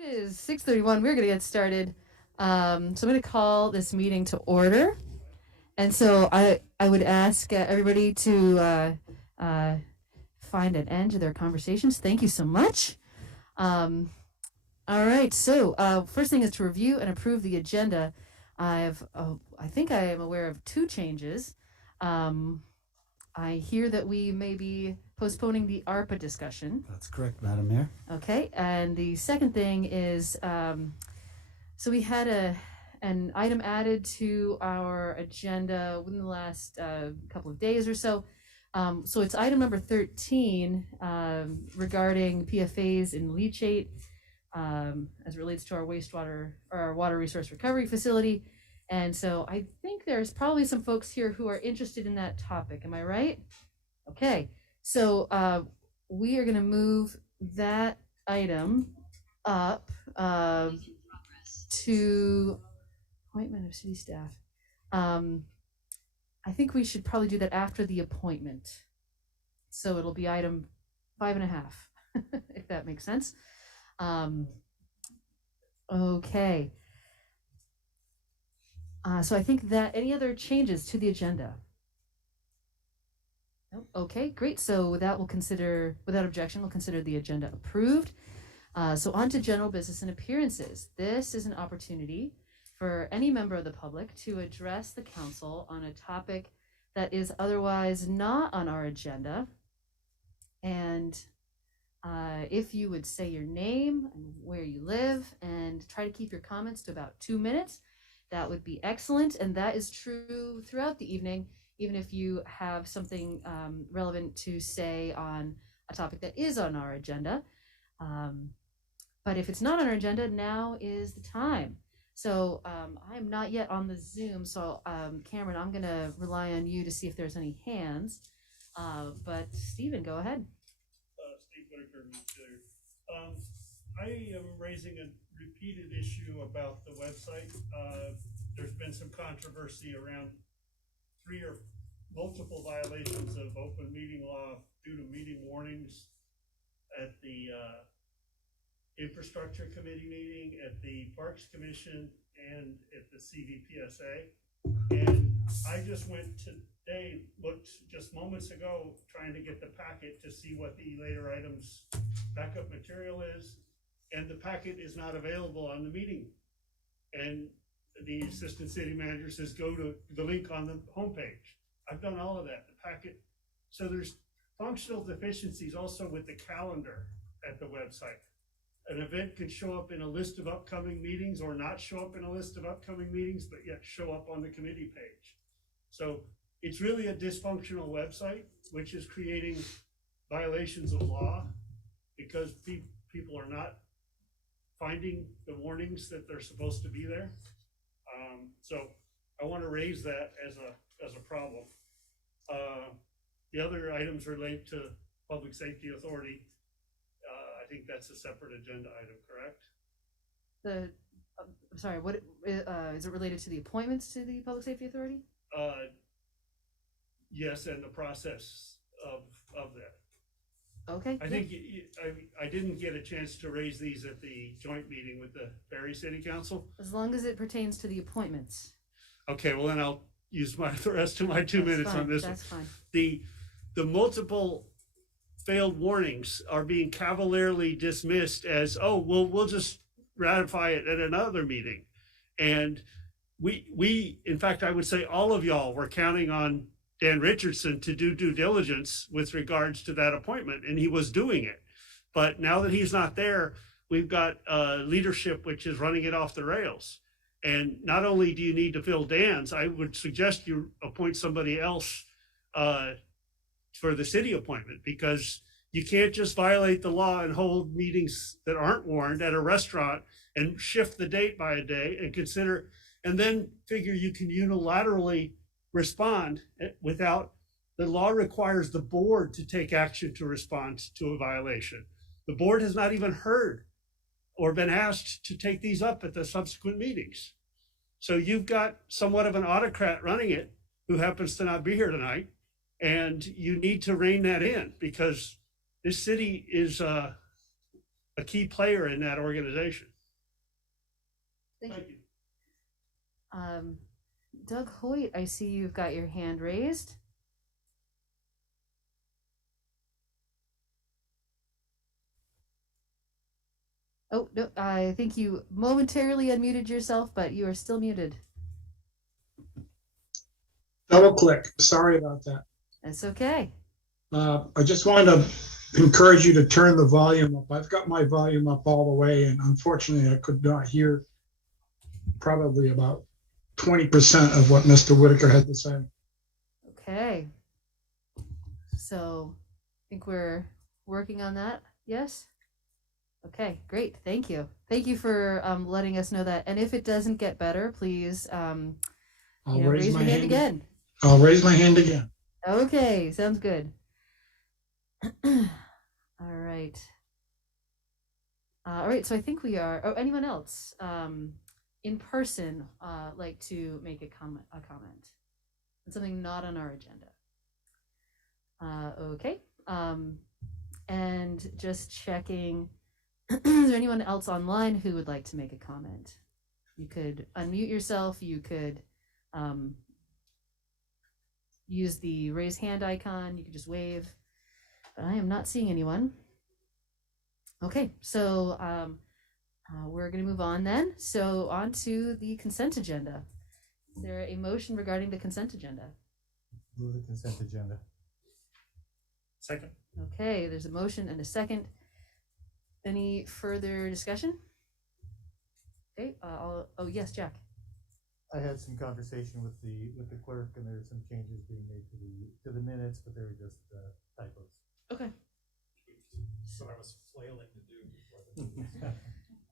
It is 6:31. We're going to get started. So I'm going to call this meeting to order. And so I would ask everybody to find an end to their conversations. Thank you so much. All right. So first thing is to review and approve the agenda. I think I am aware of two changes. I hear that we may be postponing the ARPA discussion. That's correct, Madam Mayor. Okay, and the second thing is, so we had an item added to our agenda within the last couple of days or so. So it's item number 13 regarding PFAs in leachate as it relates to our wastewater or our water resource recovery facility. And so I think there's probably some folks here who are interested in that topic. Am I right? Okay. So we are going to move that item up to appointment of city staff. I think we should probably do that after the appointment. So it'll be item 5.5, if that makes sense. Okay. So I think that any other changes to the agenda? Nope. Okay, great. So with that, without objection, we'll consider the agenda approved. So on to general business and appearances. This is an opportunity for any member of the public to address the council on a topic that is otherwise not on our agenda. And if you would say your name and where you live and try to keep your comments to about 2 minutes, that would be excellent. And that is true throughout the evening, even if you have something relevant to say on a topic that is on our agenda. But if it's not on our agenda, now is the time. So I'm not yet on the Zoom. So Cameron, I'm going to rely on you to see if there's any hands. But Stephen, go ahead. Steve Whitaker, I am raising a repeated issue about the website. There's been some controversy around 3 or multiple violations of open meeting law due to meeting warnings at the Infrastructure Committee meeting, at the Parks Commission, and at the CVPSA. And I just went today, looked just moments ago, trying to get the packet to see what the later items backup material is. And the packet is not available on the meeting. And the assistant city manager says, go to the link on the homepage. I've done all of that, the packet. So there's functional deficiencies also with the calendar at the website. An event can show up in a list of upcoming meetings or not show up in a list of upcoming meetings, but yet show up on the committee page. So it's really a dysfunctional website, which is creating violations of law because people are not finding the warnings that they're supposed to be there. So I want to raise that as a problem. The other items relate to Public Safety Authority. I think that's a separate agenda item, correct? Sorry, what is it related to the appointments to the Public Safety Authority? Yes, and the process of that. Okay. I think I didn't get a chance to raise these at the joint meeting with the Barre City Council. As long as it pertains to the appointments. Okay, well then I'll use the rest of my 2 minutes on this one. That's fine. The multiple failed warnings are being cavalierly dismissed as, oh, well, we'll just ratify it at another meeting. And we in fact, I would say all of y'all were counting on Dan Richardson to do due diligence with regards to that appointment, and he was doing it. But now that he's not there, we've got leadership which is running it off the rails. And not only do you need to fill Dan's, I would suggest you appoint somebody else for the city appointment, because you can't just violate the law and hold meetings that aren't warned at a restaurant and shift the date by a day and then figure you can unilaterally respond without. The law requires the board to take action to respond to a violation. The board has not even heard or been asked to take these up at the subsequent meetings. So you've got somewhat of an autocrat running it who happens to not be here tonight, and you need to rein that in, because this city is a key player in that organization. Thank you. Doug Hoyt, I see you've got your hand raised. Oh, no, I think you momentarily unmuted yourself, but you are still muted. Double click. Sorry about that. That's okay. I just wanted to encourage you to turn the volume up. I've got my volume up all the way, and unfortunately, I could not hear probably about 20% of what Mr. Whitaker had to say. Okay. So I think we're working on that. Yes? Okay, great. Thank you. Thank you for letting us know that. And if it doesn't get better, please raise your hand again. I'll raise my hand again. Okay, sounds good. All right. All right, so I think we are. Oh, anyone else in person like to make a comment? On something not on our agenda. Okay. And just checking. Is there anyone else online who would like to make a comment? You could unmute yourself. You could use the raise hand icon. You could just wave. But I am not seeing anyone. Okay, so we're going to move on then. So on to the consent agenda. Is there a motion regarding the consent agenda? Move the consent agenda. Second. Okay, there's a motion and a second. Any further discussion? Okay, oh yes, Jack. I had some conversation with the clerk, and there's some changes being made to the minutes, but they were just typos. Okay. So I was flailing to do before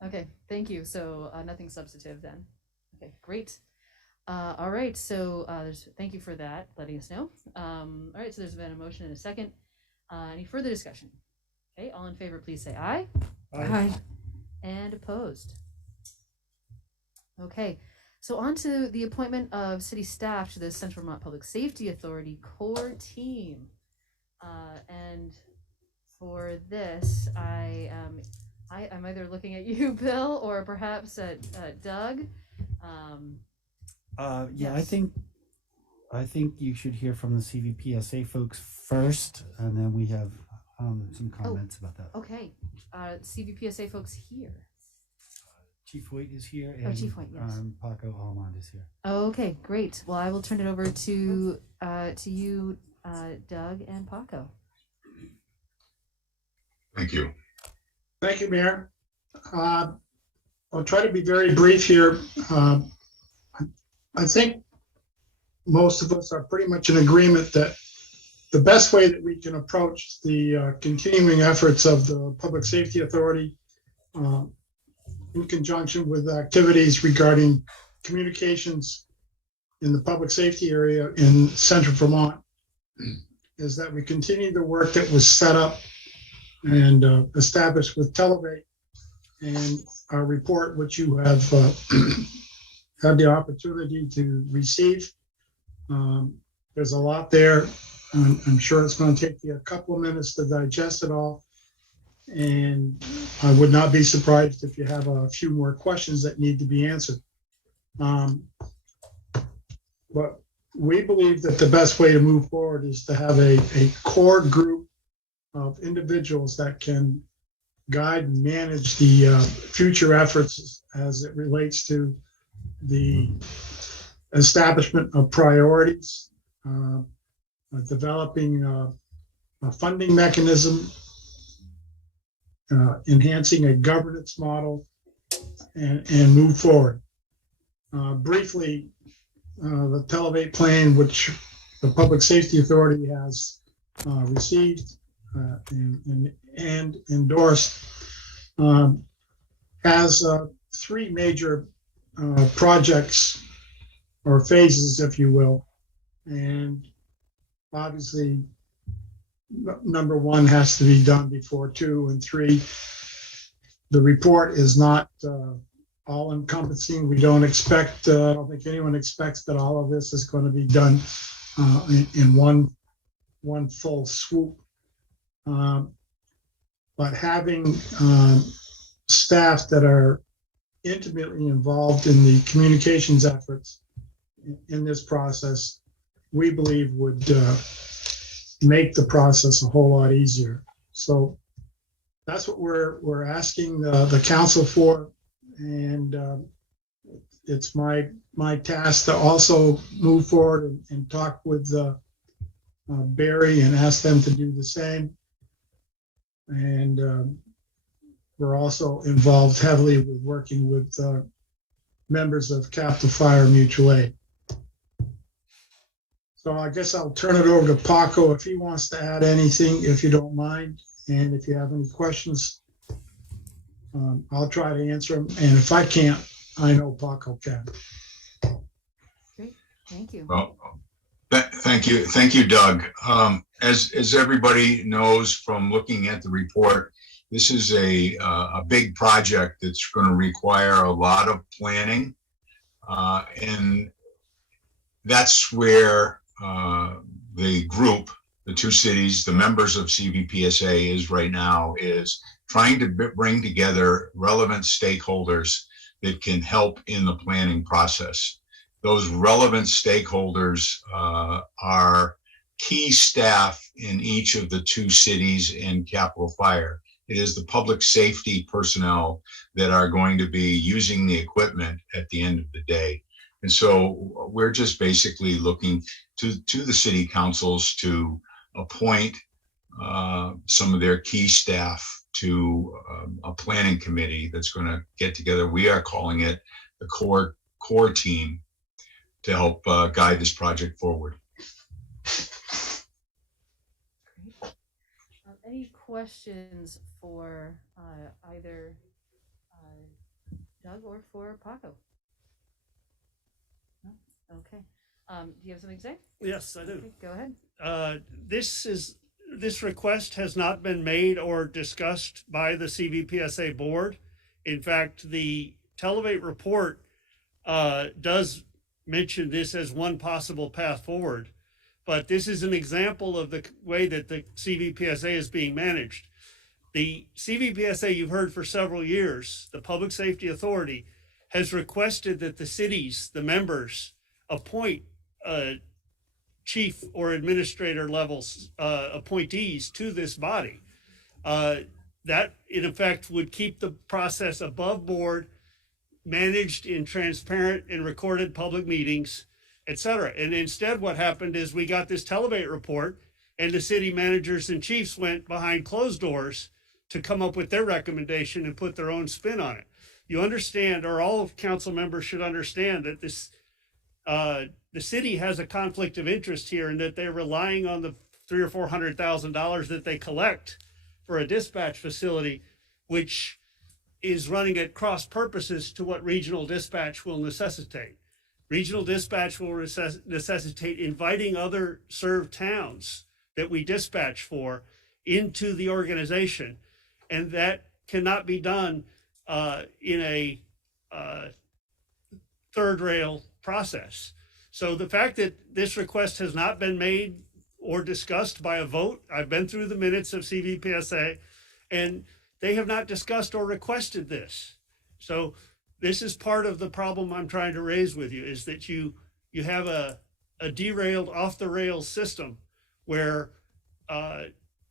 the Okay, thank you. So nothing substantive then. Okay, great. All right, so thank you for that, letting us know. All right, so there's been a motion and a second. Any further discussion? Okay, all in favor, please say aye. Aye. And opposed? Okay, so on to the appointment of city staff to the Central Vermont Public Safety Authority core team. And for this, I'm either looking at you, Bill, or perhaps at Doug. Yeah, Yes. I think you should hear from the CVPSA folks first, and then we have some comments about that. Okay, CVPSA folks here. Chief Waite is here, and Chief Waite, yes. Paco Almond is here. Okay, great. Well, I will turn it over to you, Doug and Paco. Thank you. Thank you, Mayor. I'll try to be very brief here. I think most of us are pretty much in agreement that the best way that we can approach the continuing efforts of the Public Safety Authority in conjunction with activities regarding communications in the public safety area in central Vermont is that we continue the work that was set up and established with Televate and our report, which you have had the opportunity to receive. There's a lot there. I'm sure it's going to take you a couple of minutes to digest it all. And I would not be surprised if you have a few more questions that need to be answered. But we believe that the best way to move forward is to have a core group of individuals that can guide and manage the future efforts as it relates to the establishment of priorities, developing a funding mechanism, enhancing a governance model, and move forward. Briefly, the Televate plan, which the Public Safety Authority has received and endorsed, has three major projects or phases, if you will. And obviously, number one has to be done before 2 and 3. The report is not all encompassing. We don't expect, I don't think anyone expects that all of this is going to be done in one full swoop. But having staff that are intimately involved in the communications efforts in this process, we believe would make the process a whole lot easier. So that's what we're asking the council for, and it's my task to also move forward and talk with Barry and ask them to do the same. And we're also involved heavily with working with members of Capital Fire Mutual Aid. So I guess I'll turn it over to Paco if he wants to add anything, if you don't mind. And if you have any questions, I'll try to answer them. And if I can't, I know Paco can. Great, thank you. Well, thank you, Doug. As everybody knows from looking at the report, this is a big project that's going to require a lot of planning, and that's where the group, the two cities, the members of CVPSA is right now, is trying to bring together relevant stakeholders that can help in the planning process. Those relevant stakeholders are key staff in each of the two cities and Capital Fire. It is the public safety personnel that are going to be using the equipment at the end of the day. And so we're just basically looking to the city councils to appoint some of their key staff to a planning committee that's going to get together. We are calling it the core team to help guide this project forward. Great. Any questions for either Doug or for Paco? No? Okay. Do you have something to say? Yes, I do. Okay, go ahead. This request has not been made or discussed by the CVPSA board. In fact, the Televate report does mention this as one possible path forward, but this is an example of the way that the CVPSA is being managed. The CVPSA, you've heard for several years, the Public Safety Authority has requested that the cities, the members, appoint chief or administrator levels appointees to this body. That in effect would keep the process above board, managed in transparent and recorded public meetings, etc. And instead what happened is we got this Televate report and the city managers and chiefs went behind closed doors to come up with their recommendation and put their own spin on it. You understand, or all of council members should understand, that this the city has a conflict of interest here, and that they're relying on the $300,000 or $400,000 that they collect for a dispatch facility, which is running at cross purposes to what regional dispatch will necessitate. Regional dispatch will necessitate inviting other served towns that we dispatch for into the organization, and that cannot be done in a third rail process. So the fact that this request has not been made or discussed by a vote, I've been through the minutes of CVPSA, and they have not discussed or requested this. So this is part of the problem I'm trying to raise with you, is that you have a derailed, off the rails system where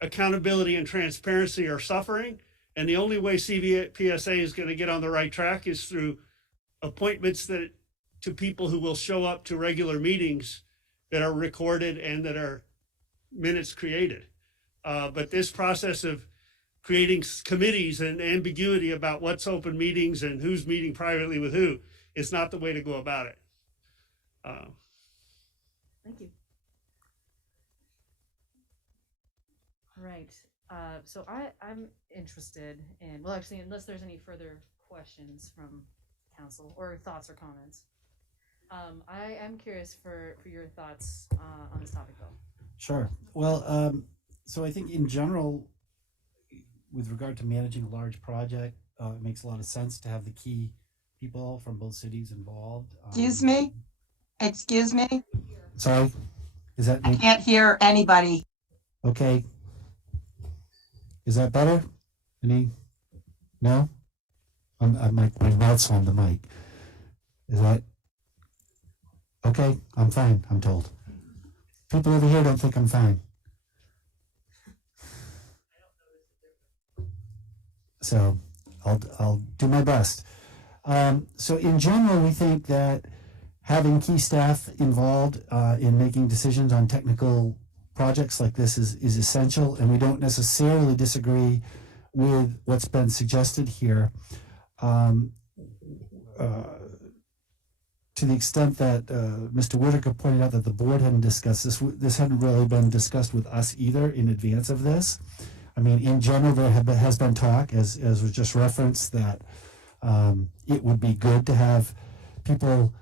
accountability and transparency are suffering, and the only way CVPSA is going to get on the right track is through appointments to people who will show up to regular meetings that are recorded and that are minutes created. But this process of creating committees and ambiguity about what's open meetings and who's meeting privately with who is not the way to go about it. Thank you. All right. So I'm interested in, well, actually, unless there's any further questions from council or thoughts or comments, I am curious for your thoughts on this topic, though. Sure. Well, so I think in general, with regard to managing a large project, it makes a lot of sense to have the key people from both cities involved. Excuse me? Sorry, is that I me? can't hear anybody. Okay. Is that better? No? my mouth's on the mic. Is that okay? I'm fine, I'm told. People over here don't think I'm fine. So I'll do my best. So in general, we think that having key staff involved in making decisions on technical projects like this is essential, and we don't necessarily disagree with what's been suggested here. To the extent that Mr. Whitaker pointed out that the board hadn't discussed this hadn't really been discussed with us either in advance of this. I mean, in general, there has been talk, as was just referenced, that it would be good to have people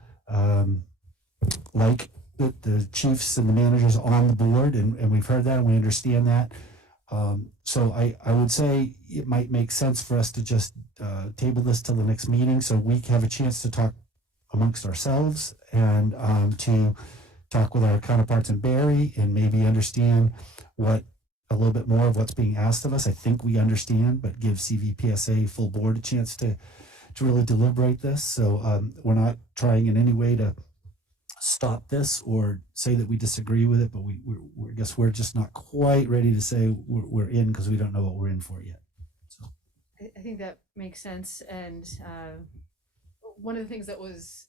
like the chiefs and the managers on the board, and we've heard that and we understand that. So I would say it might make sense for us to just table this till the next meeting so we have a chance to talk amongst ourselves and to talk with our counterparts in Barrie and maybe understand a little bit more of what's being asked of us. I think we understand, but give CVPSA full board a chance to really deliberate this. So we're not trying in any way to stop this or say that we disagree with it, but I guess we're just not quite ready to say we're in because we don't know what we're in for yet. So I think that makes sense. And one of the things that was,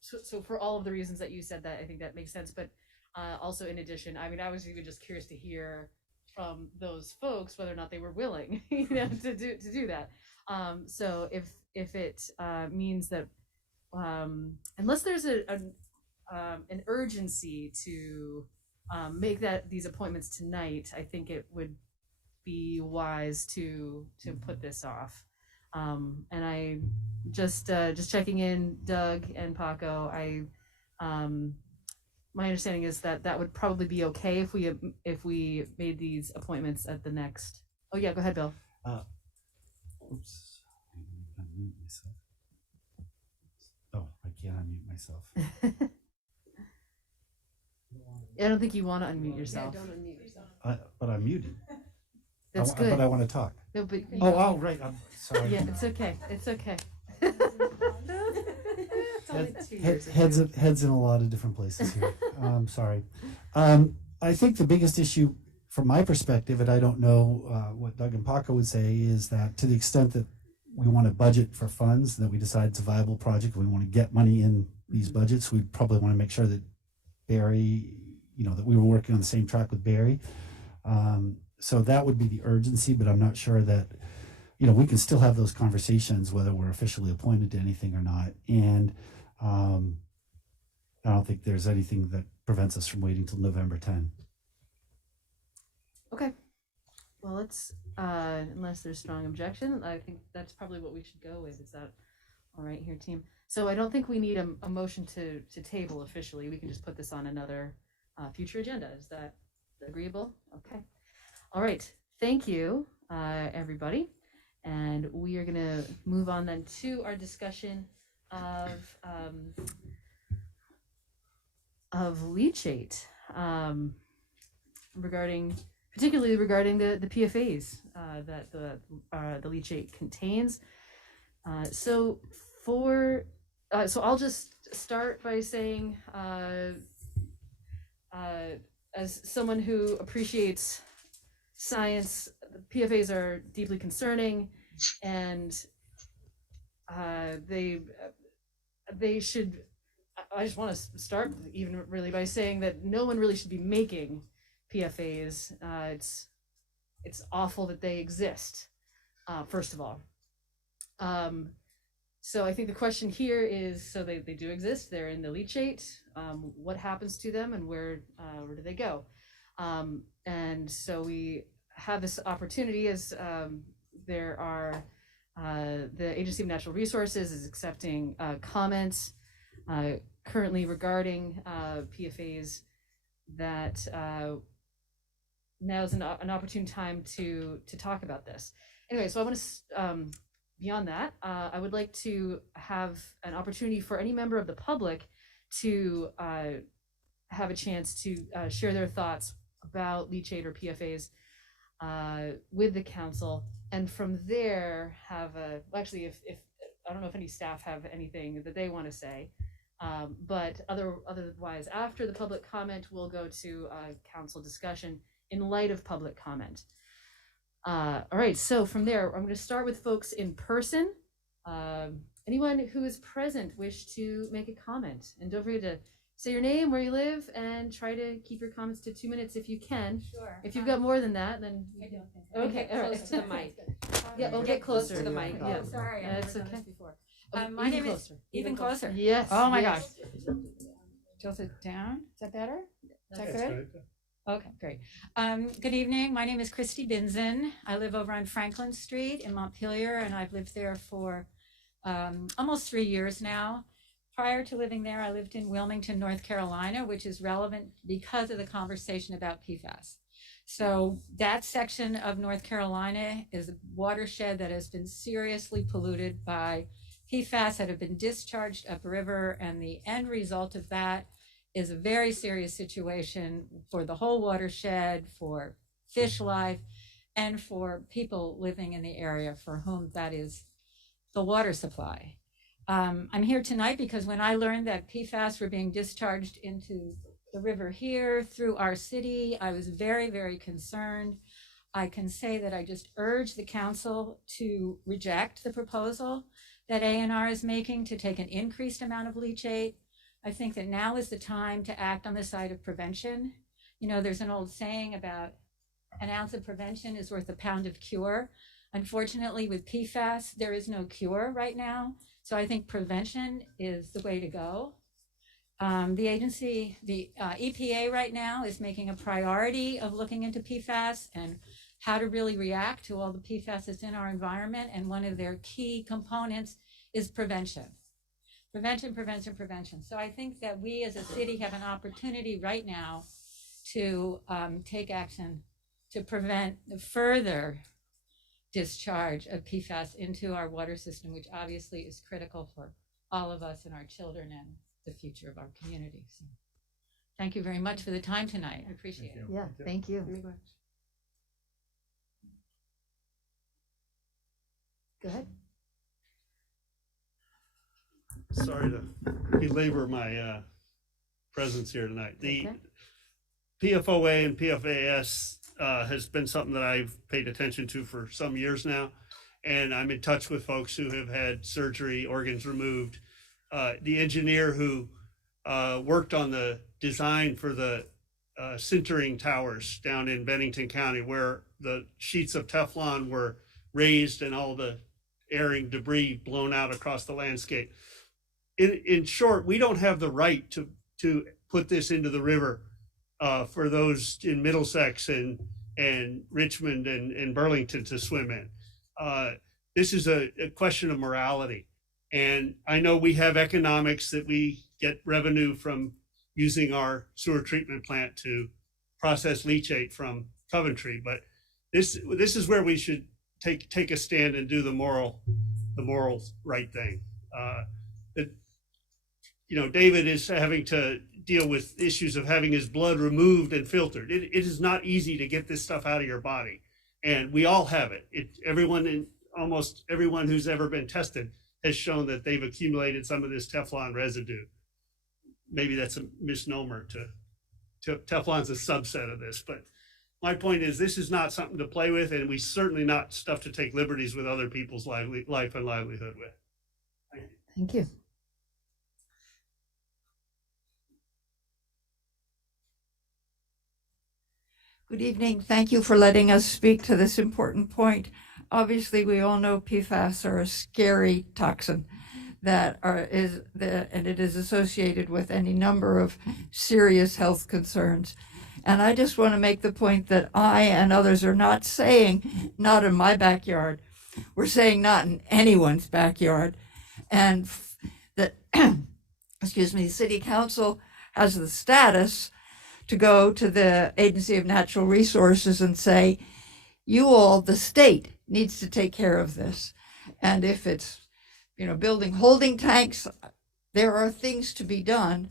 so for all of the reasons that you said that, I think that makes sense. But also in addition, I mean, I was even just curious to hear from those folks whether or not they were willing, to do that. So if it means that unless there's an urgency to make these appointments tonight, I think it would be wise to put this off. And I just checking in, Doug and Paco, my understanding is that would probably be okay if we made these appointments at the next. Oh yeah, go ahead, Bill. Oops. Unmute myself. Oh, I can't unmute myself. I don't think you want to unmute yourself. Yeah, don't unmute yourself. But I'm muted. That's good. But I want to talk. No, but Oh, right. I'm sorry. yeah, it's okay. It's okay. It's only 2 years. Heads in a lot of different places here. Sorry. I think the biggest issue from my perspective, and I don't know what Doug and Paco would say, is that to the extent that we want to budget for funds, that we decide it's a viable project, we want to get money in these budgets, we probably want to make sure that Barrie, that we were working on the same track with Barrie. So that would be the urgency, but I'm not sure that, we can still have those conversations whether we're officially appointed to anything or not. And I don't think there's anything that prevents us from waiting till November 10. Okay. Well, let's, unless there's strong objection, I think that's probably what we should go with. Is that all right here, team? So I don't think we need a motion to table officially. We can just put this on another future agenda. Is that agreeable? Okay. All right. Thank you, everybody. And we are going to move on then to our discussion of leachate, particularly regarding the PFAs that the leachate contains. So I'll just start by saying, as someone who appreciates science, PFAs are deeply concerning, and they should. I just want to start even really by saying that no one really should be making PFAs. It's awful that they exist, first of all. So I think the question here is, so they do exist, they're in the leachate, what happens to them and where do they go? And so we have this opportunity as there are, the Agency of Natural Resources is accepting comments currently regarding PFAs that now is an opportune time to talk about this. Anyway, so I want to, beyond that, I would like to have an opportunity for any member of the public to have a chance to share their thoughts about leachate or PFAs with the council. and from there have actually, if I don't know if any staff have anything that they want to say, but otherwise, after the public comment, we'll go to council discussion in light of public comment. All right, so from there, I'm going to start with folks in person. Anyone who is present wish to make a comment, and don't forget to say your name, where you live, and try to keep your comments to 2 minutes if you can. Sure. If you've got more than that, then I don't think. okay, all right. Close to the mic. Yeah, we'll get closer to the mic. Yeah. Yeah, sorry, I've That's never done okay. this before. Even My name is closer. even closer. Yes. Oh my yes. gosh. Tilt it down. Is that better? Is that That's good? right. Okay, great. Good evening. My name is Christy Binzen. I live over on Franklin Street in Montpelier, and I've lived there for almost 3 years now. Prior to living there, I lived in Wilmington, North Carolina, which is relevant because of the conversation about PFAS. So that section of North Carolina is a watershed that has been seriously polluted by PFAS that have been discharged upriver, and the end result of that is a very serious situation for the whole watershed, for fish life, and for people living in the area for whom that is the water supply. I'm here tonight because when I learned that PFAS were being discharged into the river here through our city, I was very, very concerned. I can say that I just urge the council to reject the proposal that ANR is making to take an increased amount of leachate. I think that now is the time to act on the side of prevention. You know, there's an old saying about an ounce of prevention is worth a pound of cure. Unfortunately, with PFAS, there is no cure right now. So I think prevention is the way to go. The agency, the EPA right now is making a priority of looking into PFAS and how to really react to all the PFAS that's in our environment. And one of their key components is prevention. Prevention, prevention, prevention. So I think that we as a city have an opportunity right now to take action to prevent the further discharge of PFAS into our water system, which obviously is critical for all of us and our children and the future of our community. So thank you very much for the time tonight. I appreciate it. Yeah, thank you. Go ahead. Sorry to belabor my presence here tonight. The Okay. PFOA and PFAS has been something that I've paid attention to for some years now, and I'm in touch with folks who have had surgery, organs removed. The engineer who worked on the design for the sintering towers down in Bennington County, where the sheets of Teflon were raised and all the airing debris blown out across the landscape. In short, we don't have the right to put this into the river for those in Middlesex and Richmond and Burlington to swim in. This is a question of morality. And I know we have economics that we get revenue from using our sewer treatment plant to process leachate from Coventry, but this is where we should take a stand and do the moral right thing. David is having to deal with issues of having his blood removed and filtered. It is not easy to get this stuff out of your body, and we all have it. Almost everyone who's ever been tested has shown that they've accumulated some of this Teflon residue. Maybe that's a misnomer. Teflon's a subset of this, but my point is this is not something to play with, and we certainly not stuff to take liberties with other people's life and livelihood with. Thank you. Thank you. Good evening. Thank you for letting us speak to this important point. Obviously, we all know PFAS are a scary toxin and it is associated with any number of serious health concerns. And I just want to make the point that I and others are not saying, not in my backyard. We're saying not in anyone's backyard. And that, excuse me, the city council has the status to go to the Agency of Natural Resources and say, you all, the state, needs to take care of this. And if it's, building holding tanks, there are things to be done.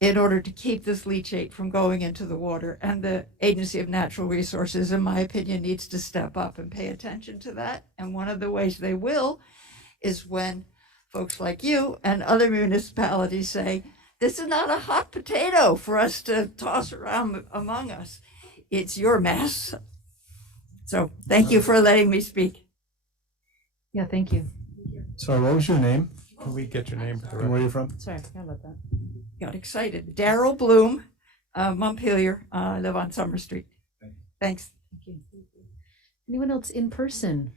in order to keep this leachate from going into the water. And the Agency of Natural Resources, in my opinion, needs to step up and pay attention to that. And one of the ways they will is when folks like you and other municipalities say, this is not a hot potato for us to toss around among us. It's your mess. So thank you for letting me speak. Yeah, thank you. Sorry, what was your name? Can we get your name for the And record? where are you from? Sorry, I forgot about that. Got excited. Daryl Bloom, Montpelier. I live on Summer Street. Thanks. Thank you. Anyone else in person?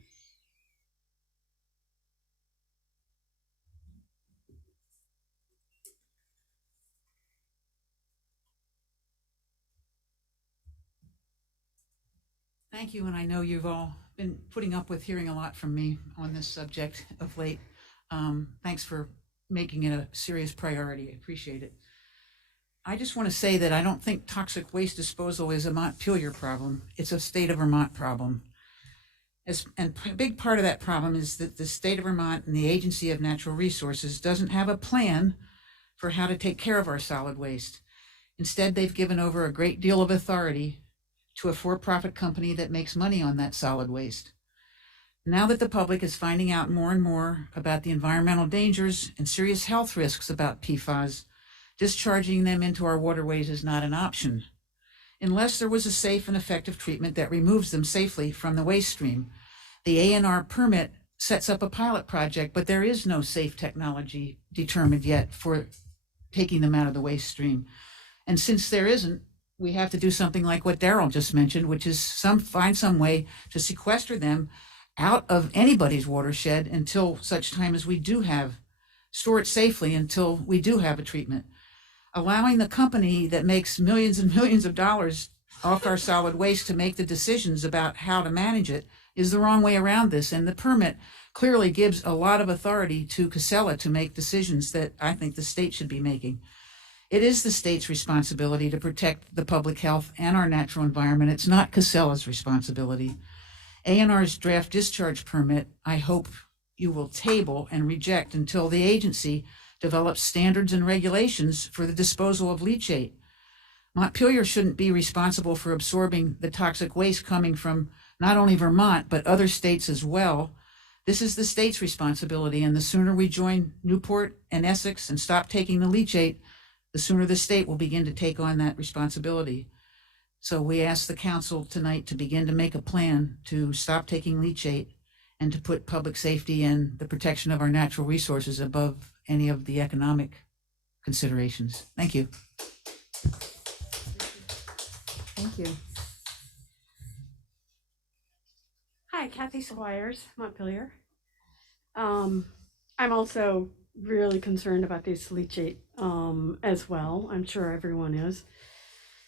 Thank you, and I know you've all been putting up with hearing a lot from me on this subject of late. Thanks for making it a serious priority. I appreciate it. I just want to say that I don't think toxic waste disposal is a Montpelier problem. It's a state of Vermont problem. And a big part of that problem is that the state of Vermont and the Agency of Natural Resources doesn't have a plan for how to take care of our solid waste. Instead, they've given over a great deal of authority to a for-profit company that makes money on that solid waste. Now that the public is finding out more and more about the environmental dangers and serious health risks about PFAS, discharging them into our waterways is not an option, unless there was a safe and effective treatment that removes them safely from the waste stream. The ANR permit sets up a pilot project, but there is no safe technology determined yet for taking them out of the waste stream. And since there isn't, we have to do something like what Daryl just mentioned, which is find some way to sequester them out of anybody's watershed until such time as we do have, store it safely until we do have a treatment. Allowing the company that makes millions and millions of dollars off our solid waste to make the decisions about how to manage it is the wrong way around this. And the permit clearly gives a lot of authority to Casella to make decisions that I think the state should be making. It is the state's responsibility to protect the public health and our natural environment. It's not Casella's responsibility. ANR's draft discharge permit, I hope you will table and reject until the agency develops standards and regulations for the disposal of leachate. Montpelier shouldn't be responsible for absorbing the toxic waste coming from not only Vermont, but other states as well. This is the state's responsibility, and the sooner we join Newport and Essex and stop taking the leachate, the sooner the state will begin to take on that responsibility. So we ask the council tonight to begin to make a plan to stop taking leachate and to put public safety and the protection of our natural resources above any of the economic considerations. Thank you. Thank you. Hi, Kathy Squires, Montpelier. I'm also really concerned about these leachate as well. I'm sure everyone is.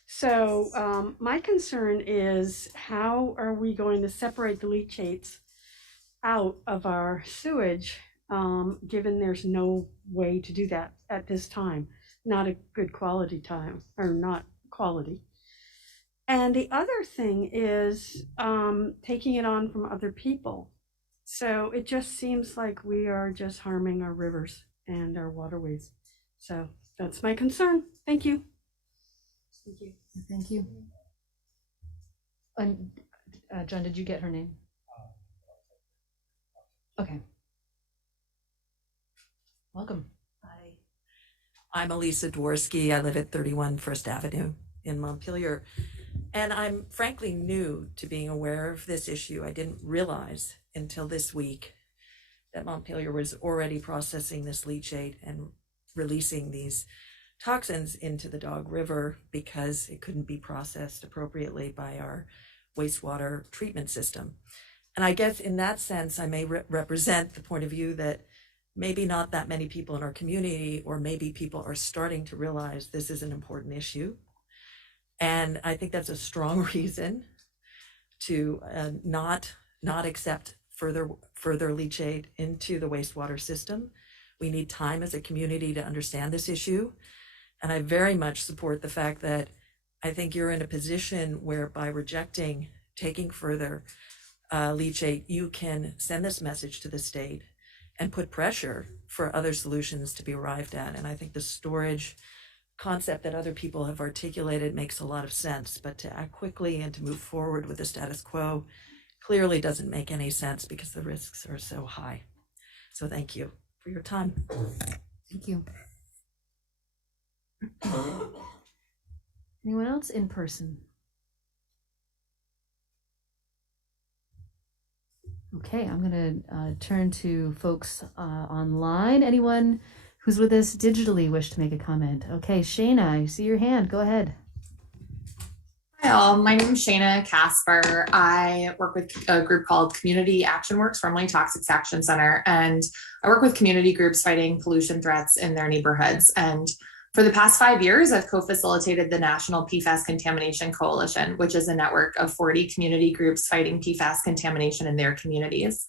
So my concern is, how are we going to separate the leachates out of our sewage, given there's no way to do that at this time? Not a good quality time, or not quality. And the other thing is taking it on from other people. So it just seems like we are just harming our rivers and our waterways. So that's my concern. Thank you. Thank you. Thank you. And John, did you get her name? Okay. Welcome. Hi. I'm Elisa Dworsky. I live at 31 First Avenue in Montpelier. And I'm frankly new to being aware of this issue. I didn't realize until this week that Montpelier was already processing this leachate and releasing these toxins into the Dog River because it couldn't be processed appropriately by our wastewater treatment system. And I guess in that sense, I may represent the point of view that maybe not that many people in our community, or maybe people are starting to realize this is an important issue. And I think that's a strong reason to not accept further leachate into the wastewater system. We need time as a community to understand this issue. And I very much support the fact that I think you're in a position where, by rejecting taking further leachate, you can send this message to the state and put pressure for other solutions to be arrived at. And I think the storage concept that other people have articulated makes a lot of sense, but to act quickly and to move forward with the status quo clearly doesn't make any sense because the risks are so high. So thank you for your time. Thank you. Anyone else in person? Okay, I'm going to turn to folks online. Anyone who's with us digitally wish to make a comment? Okay, Shayna, I see your hand. Go ahead. Hi all, my name is Shayna Casper. I work with a group called Community Action Works, formerly Toxics Action Center, and I work with community groups fighting pollution threats in their neighborhoods. And for the past 5 years, I've co-facilitated the National PFAS Contamination Coalition, which is a network of 40 community groups fighting PFAS contamination in their communities.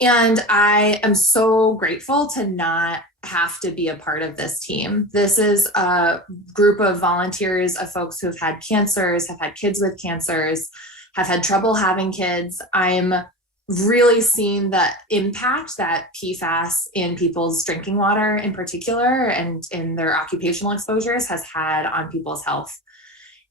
And I am so grateful to not have to be a part of this team. This is a group of volunteers, of folks who have had cancers, have had kids with cancers, have had trouble having kids. I'm really seeing the impact that PFAS in people's drinking water in particular and in their occupational exposures has had on people's health.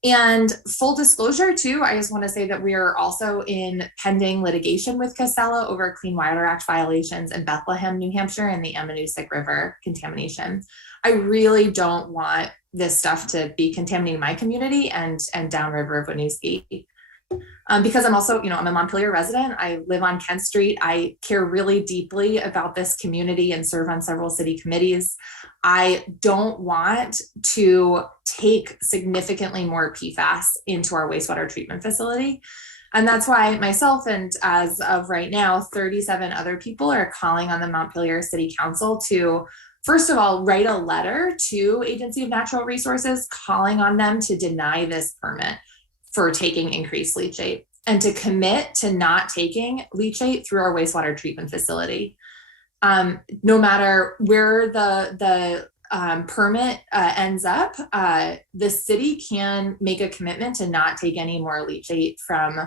And full disclosure too, I just want to say that we are also in pending litigation with Casella over Clean Water Act violations in Bethlehem, New Hampshire, and the Ammonoosuc River contamination. I really don't want this stuff to be contaminating my community and downriver of Winooski. Because I'm also, I'm a Montpelier resident. I live on Kent Street. I care really deeply about this community and serve on several city committees. I don't want to take significantly more PFAS into our wastewater treatment facility. And that's why myself and as of right now, 37 other people are calling on the Montpelier City Council to, first of all, write a letter to Agency of Natural Resources calling on them to deny this permit for taking increased leachate and to commit to not taking leachate through our wastewater treatment facility. No matter where the permit ends up, the city can make a commitment to not take any more leachate from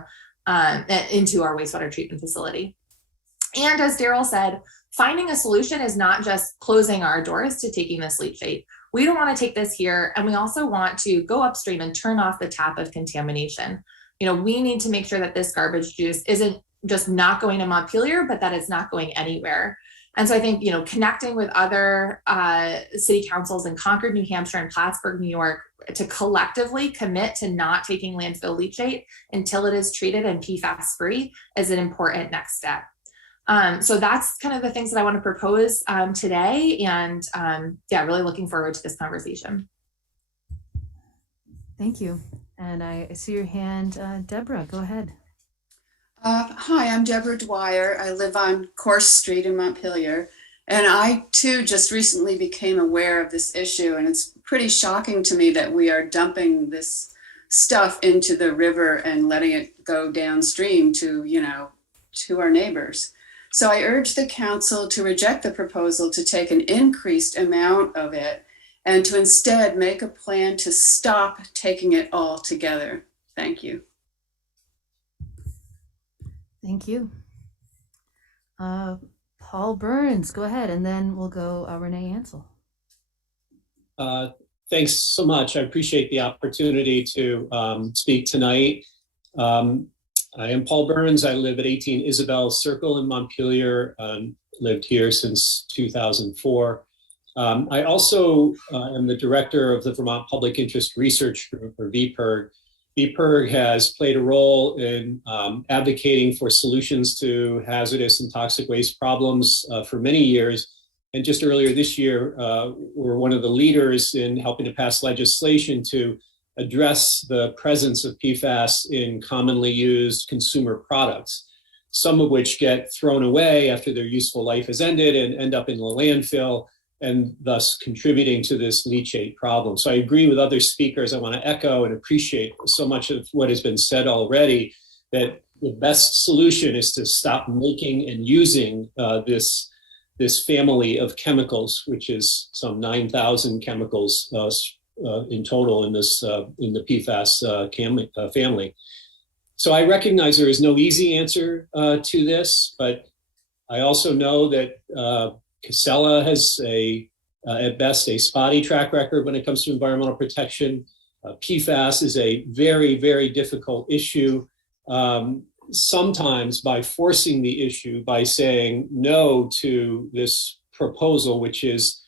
into our wastewater treatment facility. And as Daryl said, finding a solution is not just closing our doors to taking this leachate. We don't want to take this here, and we also want to go upstream and turn off the tap of contamination. We need to make sure that this garbage juice isn't just not going to Montpelier, but that it's not going anywhere. And so I think, connecting with other city councils in Concord, New Hampshire, and Plattsburgh, New York, to collectively commit to not taking landfill leachate until it is treated and PFAS free is an important next step. So that's kind of the things that I want to propose today, and really looking forward to this conversation. Thank you. And I see your hand, Deborah, go ahead. Hi, I'm Deborah Dwyer. I live on Course Street in Montpelier, and I too just recently became aware of this issue, and it's pretty shocking to me that we are dumping this stuff into the river and letting it go downstream to our neighbors. So I urge the council to reject the proposal to take an increased amount of it and to instead make a plan to stop taking it all together. Thank you. Thank you. Paul Burns, go ahead, and then we'll go Renee Ansel. Thanks so much. I appreciate the opportunity to speak tonight. I am Paul Burns. I live at 18 Isabel Circle in Montpelier, lived here since 2004. I also am the director of the Vermont Public Interest Research Group, or VPIRG. VPIRG has played a role in advocating for solutions to hazardous and toxic waste problems for many years. And just earlier this year, we're one of the leaders in helping to pass legislation to address the presence of PFAS in commonly used consumer products, some of which get thrown away after their useful life has ended and end up in the landfill, and thus contributing to this leachate problem. So I agree with other speakers. I want to echo and appreciate so much of what has been said already, that the best solution is to stop making and using this family of chemicals, which is some 9,000 chemicals in total in the PFAS family. So I recognize there is no easy answer to this, but I also know that Casella has a at best a spotty track record when it comes to environmental protection. PFAS is a very, very difficult issue. Sometimes by forcing the issue, by saying no to this proposal, which is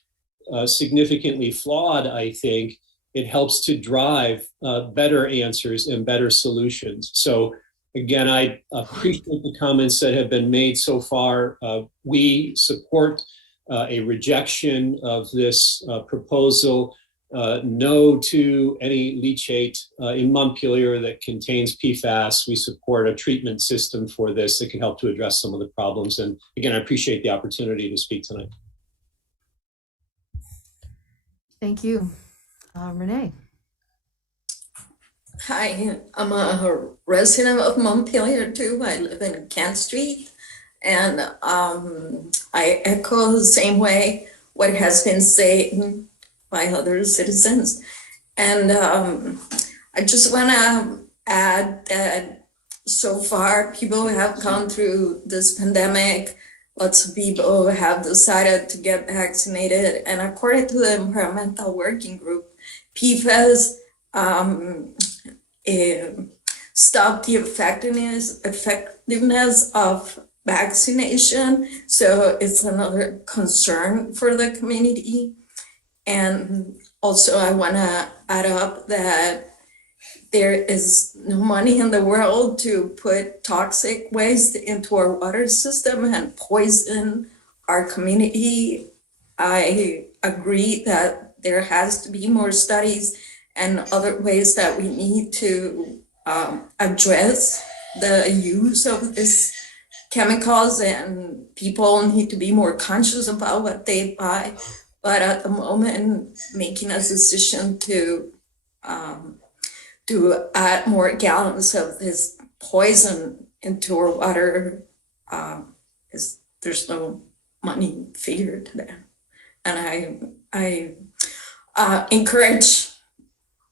significantly flawed, I think, it helps to drive better answers and better solutions. So again, I appreciate the comments that have been made so far. We support a rejection of this proposal. No to any leachate in Montpelier that contains PFAS. We support a treatment system for this that can help to address some of the problems. And again, I appreciate the opportunity to speak tonight. Thank you. Renee. Hi, I'm a resident of Montpelier too. I live in Kent Street. And I echo the same way what has been said by other citizens. And I just want to add that so far people have gone through this pandemic. Lots of people have decided to get vaccinated. And according to the Environmental Working Group, PFAS stopped the effectiveness of vaccination. So it's another concern for the community. And also I want to add up that there is no money in the world to put toxic waste into our water system and poison our community. I agree that there has to be more studies and other ways that we need to address the use of these chemicals, and people need to be more conscious about what they buy. But at the moment, making a decision to add more gallons of this poison into our water there's no money figured to that. And I encourage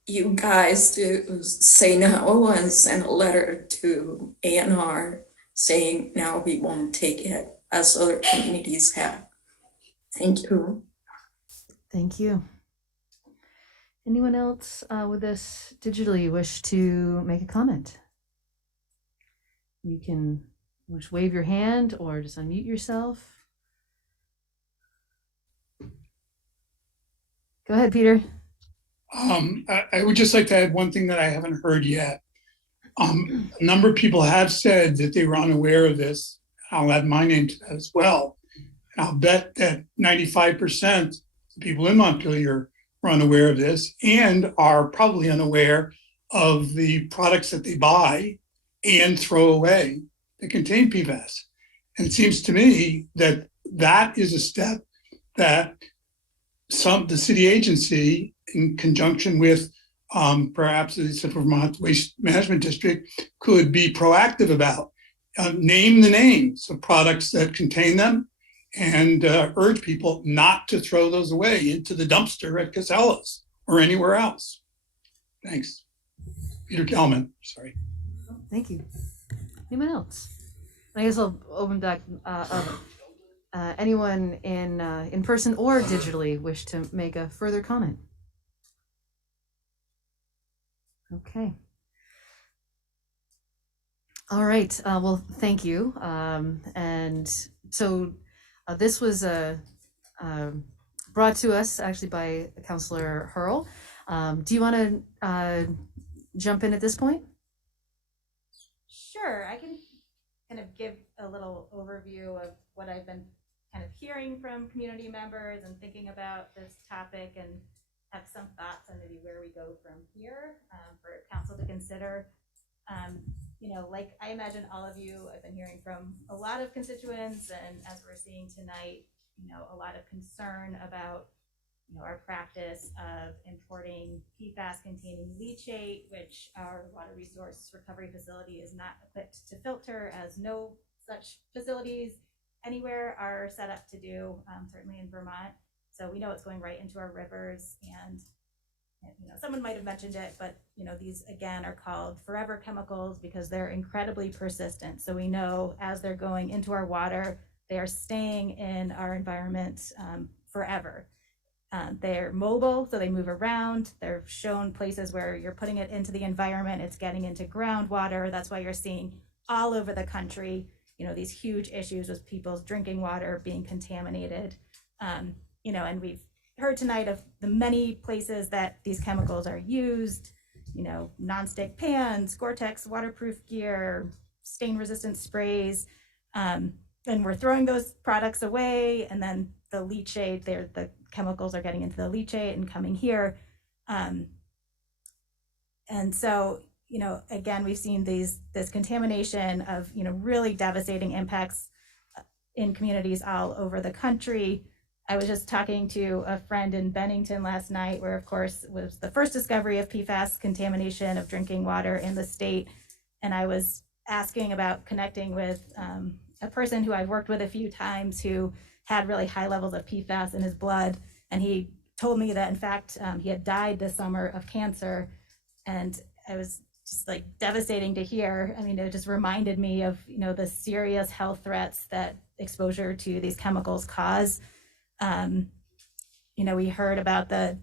you guys to say no and send a letter to ANR saying now we won't take it, as other communities have. Thank you. Thank you. Anyone else with us digitally wish to make a comment? You can just wave your hand or just unmute yourself. Go ahead, Peter. I would just like to add one thing that I haven't heard yet. A number of people have said that they were unaware of this. I'll add my name to that as well. And I'll bet that 95% of people in Montpelier are unaware of this and are probably unaware of the products that they buy and throw away that contain PFAS. And it seems to me that that is a step that the city agency, in conjunction with perhaps the Central Vermont Waste Management District, could be proactive about. Name the names of products that contain them and urge people not to throw those away into the dumpster at Casella's or anywhere else. Thanks. Peter Kelman, sorry. Thank you. Anyone else? I guess I'll open back anyone in person or digitally wish to make a further comment. Okay. All right. Well, thank you. And so this was brought to us actually by Councillor Hurl. Do you want to jump in at this point? Sure. I can kind of give a little overview of what I've been kind of hearing from community members and thinking about this topic, and have some thoughts on maybe where we go from here for council to consider. Like I imagine all of you, I've been hearing from a lot of constituents, and as we're seeing tonight, a lot of concern about our practice of importing PFAS containing leachate, which our water resource recovery facility is not equipped to filter, as no such facilities anywhere are set up to do, certainly in Vermont. So we know it's going right into our rivers, and someone might have mentioned it, but these again are called forever chemicals because they're incredibly persistent. So we know as they're going into our water, they are staying in our environment forever. They're mobile, so they move around. They're shown places where you're putting it into the environment. It's getting into groundwater. That's why you're seeing all over the country, these huge issues with people's drinking water being contaminated. And we've heard tonight of the many places that these chemicals are used, nonstick pans, Gore-Tex waterproof gear, stain-resistant sprays, and we're throwing those products away, and then the leachate, the chemicals are getting into the leachate and coming here. And so, again, we've seen this contamination of, really devastating impacts in communities all over the country. I was just talking to a friend in Bennington last night, where, of course, was the first discovery of PFAS contamination of drinking water in the state. And I was asking about connecting with a person who I've worked with a few times who had really high levels of PFAS in his blood. And he told me that, in fact, he had died this summer of cancer. And I was just devastating to hear. I mean, it just reminded me of, the serious health threats that exposure to these chemicals cause. We heard about the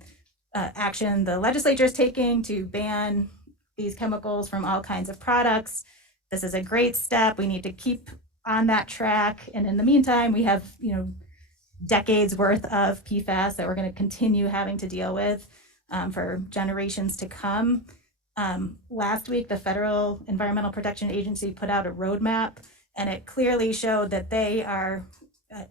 action the legislature is taking to ban these chemicals from all kinds of products. This is a great step. We need to keep on that track. And in the meantime, we have, decades worth of PFAS that we're going to continue having to deal with for generations to come. Last week, the Federal Environmental Protection Agency put out a roadmap, and it clearly showed that they are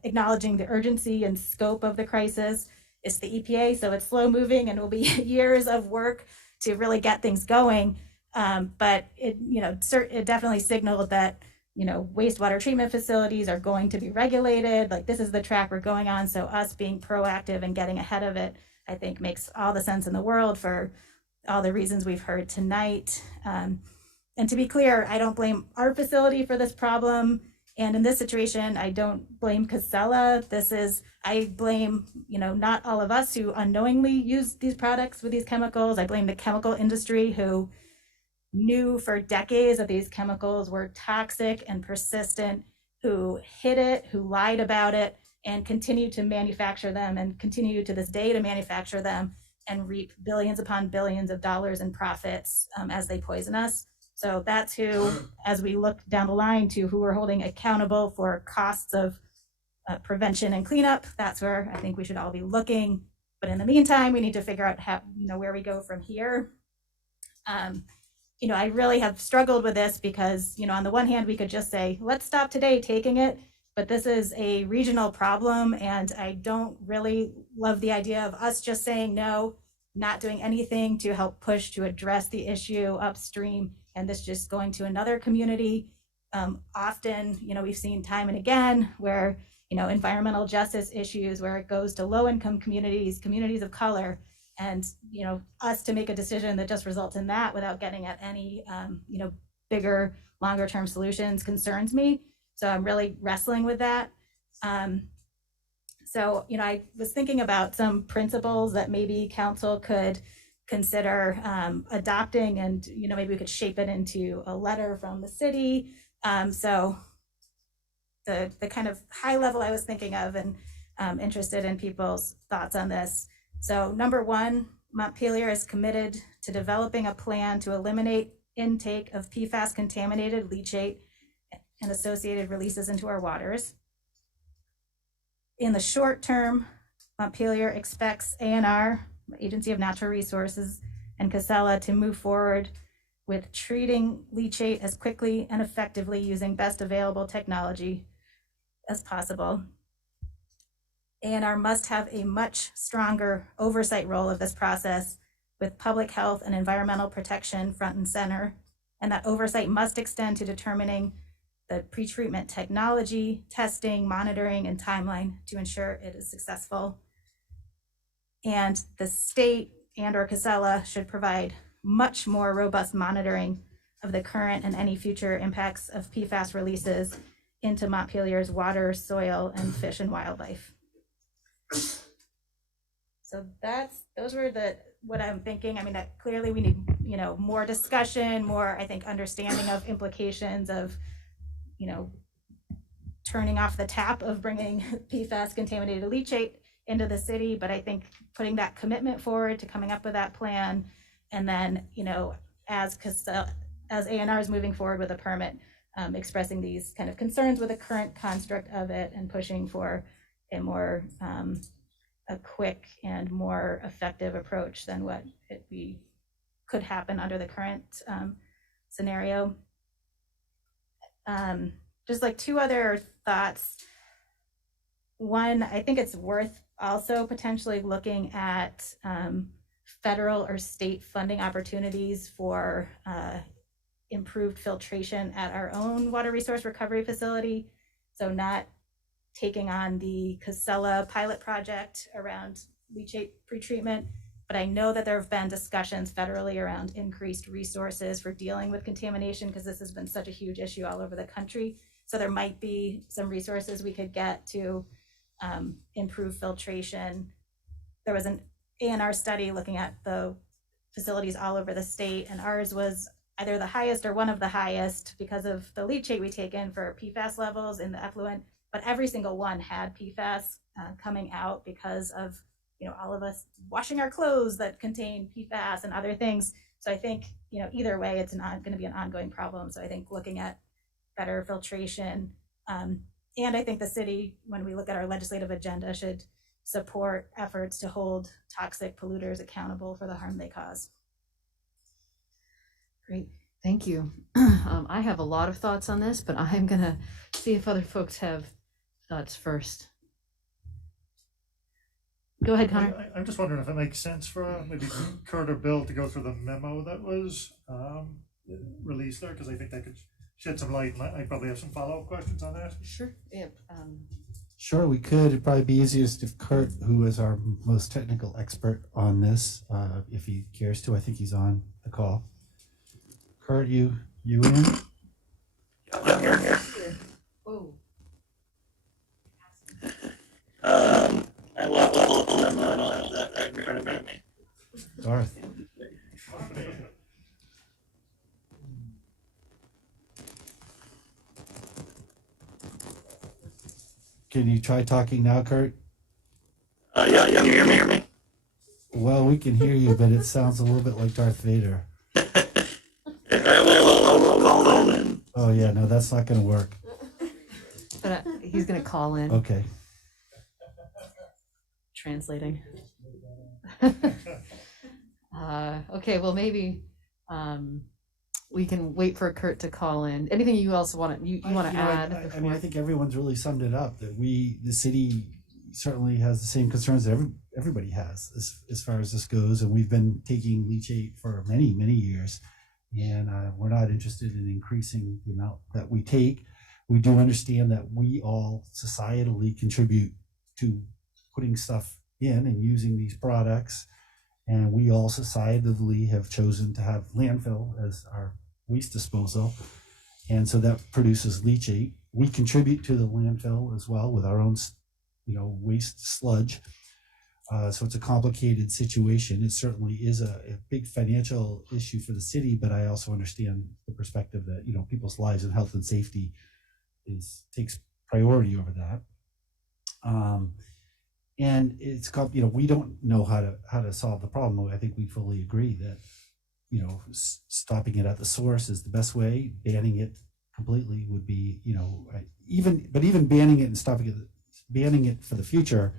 acknowledging the urgency and scope of the crisis. It's the EPA, so it's slow moving and will be years of work to really get things going. But it definitely signaled that wastewater treatment facilities are going to be regulated. This is the track we're going on. So us being proactive and getting ahead of it, I think, makes all the sense in the world for all the reasons we've heard tonight. And to be clear, I don't blame our facility for this problem. And in this situation, I don't blame Casella. I blame, not all of us who unknowingly use these products with these chemicals. I blame the chemical industry who knew for decades that these chemicals were toxic and persistent, who hid it, who lied about it, and continue to manufacture them, and continue to this day to manufacture them and reap billions upon billions of dollars in profits as they poison us. So that's who, as we look down the line to who we're holding accountable for costs of prevention and cleanup, that's where I think we should all be looking. But in the meantime, we need to figure out how, where we go from here. I really have struggled with this because, on the one hand, we could just say, let's stop today taking it. But this is a regional problem, and I don't really love the idea of us just saying no, not doing anything to help push to address the issue upstream, and this just going to another community. Often, we've seen time and again where, environmental justice issues, where it goes to low-income communities, communities of color, and, us to make a decision that just results in that without getting at any, bigger, longer-term solutions concerns me. So I'm really wrestling with that. So, I was thinking about some principles that maybe council could consider adopting, and, maybe we could shape it into a letter from the city. So the kind of high level I was thinking of, and interested in people's thoughts on this. So number one, Montpelier is committed to developing a plan to eliminate intake of PFAS contaminated leachate and associated releases into our waters. In the short term, Montpelier expects ANR, Agency of Natural Resources, and Casella to move forward with treating leachate as quickly and effectively using best available technology as possible. ANR must have a much stronger oversight role of this process, with public health and environmental protection front and center, and that oversight must extend to determining the pretreatment technology, testing, monitoring, and timeline to ensure it is successful. And the state and/or Casella should provide much more robust monitoring of the current and any future impacts of PFAS releases into Montpelier's water, soil, and fish and wildlife. So those were what I'm thinking. I mean, that clearly we need, more discussion, more, I think, understanding of implications of, turning off the tap of bringing PFAS contaminated leachate into the city, but I think putting that commitment forward to coming up with that plan, and then, as A&R is moving forward with a permit, expressing these kind of concerns with the current construct of it and pushing for a more a quick and more effective approach than what could happen under the current scenario. Just like two other thoughts. One, I think it's worth also potentially looking at federal or state funding opportunities for improved filtration at our own water resource recovery facility. So not taking on the Cso pilot project around leachate pretreatment, but I know that there have been discussions federally around increased resources for dealing with contamination, because this has been such a huge issue all over the country. So there might be some resources we could get to improve filtration. There was an A&R study looking at the facilities all over the state, and ours was either the highest or one of the highest because of the leachate we take in for PFAS levels in the effluent, but every single one had PFAS coming out because of all of us washing our clothes that contain PFAS and other things. So I think either way, it's not going to be an ongoing problem. So I think looking at better filtration, and I think the city, when we look at our legislative agenda, should support efforts to hold toxic polluters accountable for the harm they cause. Great, thank you. I have a lot of thoughts on this, but I'm gonna see if other folks have thoughts first. Go ahead, Connor. I'm just wondering if it makes sense for maybe Kurt or Bill to go through the memo that was released there, because I think that could shed some light, and I probably have some follow-up questions on that. Sure. Yeah. Sure, we could. It'd probably be easiest if Kurt, who is our most technical expert on this, if he cares to. I think he's on the call. Kurt, you in? I'm here. Whoa. I love all of them. I don't have that right in front of me. Darth. Can you try talking now, Kurt? Yeah, can you hear me? Well, we can hear you, but it sounds a little bit like Darth Vader. I'll call in. Oh yeah, no, that's not going to work. But he's going to call in. Okay. Translating. Okay, well maybe we can wait for Kurt to call in. Anything you also want to add? I mean, I think everyone's really summed it up. That the city certainly has the same concerns that everybody has as far as this goes, and we've been taking leachate for many years, and we're not interested in increasing the amount that we take. We do understand that we all societally contribute to putting stuff in and using these products, and we all societally have chosen to have landfill as our waste disposal, and so that produces leachate. We contribute to the landfill as well with our own waste sludge, so it's a complicated situation. It certainly is a big financial issue for the city, but I also understand the perspective that people's lives and health and safety takes priority over that. And it's we don't know how to solve the problem. I think we fully agree that stopping it at the source is the best way. Banning it completely would be even banning it and banning it for the future.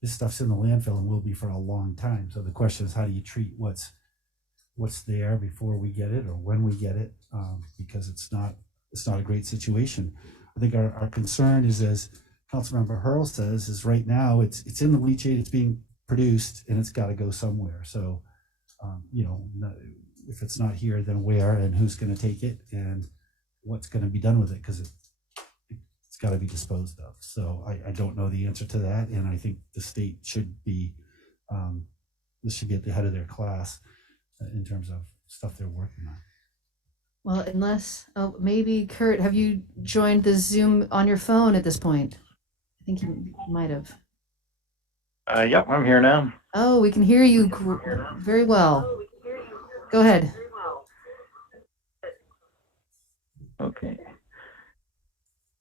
This stuff's in the landfill and will be for a long time. So the question is, how do you treat what's there before we get it or when we get it? Because it's not a great situation. I think our concern is, as Councilmember Hurl says, is right now it's in the leachate, it's being produced, and it's got to go somewhere. So, if it's not here, then where and who's going to take it and what's going to be done with it, because it's got to be disposed of. So I don't know the answer to that, and I think the state should be this should be at the head of their class in terms of stuff they're working on. Well, maybe Kurt, have you joined the Zoom on your phone at this point? I think you might have. Yep, I'm here now. Oh, we can hear you very well. Go ahead. Okay.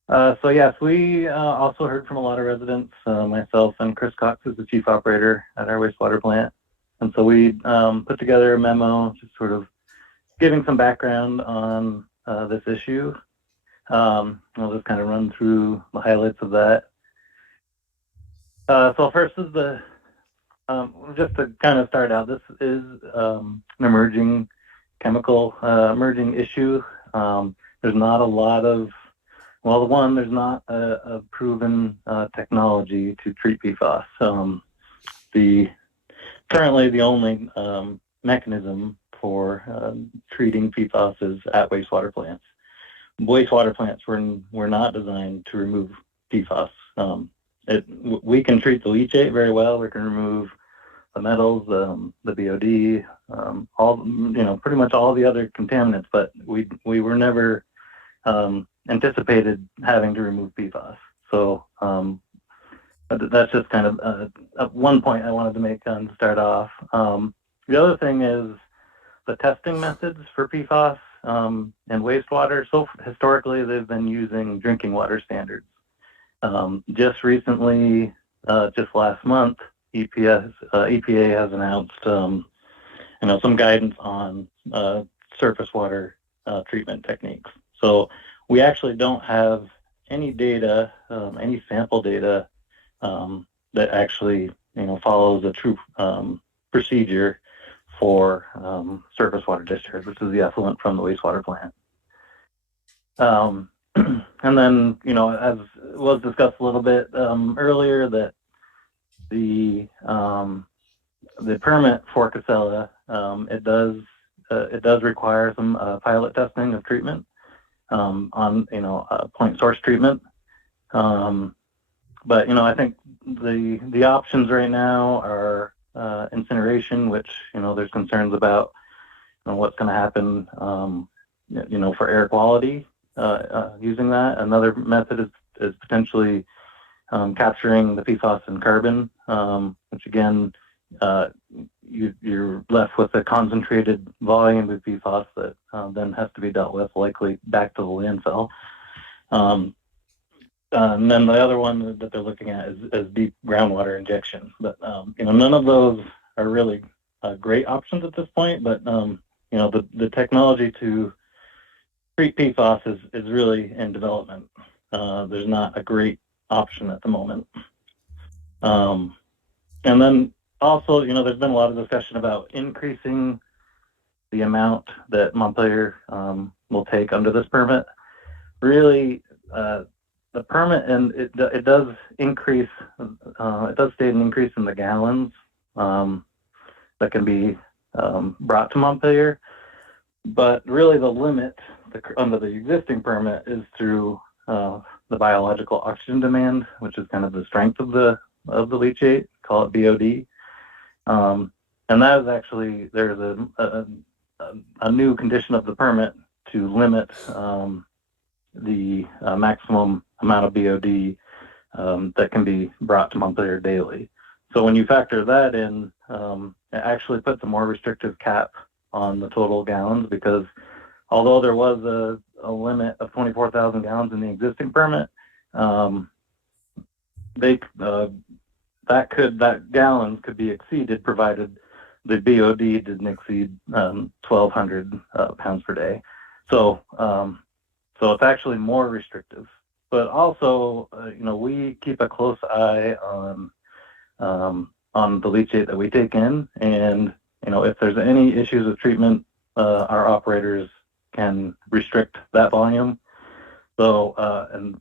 So yes, we also heard from a lot of residents, myself and Chris Cox is the chief operator at our wastewater plant. And so we put together a memo just sort of giving some background on this issue. I'll just kind of run through the highlights of that. So first is the, just to kind of start out, this is an emerging chemical, emerging issue. There's not a lot of, well, one, there's not a proven technology to treat PFAS. Currently the only mechanism for treating PFAS is at wastewater plants. Wastewater plants were not designed to remove PFAS. We can treat the leachate very well. We can remove the metals, the BOD, all, pretty much all the other contaminants, but we were never anticipated having to remove PFAS. So that's just kind of one point I wanted to make to start off. The other thing is the testing methods for PFAS and wastewater. So historically, they've been using drinking water standards. Just recently, just last month, EPA has announced, some guidance on surface water treatment techniques. So we actually don't have any data, any sample data that actually, follows a true procedure for surface water discharge, which is the effluent from the wastewater plant. And then, as was discussed a little bit earlier, that the permit for Casella, it does require some pilot testing of treatment on point source treatment. But I think the options right now are incineration, which there's concerns about what's going to happen for air quality using that. Another method is potentially capturing the PFAS in carbon, which again you're left with a concentrated volume of PFAS that then has to be dealt with, likely back to the landfill. And then the other one that they're looking at is deep groundwater injection. But none of those are really great options at this point. But the technology to treat PFAS is really in development. There's not a great option at the moment. And then also, there's been a lot of discussion about increasing the amount that Montpelier will take under this permit. Really, the permit, and it does increase, it does state an increase in the gallons that can be brought to Montpelier. But really the limit under the existing permit is through the biological oxygen demand, which is kind of the strength of the leachate, call it BOD. And that is actually, there's a new condition of the permit to limit the maximum amount of BOD that can be brought to Montpelier daily. So when you factor that in, it actually puts a more restrictive cap on the total gallons, because although there was a limit of 24,000 gallons in the existing permit, that gallons could be exceeded provided the BOD didn't exceed 1,200 pounds per day. So it's actually more restrictive. But also, we keep a close eye on the leachate that we take in, and if there's any issues with treatment, our operators can restrict that volume. So and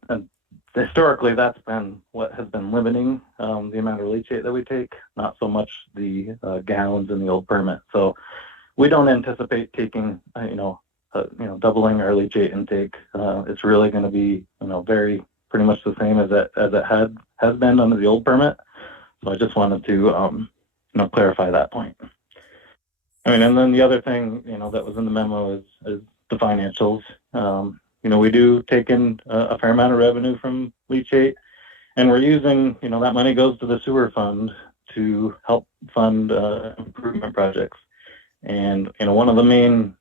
historically, that's been what has been limiting the amount of leachate that we take, not so much the gallons in the old permit. So we don't anticipate taking doubling our leachate intake. It's really going to be very pretty much the same as it has been under the old permit. So I just wanted to clarify that point. And then the other thing that was in the memo is the financials. We do take in a fair amount of revenue from leachate, and we're using that money goes to the sewer fund to help fund improvement projects. And one of the main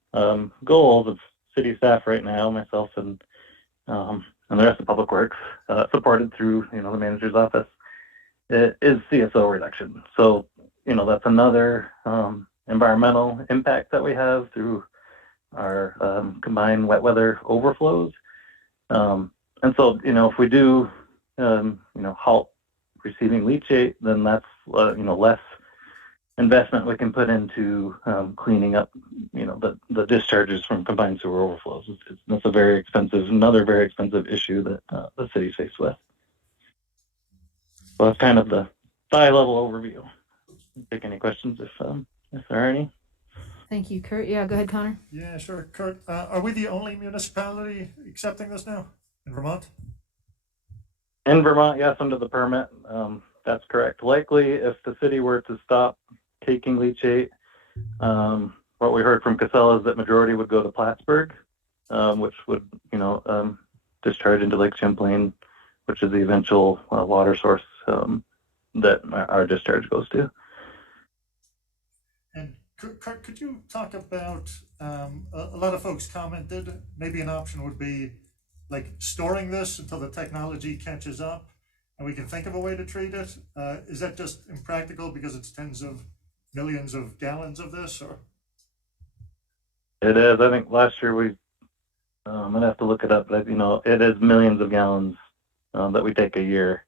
goals of city staff right now, myself and and the rest of Public Works, supported through the manager's office, is Cso reduction. So that's another environmental impact that we have through our combined wet weather overflows. And so if we do halt receiving leachate, then that's less investment we can put into cleaning up the discharges from combined sewer overflows. That's another very expensive issue that the city's faced with. So that's kind of the high level overview. Take any questions if there are any. Thank you, Kurt. Yeah, go ahead, Connor. Yeah, sure. Kurt, are we the only municipality accepting this now in Vermont? In Vermont, yes, under the permit. That's correct. Likely, if the city were to stop taking leachate, what we heard from Casella is that majority would go to Plattsburgh, which would, discharge into Lake Champlain, which is the eventual water source that our discharge goes to. And Kurt, could you talk about, a lot of folks commented, maybe an option would be like storing this until the technology catches up and we can think of a way to treat it. Is that just impractical because it's tens of millions of gallons of this, or? It is. I think last year I'm gonna have to look it up, but it is millions of gallons that we take a year.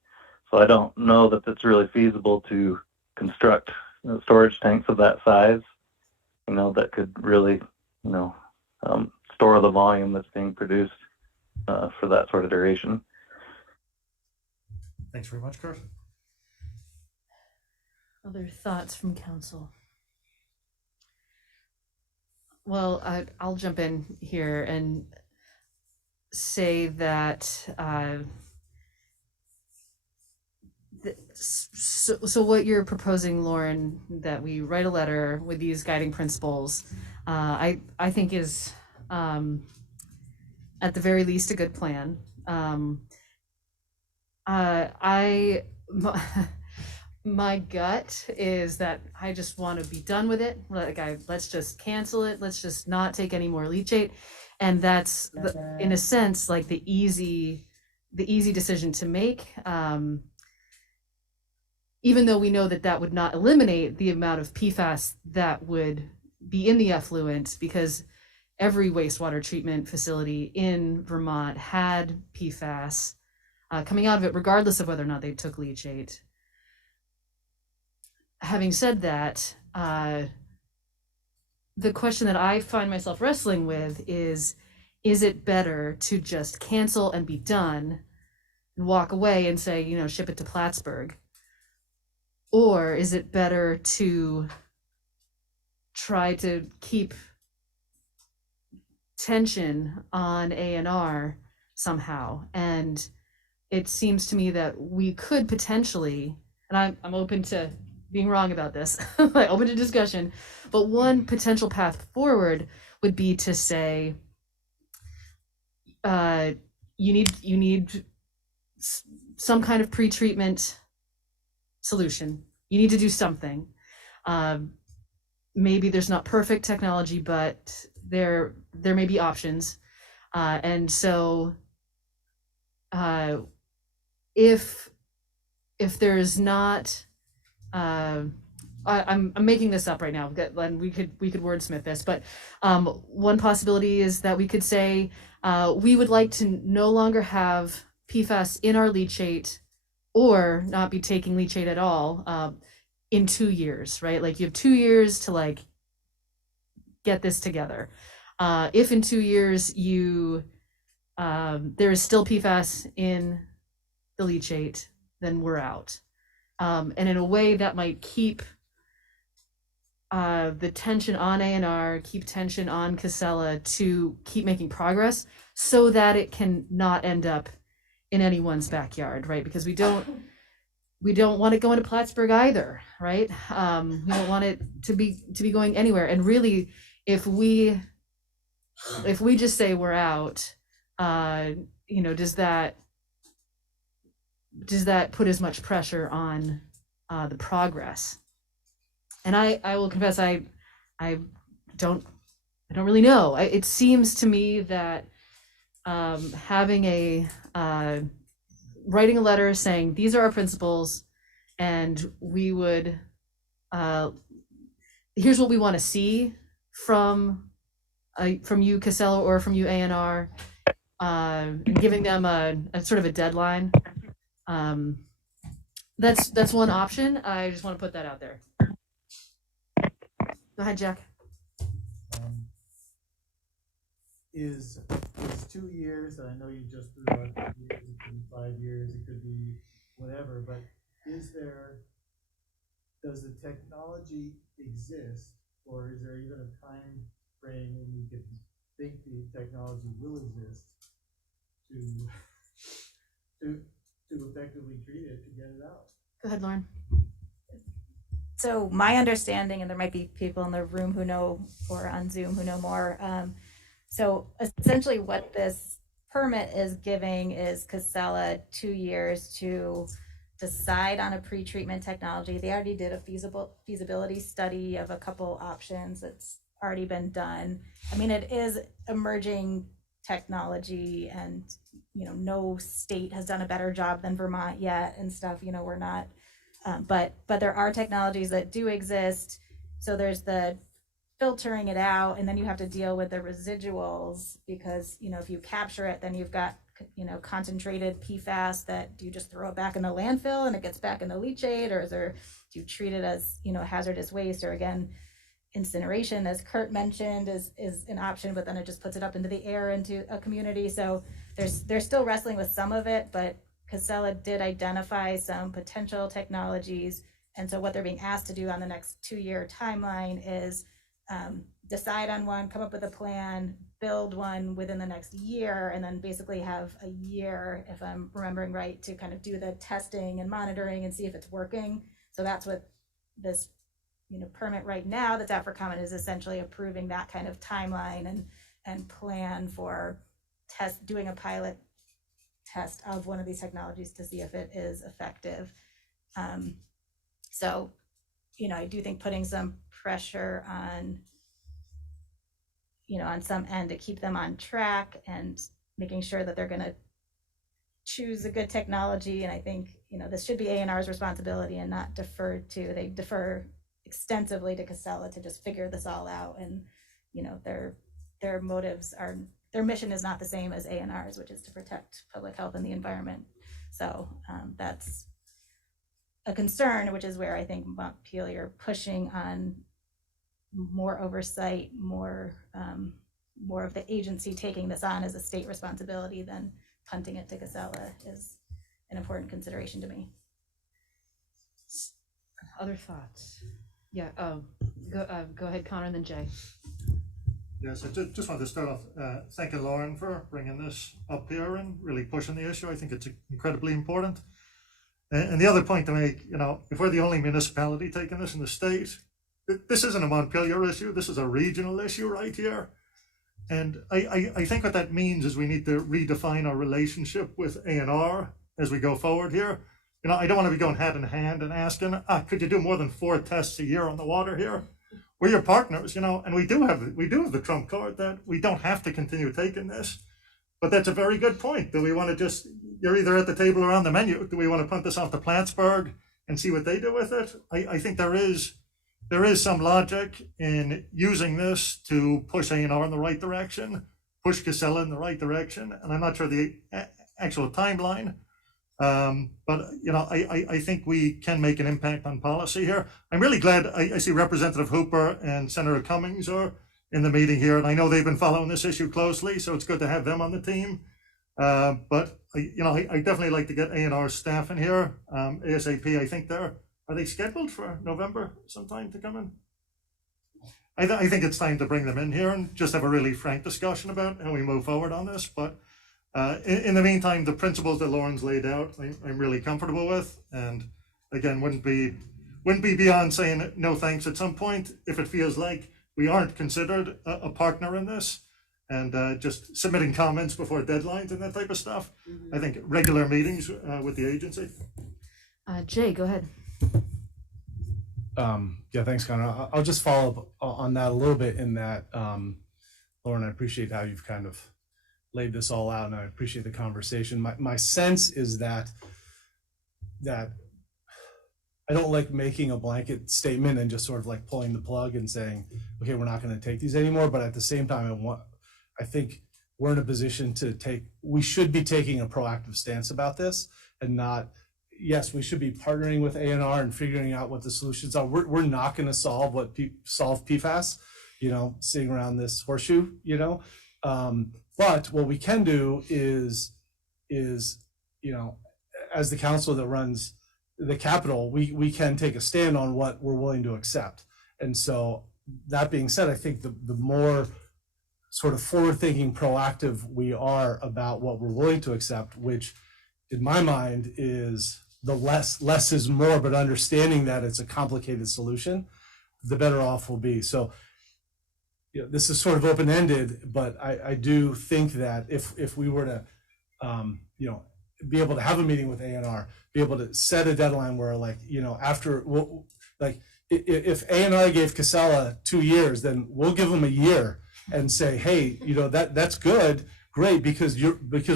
So I don't know that it's really feasible to construct storage tanks of that size, that could really, store the volume that's being produced for that sort of duration. Thanks very much, Kurt. Other thoughts from council? Well, I'll jump in here and say that so what you're proposing, Lauren, that we write a letter with these guiding principles, I think is at the very least a good plan. My gut is that I just want to be done with it. Let's just cancel it. Let's just not take any more leachate. And that's in a sense like the easy decision to make. Even though we know that would not eliminate the amount of PFAS that would be in the effluent, because every wastewater treatment facility in Vermont had PFAS coming out of it, regardless of whether or not they took leachate. Having said that, the question that I find myself wrestling with is it better to just cancel and be done and walk away and say, ship it to Plattsburgh? Or is it better to try to keep tension on A&R somehow? And it seems to me that we could potentially, and I'm open to being wrong about this, open to discussion, but one potential path forward would be to say, you need some kind of pre-treatment solution. You need to do something. Maybe there's not perfect technology, but there may be options. And so if there's not, I'm making this up right now, and we could wordsmith this, but one possibility is that we could say we would like to no longer have PFAS in our leachate, or not be taking leachate at all in 2 years, right? Like you have 2 years to get this together. If in 2 years there is still PFAS in the leachate, then we're out. And in a way that might keep the tension on A&R, keep tension on Casella to keep making progress so that it can not end up in anyone's backyard, right? Because we don't want it going to Plattsburgh either, right? We don't want it to be going anywhere. And really, if we just say we're out, does that put as much pressure on the progress? And I will confess, I don't really know. It seems to me that having writing a letter saying these are our principles, and we would here's what we want to see from you, Casella, or from you, ANR, giving them a sort of a deadline. That's one option. I just want to put that out there. Go ahead, Jack. Is 2 years, and I know you just threw out 2 years, it could be 5 years, it could be whatever, but does the technology exist, or is there even a time frame when you can think the technology will exist to effectively treat it, to get it out? Go ahead, Lauren. So my understanding, and there might be people in the room who know, or on Zoom who know more. So essentially what this permit is giving is Casella 2 years to decide on a pre-treatment technology. They already did a feasibility study of a couple options that's already been done. I mean, it is emerging technology, and no state has done a better job than Vermont yet and stuff. We're not, but there are technologies that do exist. So there's the filtering it out, and then you have to deal with the residuals, because if you capture it, then you've got concentrated PFAS that do you just throw it back in the landfill and it gets back in the leachate, or do you treat it as hazardous waste, or again, incineration, as Kurt mentioned, is an option, but then it just puts it up into the air into a community. So they're still wrestling with some of it, but Casella did identify some potential technologies, and so what they're being asked to do on the next 2-year timeline is decide on one, come up with a plan, build one within the next year, and then basically have a year, if I'm remembering right, to kind of do the testing and monitoring and see if it's working. So that's what this permit right now that's out for comment is essentially approving that kind of timeline and plan for doing a pilot test of one of these technologies to see if it is effective. So I do think putting some pressure on on some end to keep them on track and making sure that they're going to choose a good technology. And I think this should be A&R's responsibility and not deferred to. They defer extensively to Casella to just figure this all out, and their motives are, their mission is not the same as A&R's, which is to protect public health and the environment. So that's a concern, which is where I think Montpelier pushing on more oversight, more of the agency taking this on as a state responsibility than punting it to Casella is an important consideration to me. Other thoughts? Yeah. Go ahead, Connor, and then Jay. Yes, I just wanted to start off thanking Lauren for bringing this up here and really pushing the issue. I think it's incredibly important. And the other point to make, if we're the only municipality taking this in the state, this isn't a Montpelier issue. This is a regional issue right here. And I think what that means is we need to redefine our relationship with A&R as we go forward here. I don't want to be going hand in hand and asking, could you do more than 4 tests a year on the water here? We're your partners, and we do have the trump card that we don't have to continue taking this. But that's a very good point. Do we want to you're either at the table or on the menu. Do we want to punt this off to Plattsburgh and see what they do with it? I think there is some logic in using this to push A&R in the right direction, push Casella in the right direction. And I'm not sure the actual timeline, but I think we can make an impact on policy here. I'm really glad I see Representative Hooper and Senator Cummings are in the meeting here, and I know they've been following this issue closely, so it's good to have them on the team. But I definitely like to get A&R staff in here ASAP. I think are they scheduled for November sometime to come in? I think it's time to bring them in here and just have a really frank discussion about how we move forward on this. But in the meantime, the principles that Lauren's laid out, I'm really comfortable with, and again, wouldn't be beyond saying no thanks at some point if it feels like we aren't considered a partner in this, and just submitting comments before deadlines and that type of stuff. Mm-hmm. I think regular meetings with the agency. Jay, go ahead. Yeah, thanks, Connor. I'll just follow up on that a little bit in that, Lauren, I appreciate how you've kind of laid this all out, and I appreciate the conversation. My sense is that I don't like making a blanket statement and just sort of like pulling the plug and saying, okay, we're not going to take these anymore. But at the same time, I think we're in a position we should be taking a proactive stance about this, and not, yes, we should be partnering with A&R and figuring out what the solutions are. We're not going to solve PFAS, sitting around this horseshoe, but what we can do is, as the council that runs the Capitol, we can take a stand on what we're willing to accept. And so that being said, I think the more sort of forward-thinking, proactive we are about what we're willing to accept, which in my mind is the less is more, but understanding that it's a complicated solution, the better off we'll be. So this is sort of open-ended, but I do think that if we were to be able to have a meeting with A&R, be able to set a deadline where if A&R gave Casella 2 years, then we'll give them a year and say, hey, that's good, great, because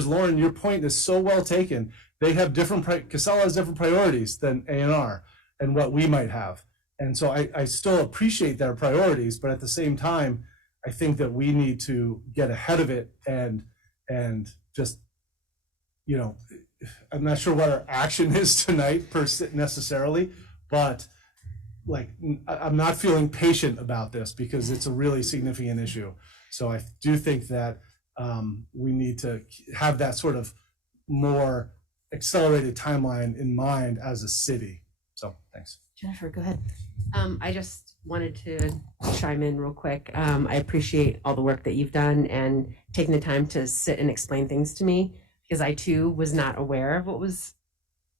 Lauren, your point is so well taken. They have Casella has different priorities than A&R and what we might have. And so I still appreciate their priorities, but at the same time, I think that we need to get ahead of it and just, I'm not sure what our action is tonight necessarily, but I'm not feeling patient about this because it's a really significant issue. So I do think that we need to have that sort of more accelerated timeline in mind as a city. So thanks. Jennifer, go ahead. I just wanted to chime in real quick. I appreciate all the work that you've done and taking the time to sit and explain things to me, because I too was not aware of what was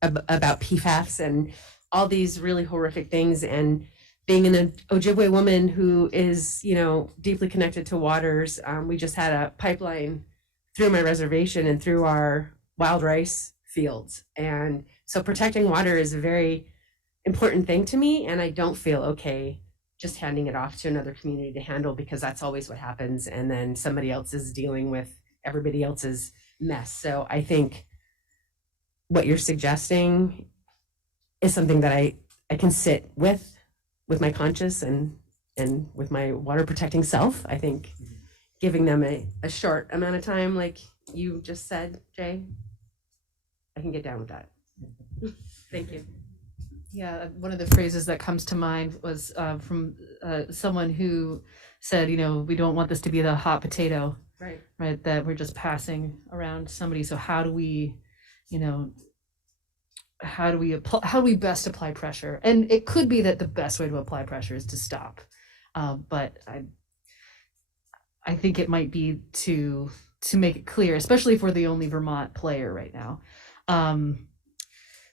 about PFAS and all these really horrific things. And being an Ojibwe woman who is, deeply connected to waters, we just had a pipeline through my reservation and through our wild rice fields. And so protecting water is a very important thing to me, and I don't feel okay just handing it off to another community to handle, because that's always what happens, and then somebody else is dealing with everybody else's mess. So I think what you're suggesting is something that I can sit with my conscience and with my water protecting self. I think giving them a short amount of time, like you just said, Jay, I can get down with that. Thank you. Yeah, one of the phrases that comes to mind was from someone who said, we don't want this to be the hot potato, right? That we're just passing around somebody. So how do we best apply pressure? And it could be that the best way to apply pressure is to stop, but I think it might be to make it clear, especially if we're the only Vermont player right now.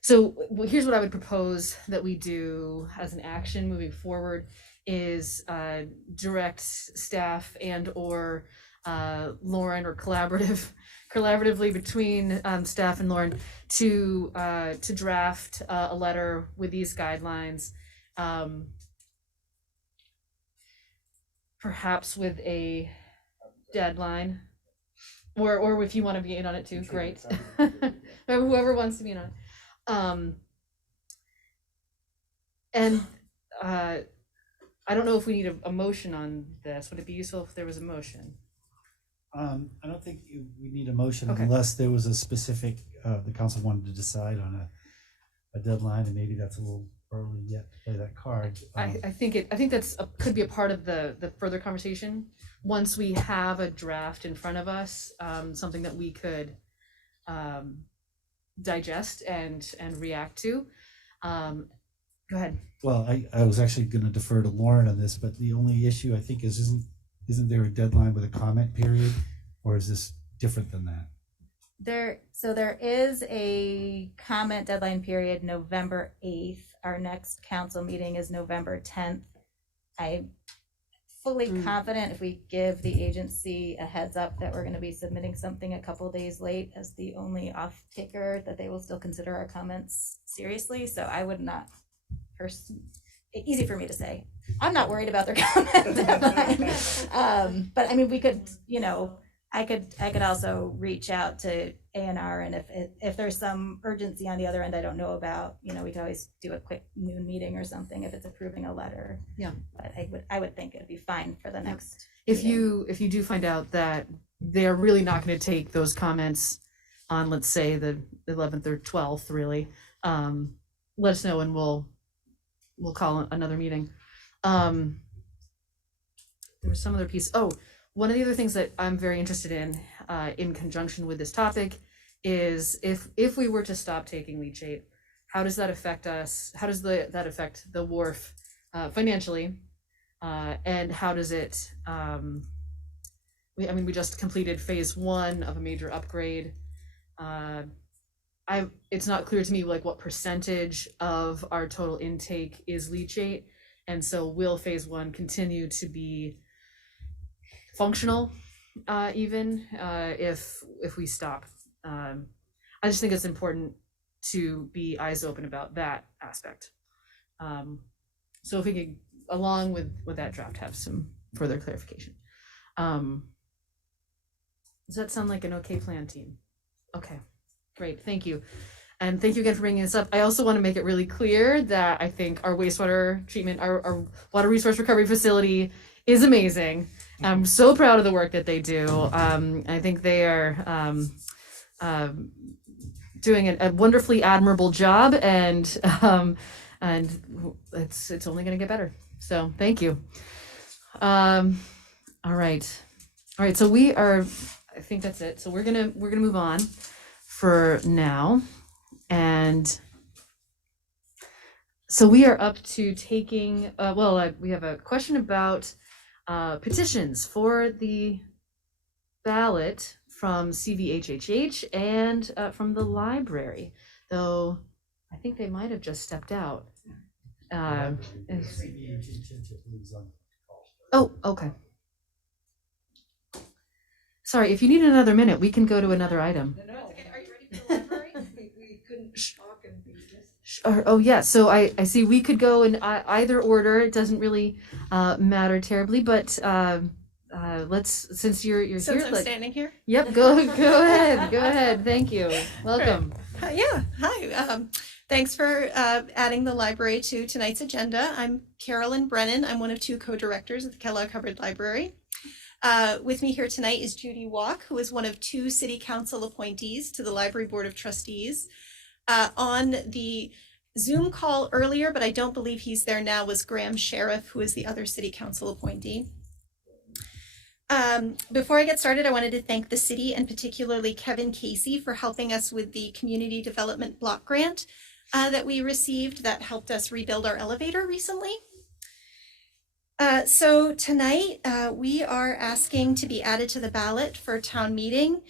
So here's what I would propose that we do as an action moving forward is direct staff and or Lauren, or collaboratively between staff and Lauren to draft a letter with these guidelines, perhaps with a deadline, or if you want to be in on it too, great. Whoever wants to be in on it. And I don't know if we need a motion on this. Would it be useful if there was a motion? I don't think we need a motion Okay. unless there was a specific, the council wanted to decide on a deadline, and maybe that's a little early yet to play that card. I think that's could be a part of the further conversation once we have a draft in front of us, something that we could digest and react to. Go ahead. Well, I was actually going to defer to Lauren on this, but the only issue I think is isn't there a deadline with a comment period, or is this different than that? There is a comment deadline period, November 8th. Our next council meeting is November 10th. I'm fully confident if we give the agency a heads up that we're going to be submitting something a couple days late as the only off taker, that they will still consider our comments seriously. So I would not easy for me to say. I'm not worried about their comment deadline. But I mean, we could, I could also reach out to A&R, and if there's some urgency on the other end I don't know about, we could always do a quick noon meeting or something if it's approving a letter. Yeah. But I would think it'd be fine for the next. If you do find out that they're really not going to take those comments on, let's say, the 11th or 12th, really, let us know and we'll call another meeting. There was some other piece. Oh, one of the other things that I'm very interested in conjunction with this topic, is if we were to stop taking leachate, how does that affect us? How does that affect the wharf financially? And how does it? We just completed phase 1 of a major upgrade. It's not clear to me what percentage of our total intake is leachate, and so will phase 1 continue to be functional even if we stop? I just think it's important to be eyes open about that aspect. So if we could, along with that draft, have some further clarification. Does that sound like an okay plan, team? Okay, great, thank you. And thank you again for bringing this up. I also want to make it really clear that I think our wastewater treatment, our water resource recovery facility is amazing. I'm so proud of the work that they do. I think they are doing a wonderfully admirable job, and it's only going to get better. So thank you. All right. So we are. I think that's it. So we're gonna move on for now, and so we are up to taking. We have a question about petitions for the ballot from CVHHH and from the library, though I think they might have just stepped out. Oh, okay. Sorry, if you need another minute, we can go to another item. No. Okay. Are you ready for the library? We couldn't talk and be missed. Oh yeah, so I see we could go in either order. It doesn't really matter terribly, but let's, since you're here. Since I'm standing here? Yep, go ahead. Thank you. Welcome. Yeah, hi. Thanks for adding the library to tonight's agenda. I'm Carolyn Brennan. I'm one of 2 co-directors of the Kellogg Hubbard Library. With me here tonight is Judy Walk, who is one of 2 city council appointees to the Library Board of Trustees. On the Zoom call earlier, but I don't believe he's there now, was Graham Sheriff, who is the other city council appointee. Before I get started, I wanted to thank the city, and particularly Kevin Casey, for helping us with the community development block grant that we received that helped us rebuild our elevator recently. So tonight we are asking to be added to the ballot for town meeting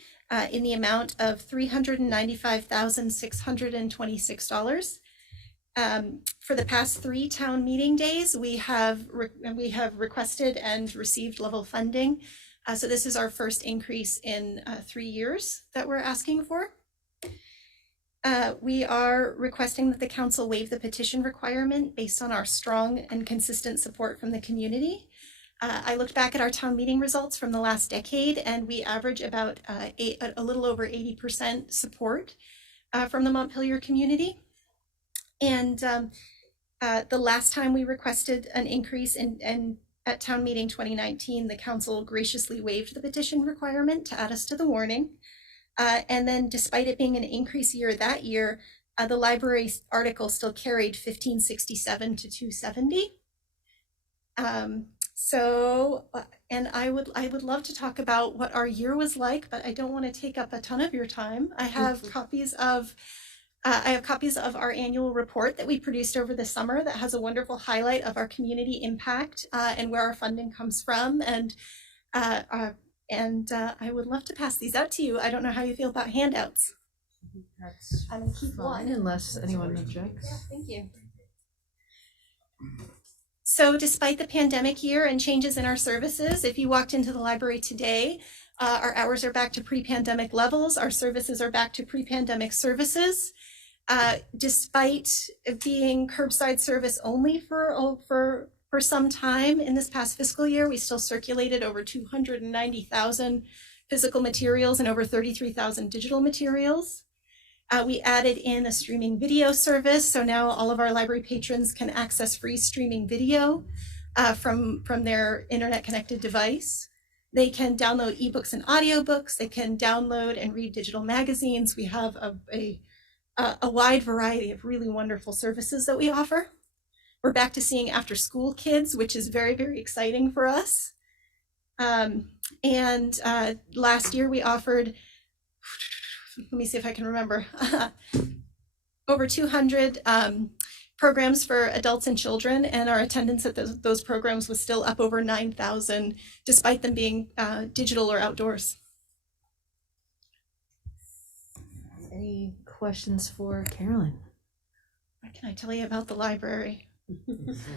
in the amount of $395,626. For the past 3 town meeting days, we have requested and received level funding. So this is our first increase in 3 years that we're asking for. We are requesting that the council waive the petition requirement based on our strong and consistent support from the community. I looked back at our town meeting results from the last decade, and we average about a little over 80% support from the Montpelier community. And the last time we requested an increase at town meeting 2019, the council graciously waived the petition requirement to add us to the warning. And then despite it being an increase year that year, the library article still carried 1567 to 270. And I would love to talk about what our year was like, but I don't want to take up a ton of your time. I have copies of our annual report that we produced over the summer that has a wonderful highlight of our community impact and where our funding comes from. And I would love to pass these out to you. I don't know how you feel about handouts. That's fine, unless anyone objects. Yeah, thank you. So despite the pandemic year and changes in our services, if you walked into the library today, our hours are back to pre-pandemic levels. Our services are back to pre-pandemic services. Despite being curbside service only for some time in this past fiscal year, we still circulated over 290,000 physical materials and over 33,000 digital materials. We added in a streaming video service, so now all of our library patrons can access free streaming video from their internet-connected device. They can download ebooks and audiobooks. They can download and read digital magazines. We have a wide variety of really wonderful services that we offer. We're back to seeing after-school kids, which is very, very exciting for us. And last year we offered, let me see if I can remember, over 200 programs for adults and children, and our attendance at those programs was still up over 9,000, despite them being digital or outdoors. Any questions for Carolyn? What can I tell you about the library?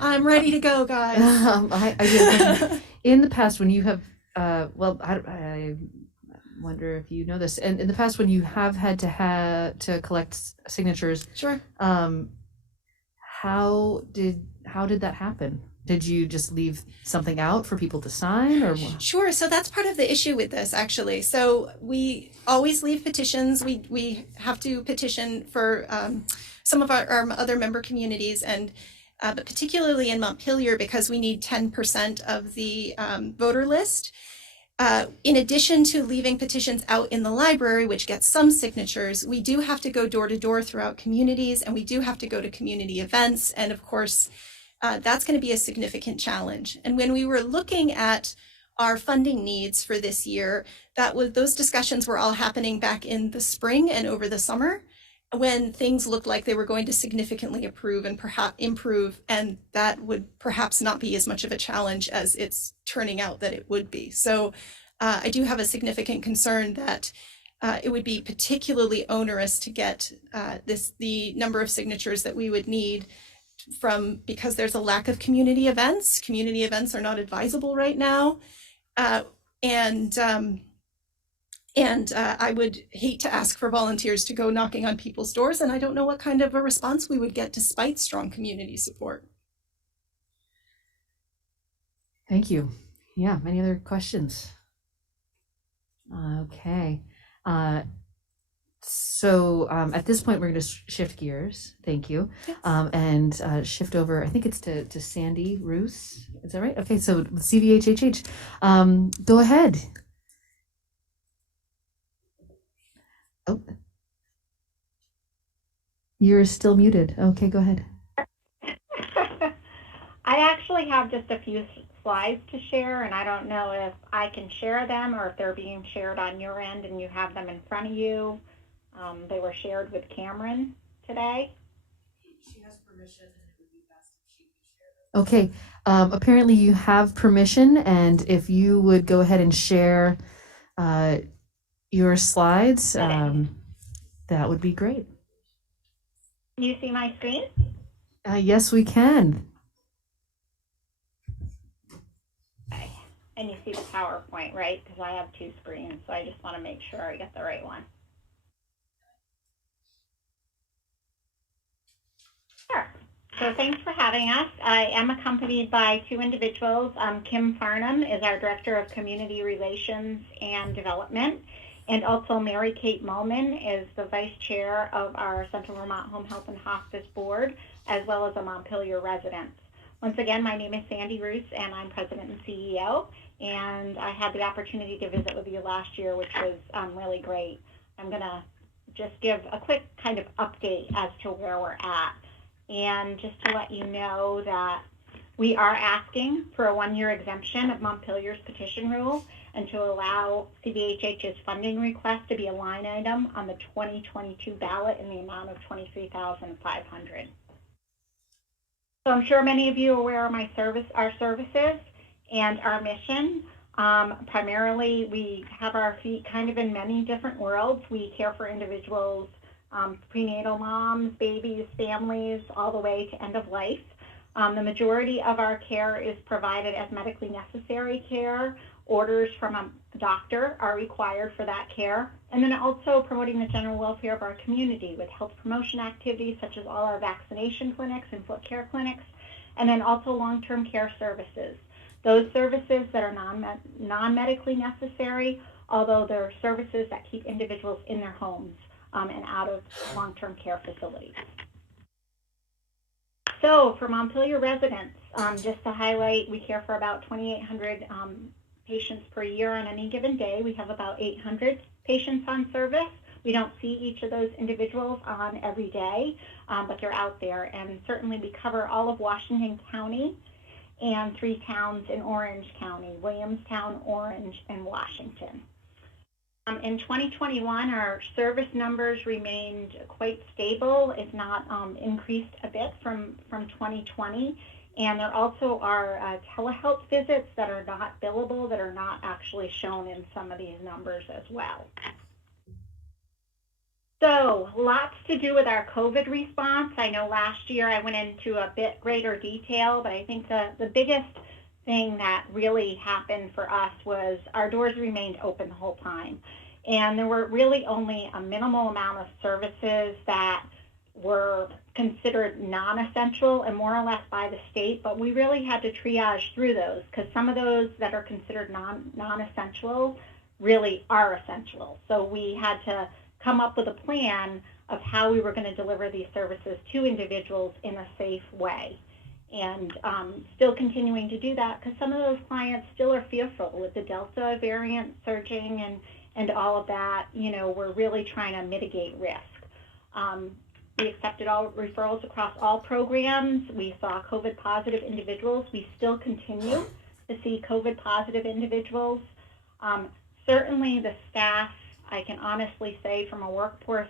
I'm ready to go, guys. In the past, when you have, I wonder if you know this, and in the past, when you have had to collect signatures, sure. How did that happen? Did you just leave something out for people to sign, or what? Sure. So that's part of the issue with this, actually. So we always leave petitions. We have to petition for some of our other member communities, and but particularly in Montpelier, because we need 10% of the voter list. In addition to leaving petitions out in the library, which gets some signatures, we do have to go door to door throughout communities, and we do have to go to community events. And of course, that's going to be a significant challenge. And when we were looking at our funding needs for this year, those discussions were all happening back in the spring and over the summer, when things looked like they were going to significantly improve, and that would perhaps not be as much of a challenge as it's turning out that it would be. So I do have a significant concern that it would be particularly onerous to get the number of signatures that we would need because there's a lack of community events. Community events are not advisable right now. And I would hate to ask for volunteers to go knocking on people's doors, and I don't know what kind of a response we would get despite strong community support. Thank you. Yeah, any other questions? Okay. So at this point, we're going to shift gears. Thank you. Yes. And shift over, I think it's to Sandy Roos. Is that right? Okay, so CVHHH. Go ahead. Oh, you're still muted. Okay, go ahead. I actually have just a few slides to share, and I don't know if I can share them or if they're being shared on your end and you have them in front of you. They were shared with Cameron today. She has permission, and it would be best if she could share them. Okay, apparently you have permission, and if you would go ahead and share your slides, that would be great. Can you see my screen? Yes, we can. Okay. And you see the PowerPoint, right? Because I have two screens, so I just want to make sure I get the right one. Sure. So thanks for having us. I am accompanied by two individuals. Kim Farnham is our Director of Community Relations and Development. And also Mary Kate Mullman is the Vice Chair of our Central Vermont Home Health and Hospice Board, as well as a Montpelier resident. Once again, my name is Sandy Roos, and I'm President and CEO. And I had the opportunity to visit with you last year, which was really great. I'm going to just give a quick kind of update as to where we're at. And just to let you know that we are asking for a one-year exemption of Montpelier's petition rule and to allow CVHH's funding request to be a line item on the 2022 ballot in the amount of $23,500. So I'm sure many of you are aware of our services and our mission. Primarily, we have our feet kind of in many different worlds. We care for individuals, prenatal moms, babies, families, all the way to end of life. The majority of our care is provided as medically necessary care. Orders from a doctor are required for that care. And then also promoting the general welfare of our community with health promotion activities such as all our vaccination clinics and foot care clinics, and then also long-term care services. Those services that are non-medically necessary although there are services that keep individuals in their homes and out of long-term care facilities. So for Montpelier residents, just to highlight, we care for about 2,800 patients per year on any given day. We have about 800 patients on service. We don't see each of those individuals on every day, but they're out there. And certainly we cover all of Washington County and 3 towns in Orange County, Williamstown, Orange, and Washington. In 2021, our service numbers remained quite stable, if not increased a bit from 2020. And there also are telehealth visits that are not billable, that are not actually shown in some of these numbers as well. So lots to do with our COVID response. I know last year I went into a bit greater detail, but I think the biggest thing that really happened for us was our doors remained open the whole time. And there were really only a minimal amount of services that were considered non-essential and more or less by the state, but we really had to triage through those because some of those that are considered non-essential really are essential. So we had to come up with a plan of how we were going to deliver these services to individuals in a safe way. And still continuing to do that because some of those clients still are fearful with the Delta variant surging and all of that. You know, we're really trying to mitigate risk. We accepted all referrals across all programs. We saw COVID positive individuals. We still continue to see COVID positive individuals. Certainly the staff, I can honestly say from a workforce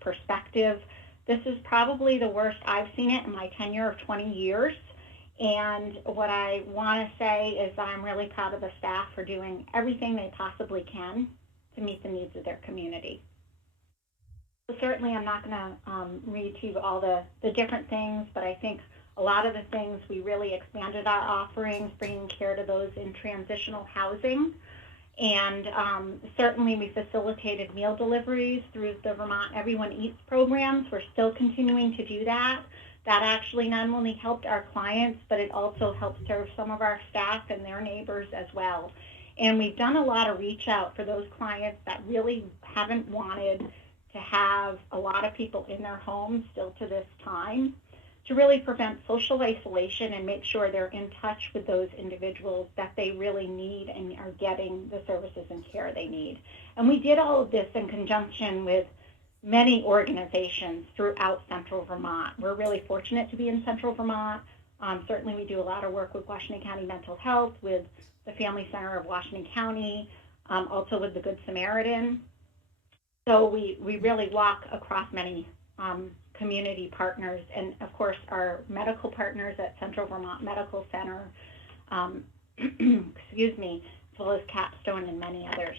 perspective, this is probably the worst I've seen it in my tenure of 20 years. And what I want to say is I'm really proud of the staff for doing everything they possibly can to meet the needs of their community. So certainly I'm not going to read to you all the different things, but I think a lot of the things we really expanded our offerings, bringing care to those in transitional housing. And certainly we facilitated meal deliveries through the Vermont Everyone Eats programs. We're still continuing to do that. That actually not only helped our clients, but it also helped serve some of our staff and their neighbors as well. And we've done a lot of reach out for those clients that really haven't wanted to have a lot of people in their homes still to this time, to really prevent social isolation and make sure they're in touch with those individuals that they really need and are getting the services and care they need. And we did all of this in conjunction with many organizations throughout Central Vermont. We're really fortunate to be in Central Vermont. Certainly we do a lot of work with Washington County Mental Health, with the Family Center of Washington County, also with the Good Samaritan. So we really walk across many community partners, and of course our medical partners at Central Vermont Medical Center, excuse me, as well as Capstone and many others.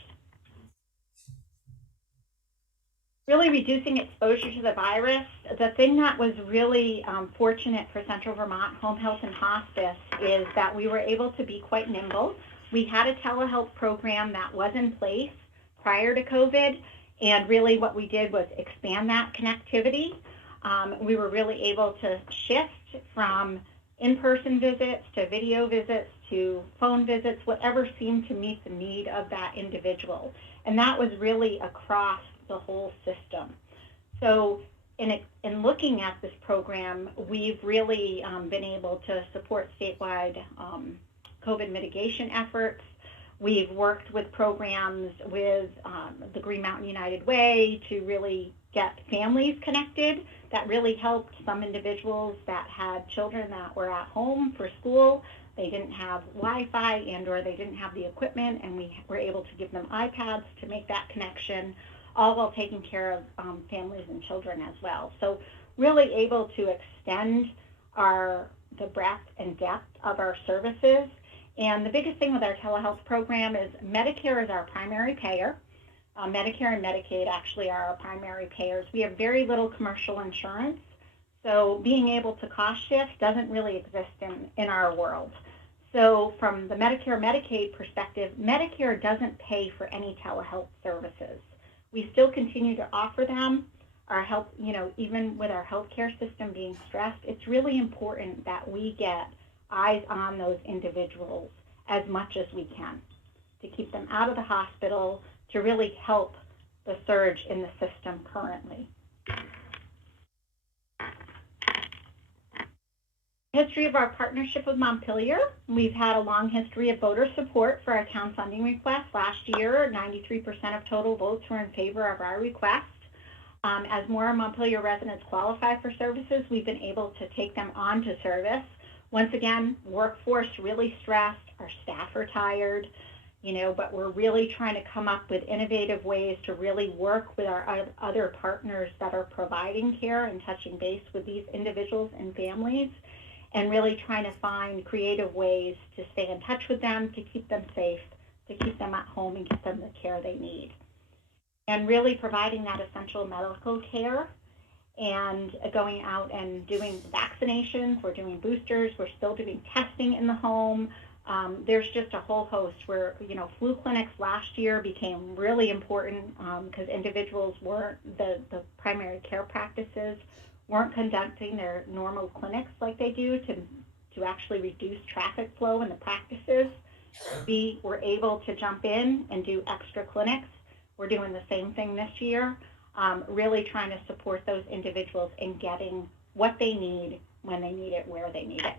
Really reducing exposure to the virus. The thing that was really fortunate for Central Vermont Home Health and Hospice is that we were able to be quite nimble. We had a telehealth program that was in place prior to COVID, and really what we did was expand that connectivity. We were really able to shift from in-person visits to video visits to phone visits, whatever seemed to meet the need of that individual. And that was really across the whole system. So in looking at this program, we've really been able to support statewide COVID mitigation efforts. We've worked with programs with the Green Mountain United Way to really get families connected. That really helped some individuals that had children that were at home for school. They didn't have Wi-Fi and or they didn't have the equipment, and we were able to give them iPads to make that connection, all while taking care of families and children as well. So really able to extend the breadth and depth of our services. And the biggest thing with our telehealth program is Medicare is our primary payer. Medicare and Medicaid actually are our primary payers. We have very little commercial insurance, so being able to cost shift doesn't really exist in our world. So from the Medicare Medicaid perspective, Medicare doesn't pay for any telehealth services. We still continue to offer them. Our health, even with our healthcare system being stressed, it's really important that we get eyes on those individuals as much as we can to keep them out of the hospital, to really help the surge in the system currently. History of our partnership with Montpelier. We've had a long history of voter support for our town funding request. Last year, 93% of total votes were in favor of our request. As more Montpelier residents qualify for services, we've been able to take them on to service. Once again, workforce really stressed, our staff are tired, but we're really trying to come up with innovative ways to really work with our other partners that are providing care and touching base with these individuals and families, and really trying to find creative ways to stay in touch with them, to keep them safe, to keep them at home and get them the care they need. And really providing that essential medical care and going out and doing vaccinations. We're doing boosters. We're still doing testing in the home. There's just a whole host where, flu clinics last year became really important because individuals weren't, the primary care practices weren't conducting their normal clinics like they do to actually reduce traffic flow in the practices. We were able to jump in and do extra clinics. We're doing the same thing this year, really trying to support those individuals in getting what they need, when they need it, where they need it.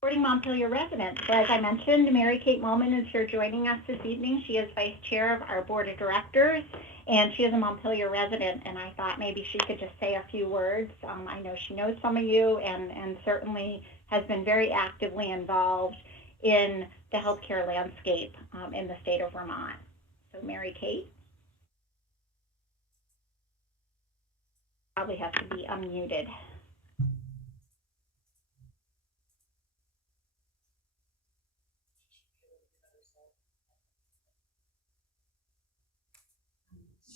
Supporting Montpelier residents. So as I mentioned, Mary Kate Mollman is here joining us this evening. She is vice chair of our board of directors, and she is a Montpelier resident, and I thought maybe she could just say a few words. I know she knows some of you and certainly has been very actively involved in the healthcare landscape in the state of Vermont. So Mary Kate. Probably has to be unmuted.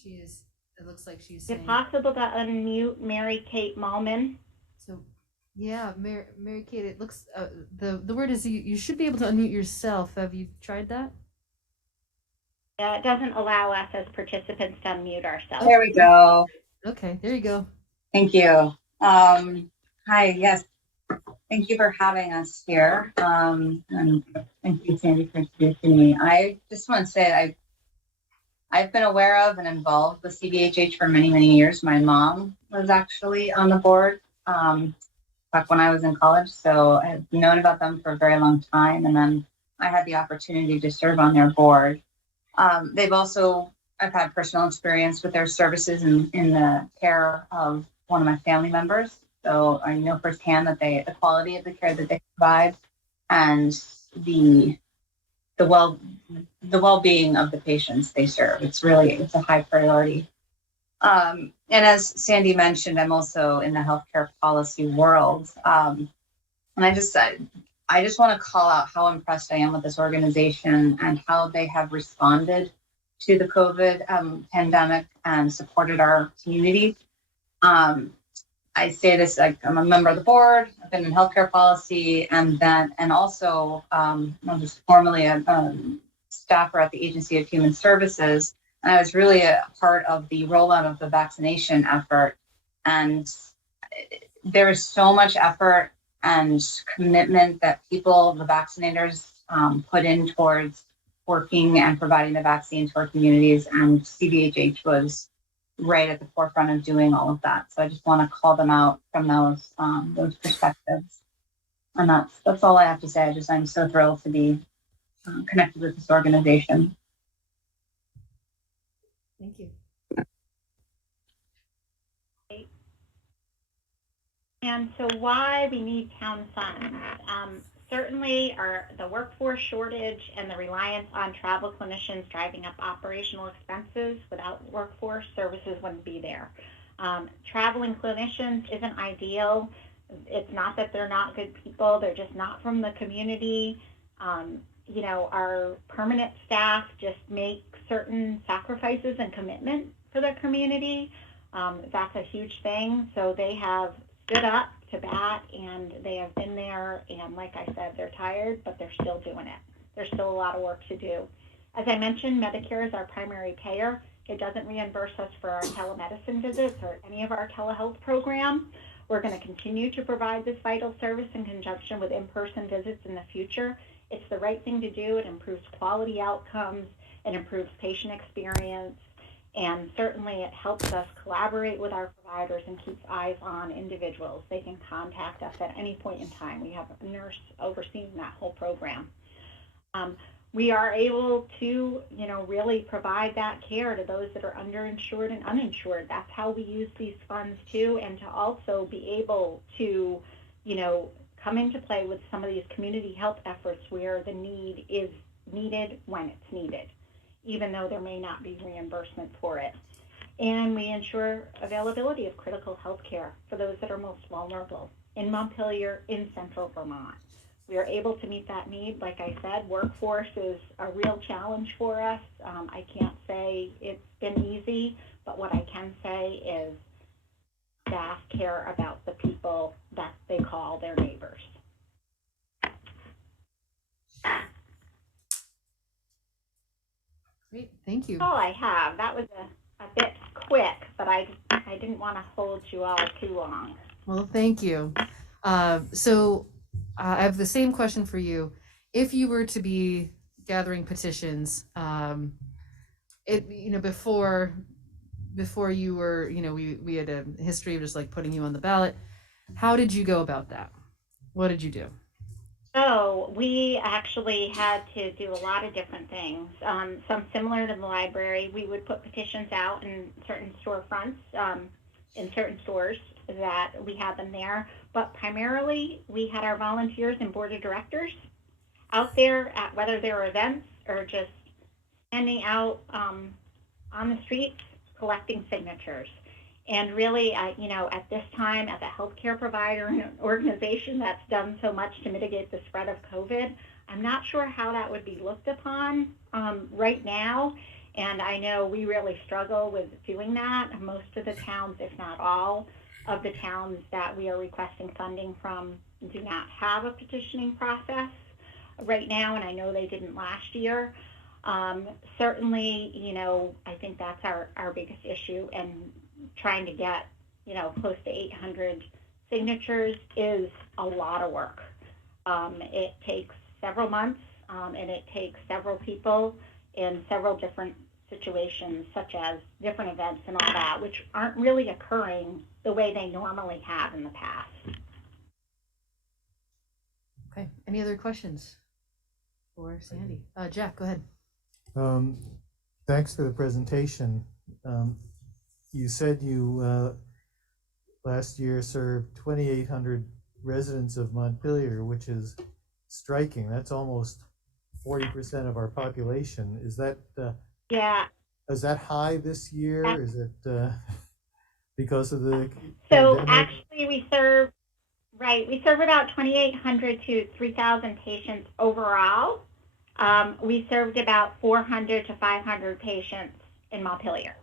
She is, it looks like she's Is saying. it possible to unmute Mary Kate Mollman? So, yeah, Mary Kate, it looks, the word is you should be able to unmute yourself. Have you tried that? Yeah, it doesn't allow us as participants to unmute ourselves. There we go. Okay, there you go. Thank you. Hi, yes. Thank you for having us here. And thank you, Sandy, for introducing me. I just want to say I've been aware of and involved with CBHH for many, many years. My mom was actually on the board back when I was in college, so I've known about them for a very long time, and then I had the opportunity to serve on their board. I've had personal experience with their services in the care of one of my family members, so I know firsthand that the quality of the care that they provide and the well-being of the patients they serve. It's a high priority. And as Sandy mentioned, I'm also in the healthcare policy world. And I just want to call out how impressed I am with this organization and how they have responded to the COVID pandemic and supported our community. I say this, I'm a member of the board, I've been in healthcare policy, and also I'm just formerly a staffer at the Agency of Human Services. And I was really a part of the rollout of the vaccination effort. And there is so much effort and commitment that people, the vaccinators, put in towards working and providing the vaccine to our communities. And CBHH was right at the forefront of doing all of that. So I just want to call them out from those perspectives. And that's all I have to say. I'm so thrilled to be connected with this organization. Thank you. And so why we need town funds? Certainly the workforce shortage and the reliance on travel clinicians driving up operational expenses. Without workforce, services wouldn't be there. Traveling clinicians isn't ideal. It's not that they're not good people, they're just not from the community. Our permanent staff just make certain sacrifices and commitment for their community. That's a huge thing. So they have stood up to bat, and they have been there, and like I said, they're tired, but they're still doing it. There's still a lot of work to do. As I mentioned, Medicare is our primary payer. It doesn't reimburse us for our telemedicine visits or any of our telehealth program. We're going to continue to provide this vital service in conjunction with in-person visits in the future. It's the right thing to do. It improves quality outcomes, it improves patient experience, and certainly it helps us collaborate with our providers and keeps eyes on individuals. They can contact us at any point in time. We have a nurse overseeing that whole program. We are able to, really provide that care to those that are underinsured and uninsured. That's how we use these funds too, and to also be able to, come into play with some of these community health efforts where the need is needed when it's needed, even though there may not be reimbursement for it. And we ensure availability of critical health care for those that are most vulnerable in Montpelier, in central Vermont. We are able to meet that need. Like I said, workforce is a real challenge for us. I can't say it's been easy, but what I can say is staff care about the people that they call their neighbors. Great, thank you. That's all I have. That was a bit quick, but I didn't want to hold you all too long. Well, thank you. So I have the same question for you. If you were to be gathering petitions, before you were, we had a history of just like putting you on the ballot. How did you go about that? What did you do? So we actually had to do a lot of different things. Some similar to the library, we would put petitions out in certain storefronts, in certain stores that we had them there. But primarily, we had our volunteers and board of directors out there at whether there were events or just standing out on the streets collecting signatures. And really, at this time, as a healthcare provider and an organization that's done so much to mitigate the spread of COVID, I'm not sure how that would be looked upon right now. And I know we really struggle with doing that. Most of the towns, if not all of the towns that we are requesting funding from, do not have a petitioning process right now, and I know they didn't last year. Certainly, I think that's our biggest issue, and trying to get, close to 800 signatures is a lot of work. It takes several months, and it takes several people in several different situations, such as different events and all that, which aren't really occurring the way they normally have in the past. Okay, any other questions for Sandy? Jack, go ahead. Thanks for the presentation. You said you last year served 2,800 residents of Montpelier, which is striking. That's almost 40% of our population. Is that yeah? Is that high this year? Is it because of the so pandemic? Actually we serve about 2,800 to 3,000 patients overall. We served about 400 to 500 patients in Montpelier.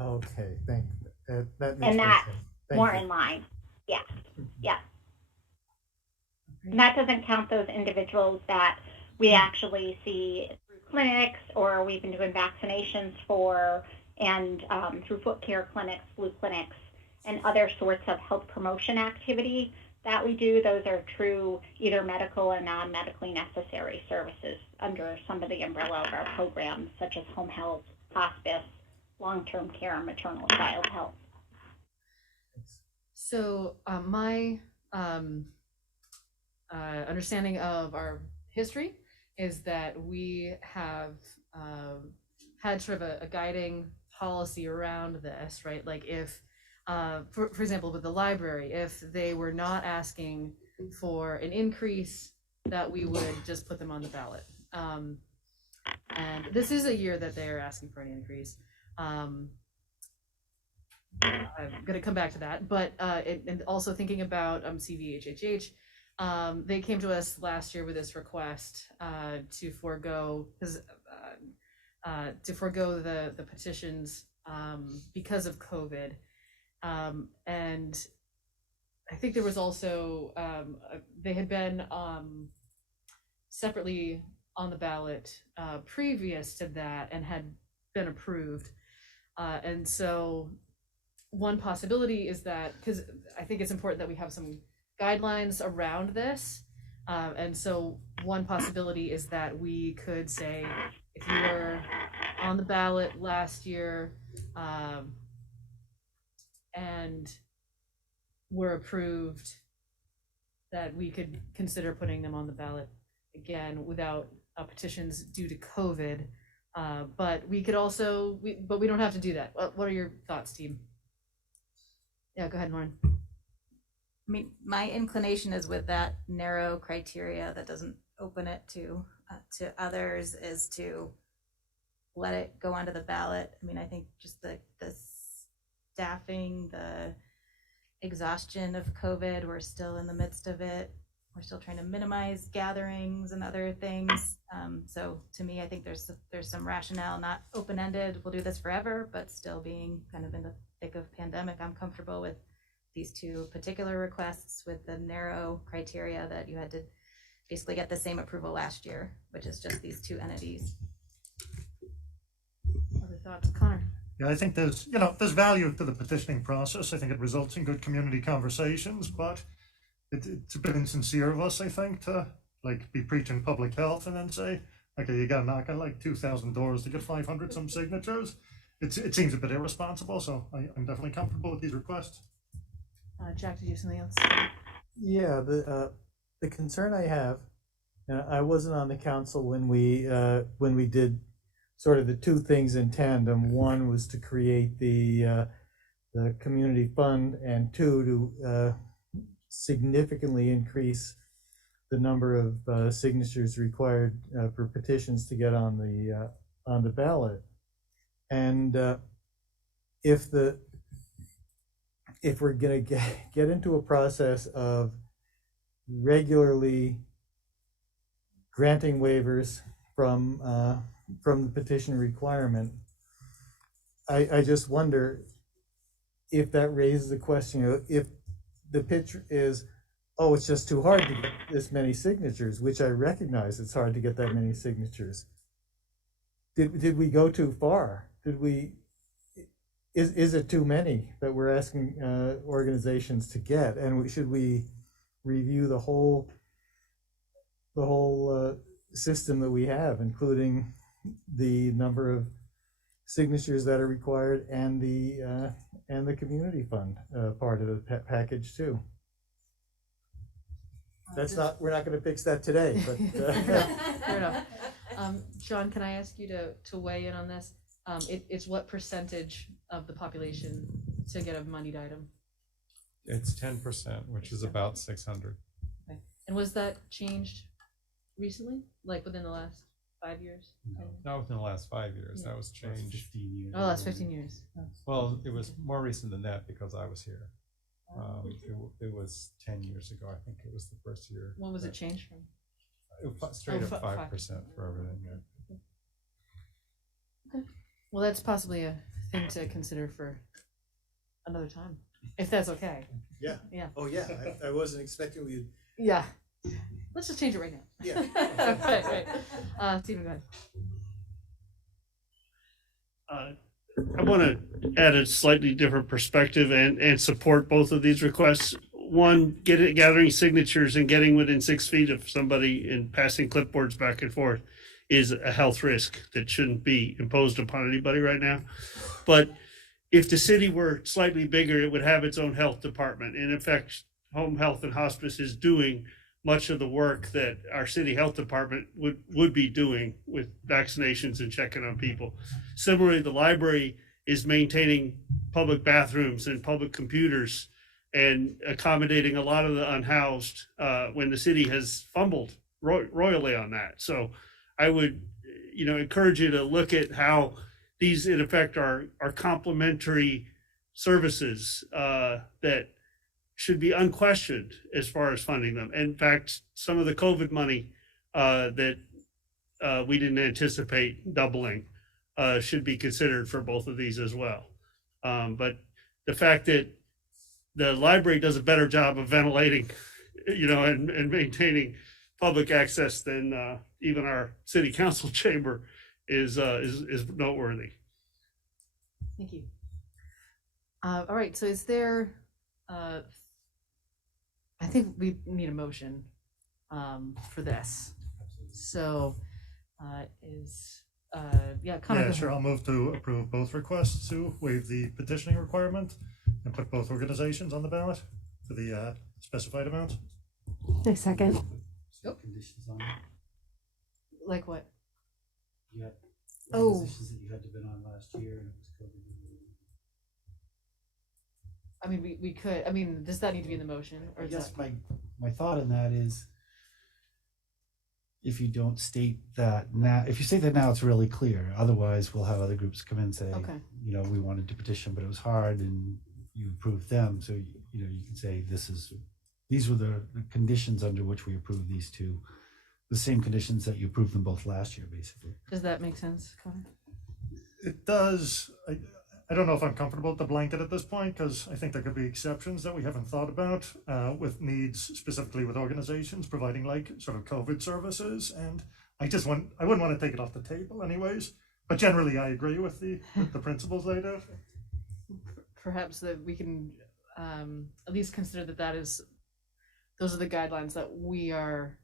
Okay, thank you. That makes And that's more you. in line. Yeah, yeah. And that doesn't count those individuals that we actually see through clinics or we've been doing vaccinations for, and through foot care clinics, flu clinics, and other sorts of health promotion activity that we do. Those are true either medical or non-medically necessary services under some of the umbrella of our programs, such as home health, hospice, long-term care, and maternal child health. So my understanding of our history is that we have had sort of a guiding policy around this, right? Like if, for example, with the library, if they were not asking for an increase, that we would just put them on the ballot. And this is a year that they're asking for an increase. I'm going to come back to that, but and also thinking about CVHHH, they came to us last year with this request to forego the petitions because of COVID, and I think there was also they had been separately on the ballot previous to that and had been approved. And so one possibility is that, because I think it's important that we have some guidelines around this, And so one possibility is that we could say, if you were on the ballot last year and were approved, that we could consider putting them on the ballot again without petitions due to COVID. But we could also, but we don't have to do that. What are your thoughts, team? Yeah, go ahead, Lauren. I mean, my inclination is with that narrow criteria that doesn't open it to others, is to let it go onto the ballot. I mean, I think just the staffing, the exhaustion of COVID, we're still in the midst of it. We're still trying to minimize gatherings and other things. So to me, I think there's some rationale, not open-ended, we'll do this forever, but still being kind of in the thick of pandemic. I'm comfortable with these two particular requests with the narrow criteria that you had to basically get the same approval last year, which is just these two entities. Other thoughts, Connor? Yeah, I think there's value to the petitioning process. I think it results in good community conversations, but it's a bit insincere of us, I think, to like be preaching public health and then say, okay, you got to knock on like 2,000 doors to get 500 some signatures. It seems a bit irresponsible, so I'm definitely comfortable with these requests. Jack, did you have something else? Yeah, the concern I have, and I wasn't on the council when we did sort of the two things in tandem. One was to create the community fund, and two, to significantly increase the number of signatures required for petitions to get on the ballot. And if we're going to get into a process of regularly granting waivers from the petition requirement, I just wonder if that raises the question, if the pitch is, oh, it's just too hard to get this many signatures, which I recognize it's hard to get that many signatures. Did we go too far? Is it too many that we're asking organizations to get? And should we review the whole system that we have, including the number of signatures that are required and the community fund part of the package too? We're not going to fix that today, but fair enough. John, can I ask you to weigh in on this? It's what percentage of the population to get a moneyed item? It's 10%, which is about 600. Okay. And was that changed recently, like within the last 5 years? No, not within the last 5 years. Yeah. That was changed. 15 years. Oh, last 15 years. Oh. Well, it was more recent than that because I was here. It was 10 years ago. I think it was the first year. When was it changed from? Straight up 5% for everything. Yeah. Okay. Well, that's possibly a thing to consider for another time, if that's okay. Yeah. Yeah. Oh, yeah. I wasn't expecting we. Yeah. Let's just change it right now. Yeah. right. Stephen, go ahead. I want to add a slightly different perspective and support both of these requests. One, gathering signatures and getting within 6 feet of somebody and passing clipboards back and forth is a health risk that shouldn't be imposed upon anybody right now. But if the city were slightly bigger, it would have its own health department. And in fact, home health and hospice is doing much of the work that our city health department would be doing with vaccinations and checking on people. Similarly, the library is maintaining public bathrooms and public computers and accommodating a lot of the unhoused when the city has fumbled royally on that. So I would, encourage you to look at how these, in effect, are complementary services that should be unquestioned as far as funding them. In fact, some of the COVID money that we didn't anticipate doubling should be considered for both of these as well. But the fact that the library does a better job of ventilating, and maintaining public access than even our city council chamber is noteworthy. Thank you. All right, so is there, I think we need a motion for this. So, Yeah, sure. I'll move to approve both requests to waive the petitioning requirement and put both organizations on the ballot for the specified amount. A second. Conditions on it. Like what? You had Oh. organizations that you had to been on last year and it was COVID. I mean, we could. I mean, does that need to be in the motion, or I is guess that? my thought in that is, if you don't state that now, if you state that now, it's really clear. Otherwise, we'll have other groups come in and say, Okay. you know, we wanted to petition, but it was hard, and you approved them. So you know, you can say these were the conditions under which we approved these two, the same conditions that you approved them both last year, basically. Does that make sense, Connor? It does. I don't know if I'm comfortable with the blanket at this point, because I think there could be exceptions that we haven't thought about with needs, specifically with organizations providing like sort of COVID services. And I wouldn't want to take it off the table anyways, but generally I agree with the principles laid out. Perhaps that we can at least consider those are the guidelines that we are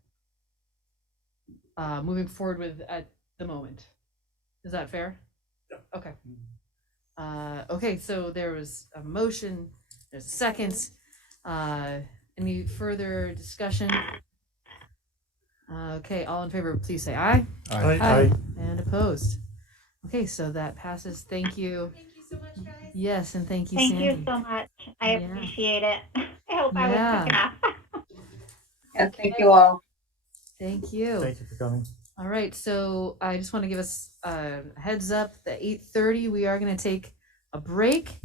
moving forward with at the moment. Is that fair? Yeah. Okay. Okay, so there was a motion, there's a second. Any further discussion? Okay, all in favor, please say aye. Aye. Aye. And opposed. Okay, so that passes. Thank you. Thank you so much, guys. Yes, and thank you, Thank Sandy. you so much. I Yeah. appreciate it. I hope I was Yeah. quick enough. And thank you all. Thank you. Thank you for coming. All right, so I just want to give us a heads up that 8:30 we are going to take a break.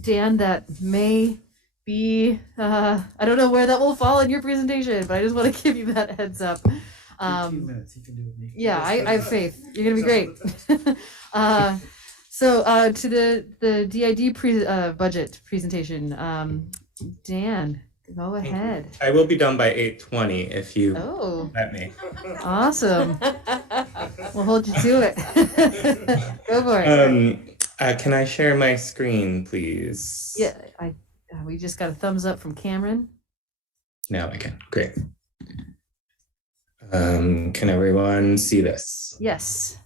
Dan, that may be I don't know where that will fall in your presentation, but I just want to give you that heads up. 15 minutes, you can do it. Nick. Yeah, I have faith. You're gonna be great. So to the DID budget presentation, Dan, go ahead. I will be done by 8:20 if you Oh. let me. Awesome. We'll hold you to it. Go for it. Can I share my screen, please? Yeah, we just got a thumbs up from Cameron. Now I can. Great. Can everyone see this? Yes.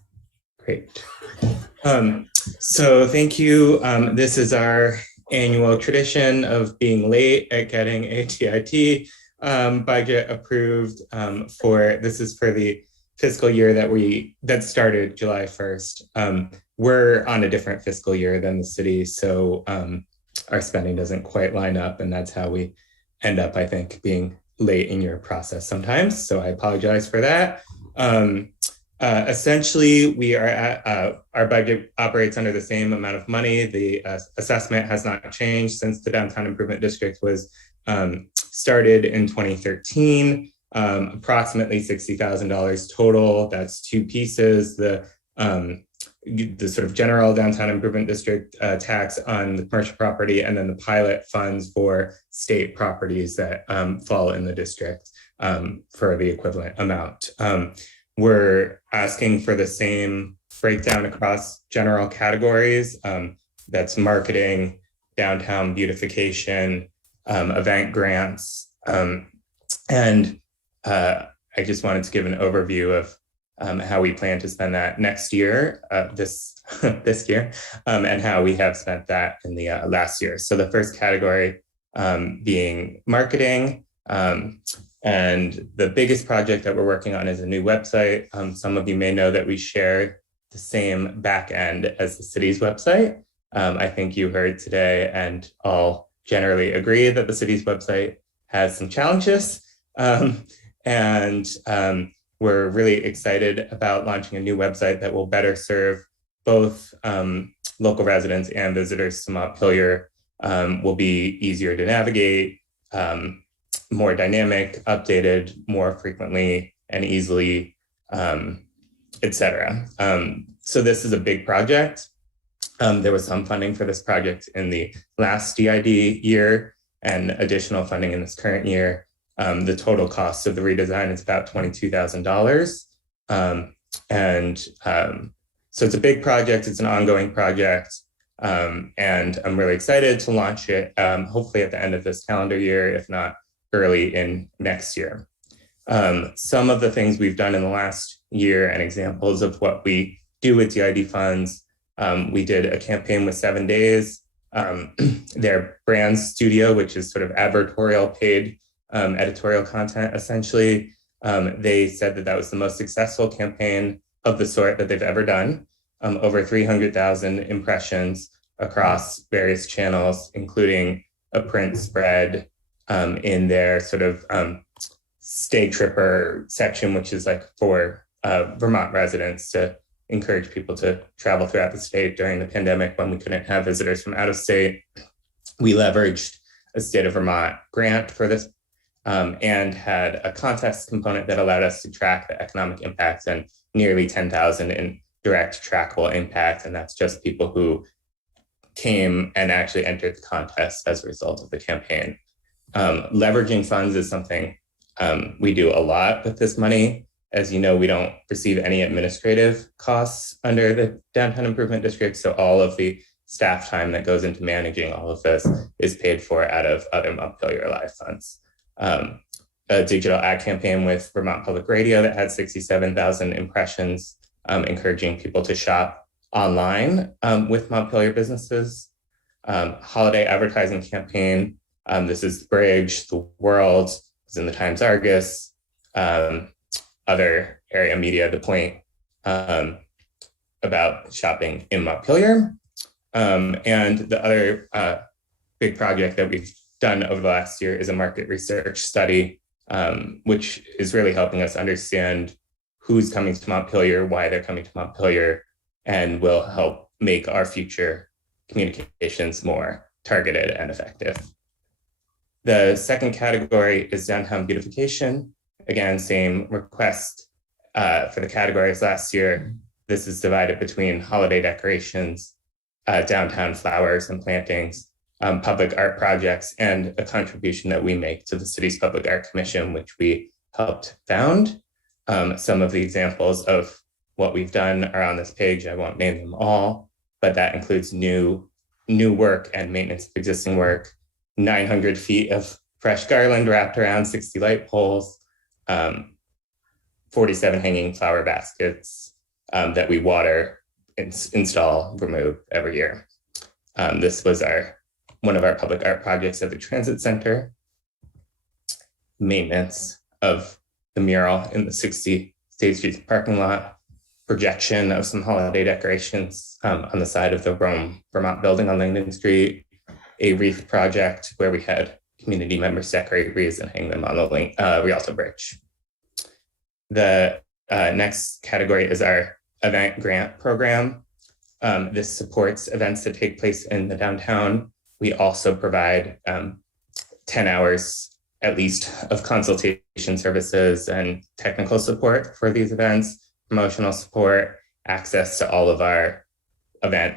Great. So thank you. This is our annual tradition of being late at getting a TIT budget approved this is for the fiscal year that started July 1st. We're on a different fiscal year than the city, so our spending doesn't quite line up, and that's how we end up, I think, being late in your process sometimes. So I apologize for that. Essentially, we are at, our budget operates under the same amount of money. The assessment has not changed since the Downtown Improvement District was started in 2013. Approximately $60,000 total. That's two pieces. The sort of general Downtown Improvement District tax on the commercial property, and then the pilot funds for state properties that fall in the district for the equivalent amount. We're asking for the same breakdown across general categories. That's marketing, downtown beautification, event grants. And I just wanted to give an overview of how we plan to spend that next year, this year, and how we have spent that in the last year. So the first category being marketing. And the biggest project that we're working on is a new website. Some of you may know that we share the same back end as the city's website. I think you heard today and all generally agree that the city's website has some challenges. We're really excited about launching a new website that will better serve both local residents and visitors to Montpelier. Will be easier to navigate, more dynamic, updated more frequently and easily, etc. So this is a big project. There was some funding for this project in the last DID year and additional funding in this current year. The total cost of the redesign is about $22,000. So it's a big project, it's an ongoing project. And I'm really excited to launch it, hopefully at the end of this calendar year, if not early in next year. Some of the things we've done in the last year and examples of what we do with DID funds. We did a campaign with 7 Days, their brand studio, which is sort of advertorial paid editorial content, essentially. They said that that was the most successful campaign of the sort that they've ever done. Over 300,000 impressions across various channels, including a print spread in their sort of Stay Tripper section, which is like for Vermont residents to encourage people to travel throughout the state during the pandemic when we couldn't have visitors from out of state. We leveraged a state of Vermont grant for this and had a contest component that allowed us to track the economic impacts, and nearly 10,000 in direct trackable impact. And that's just people who came and actually entered the contest as a result of the campaign. Leveraging funds is something we do a lot with this money. As you know, we don't receive any administrative costs under the Downtown Improvement District. So all of the staff time that goes into managing all of this is paid for out of other Montpelier Alive funds. A digital ad campaign with Vermont Public Radio that had 67,000 impressions, encouraging people to shop online with Montpelier businesses. Holiday advertising campaign. This is Bridge, The World, was in the Times Argus, other area media, The Point, about shopping in Montpelier. And the other big project that we've done over the last year is a market research study, which is really helping us understand who's coming to Montpelier, why they're coming to Montpelier, and will help make our future communications more targeted and effective. The second category is downtown beautification. Again, same request for the categories last year. This is divided between holiday decorations, downtown flowers and plantings, public art projects, and a contribution that we make to the city's Public Art Commission, which we helped found. Some of the examples of what we've done are on this page. I won't name them all, but that includes new work and maintenance of existing work, 900 feet of fresh garland wrapped around 60 light poles, 47 hanging flower baskets that we water, install, remove every year. This was one of our public art projects at the Transit Center. Maintenance of the mural in the 60 State Street parking lot, projection of some holiday decorations on the side of the Rome, Vermont building on Langdon Street, a wreath project where we had community members decorate wreaths and hang them on the Rialto Bridge. The next category is our event grant program. This supports events that take place in the downtown. We also provide 10 hours at least of consultation services and technical support for these events, promotional support, access to all of our event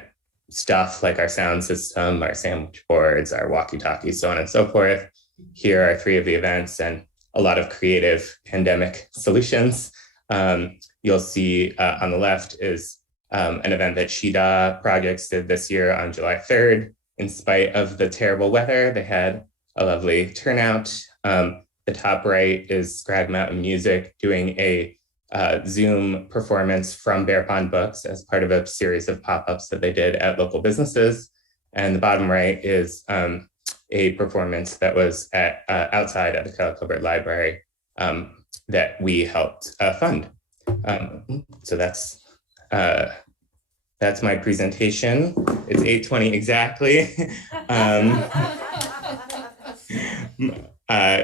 stuff like our sound system, our sandwich boards, our walkie-talkies, so on and so forth. Here are 3 of the events and a lot of creative pandemic solutions. You'll see on the left is an event that Shida Projects did this year on July 3rd. In spite of the terrible weather, they had a lovely turnout. The top right is Scrag Mountain Music doing a Zoom performance from Bear Pond Books as part of a series of pop-ups that they did at local businesses. And the bottom right is a performance that was at outside at the Kellogg Colbert Library that we helped fund. So that's my presentation. It's 8:20 exactly.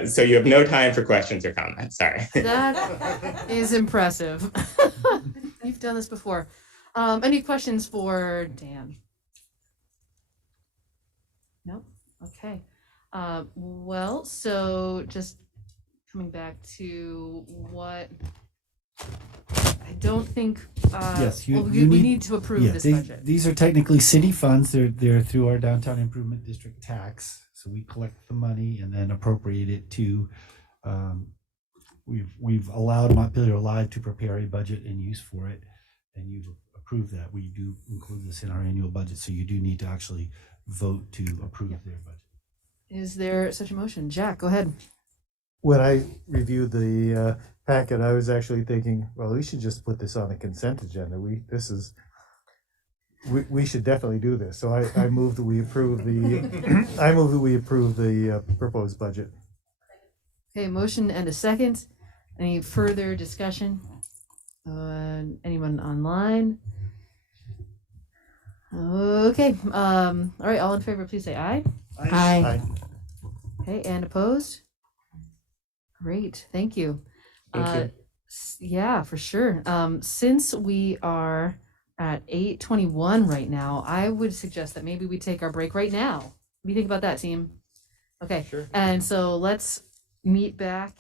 So you have no time for questions or comments, sorry. That is impressive. You've done this before. Any questions for Dan? No? Okay. Well, so just coming back to what I don't think Yes, we need to approve this budget. These are technically city funds. They're through our Downtown Improvement District tax. So we collect the money and then appropriate it to. We've allowed Montpelier Alive to prepare a budget and use for it, and you've approved that. We do include this in our annual budget, so you do need to actually vote to approve their budget. Is there such a motion? Jack, go ahead. when I reviewed the packet, I was actually thinking, well, we should just put this on a consent agenda. We should definitely do this. So I move that we approve the proposed budget. Okay, motion and a second. Any further discussion? Anyone online? Okay. All right. All in favor, please say aye. Aye. Okay, and opposed? Great. Thank you. Thank you. Yeah, for sure. Since we are at 8:21 right now, I would suggest that maybe we take our break right now. What do you think about that, team? Okay. Sure. And so let's meet back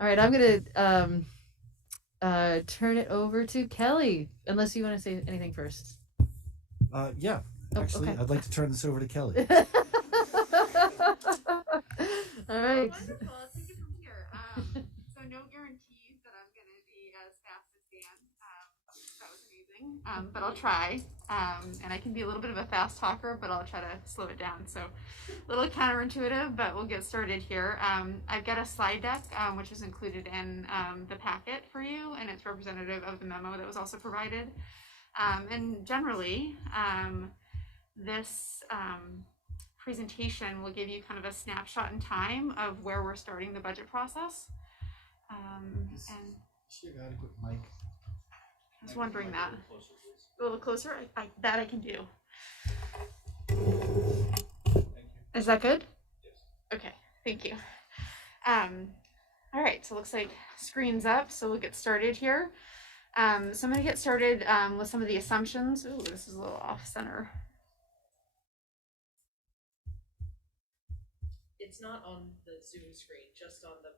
All right, I'm gonna turn it over to Kelly, unless you want to say anything first. Yeah, Oh, actually, okay. I'd like to turn this over to Kelly. All right. Wonderful. I'll take it from here. So no guarantees that I'm going to be as fast as Dan. That was amazing. But I'll try. And I can be a little bit of a fast talker, but I'll try to slow it down. So a little counterintuitive, but we'll get started here. I've got a slide deck, which is included in the packet for you, and it's representative of the memo that was also provided. And generally, this presentation will give you kind of a snapshot in time of where we're starting the budget process. And She got a quick mic. I was wondering that. A little closer? That I can do. Is that good? Yes. Okay, thank you. All right, so it looks like screen's up, so we'll get started here. So I'm going to get started with some of the assumptions. Ooh, this is a little off center. It's not on the Zoom screen, just on the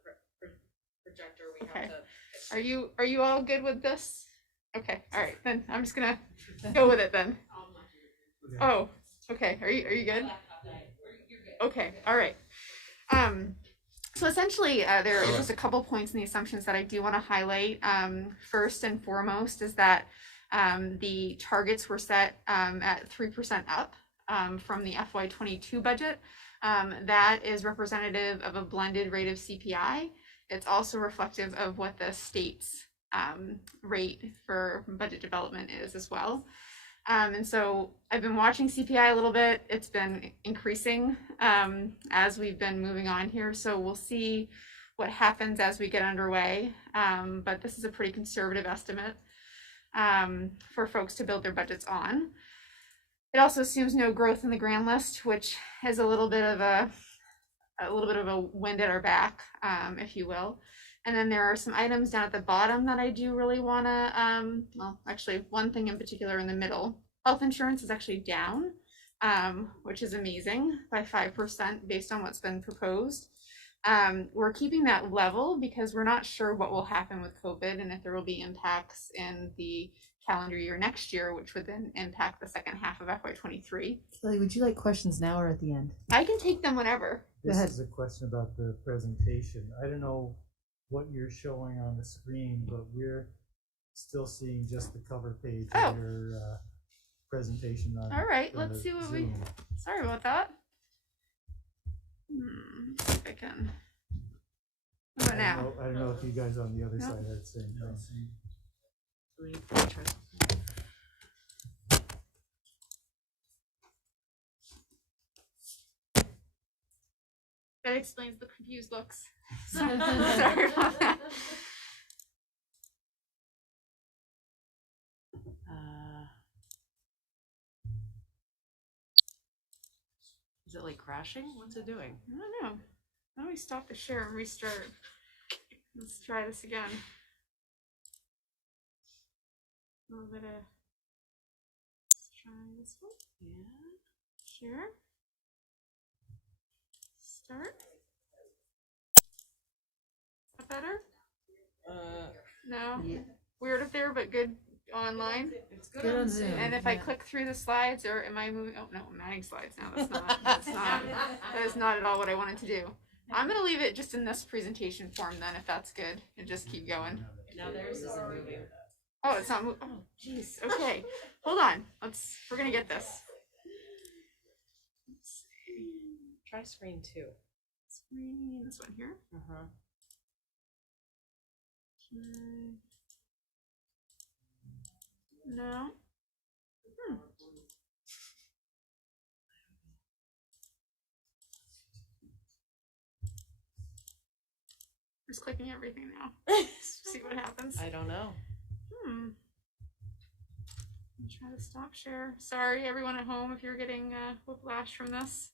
projector. We Okay. have to. Are you all good with this? Okay. All right. Then I'm just gonna go with it then. Oh. Okay. Are you good? Okay. All right. So essentially, there are just a couple points in the assumptions that I do want to highlight. First and foremost is that the targets were set at 3% up from the FY22 budget. That is representative of a blended rate of CPI. It's also reflective of what the state's rate for budget development is as well. And so I've been watching CPI a little bit. It's been increasing as we've been moving on here. So we'll see what happens as we get underway. But this is a pretty conservative estimate for folks to build their budgets on. It also assumes no growth in the grand list, which is a little bit of a wind at our back, if you will. And then there are some items down at the bottom that I do really want to, well, actually one thing in particular in the middle. Health insurance is actually down, which is amazing, by 5% based on what's been proposed. We're keeping that level because we're not sure what will happen with COVID and if there will be impacts in the calendar year next year, which would then impact the second half of FY23. Kelly, would you like questions now or at the end? I can take them whenever. This is a question about the presentation. I don't know what you're showing on the screen, but we're still seeing just the cover page of your presentation on. All right, let's see what Zoom. Sorry about that. See if I can. How about now? I don't know if you guys on the other side are the same thing. That explains the confused looks. Sorry about that. Is it like crashing? What's it doing? I don't know. Why don't we stop the share and restart? Let's try this again. A little bit of. Let's try this one. Yeah. Share. Start. Is that better? No. Yeah. Weird up there, but good online. It's good on Zoom. And if I click through the slides, or am I moving? Oh no, I'm adding slides now. That is not at all what I wanted to do. I'm gonna leave it just in this presentation form then, if that's good, and just keep going. Now theirs isn't moving. Oh, it's not moving. Oh, jeez. Okay, hold on. We're gonna get this. Let's see. Try screen 2. Screen, this one here. Uh-huh. Okay. No. Just clicking everything now. See what happens. I don't know. Try to stop share. Sorry, everyone at home, if you're getting whiplash from this.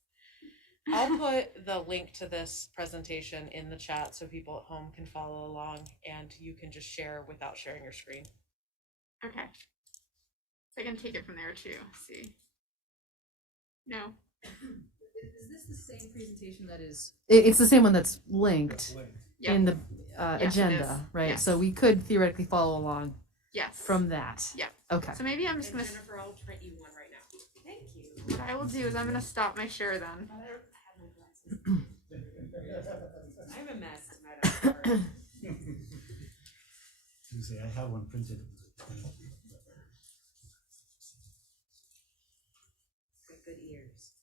I'll put the link to this presentation in the chat so people at home can follow along, and you can just share without sharing your screen. Okay. So I can take it from there too. See. No. Is this the same presentation that is? It's the same one that's linked. Yep. in the Yes, it agenda, is. right? Yes. So we could theoretically follow along Yes. from that. Yeah. Okay. So maybe I'm just gonna. Jennifer, I'll print you one right now. Thank you. What I will do is I'm gonna stop my share then. I'm a mess tonight. I'm sorry. You say I have one printed. Got good ears.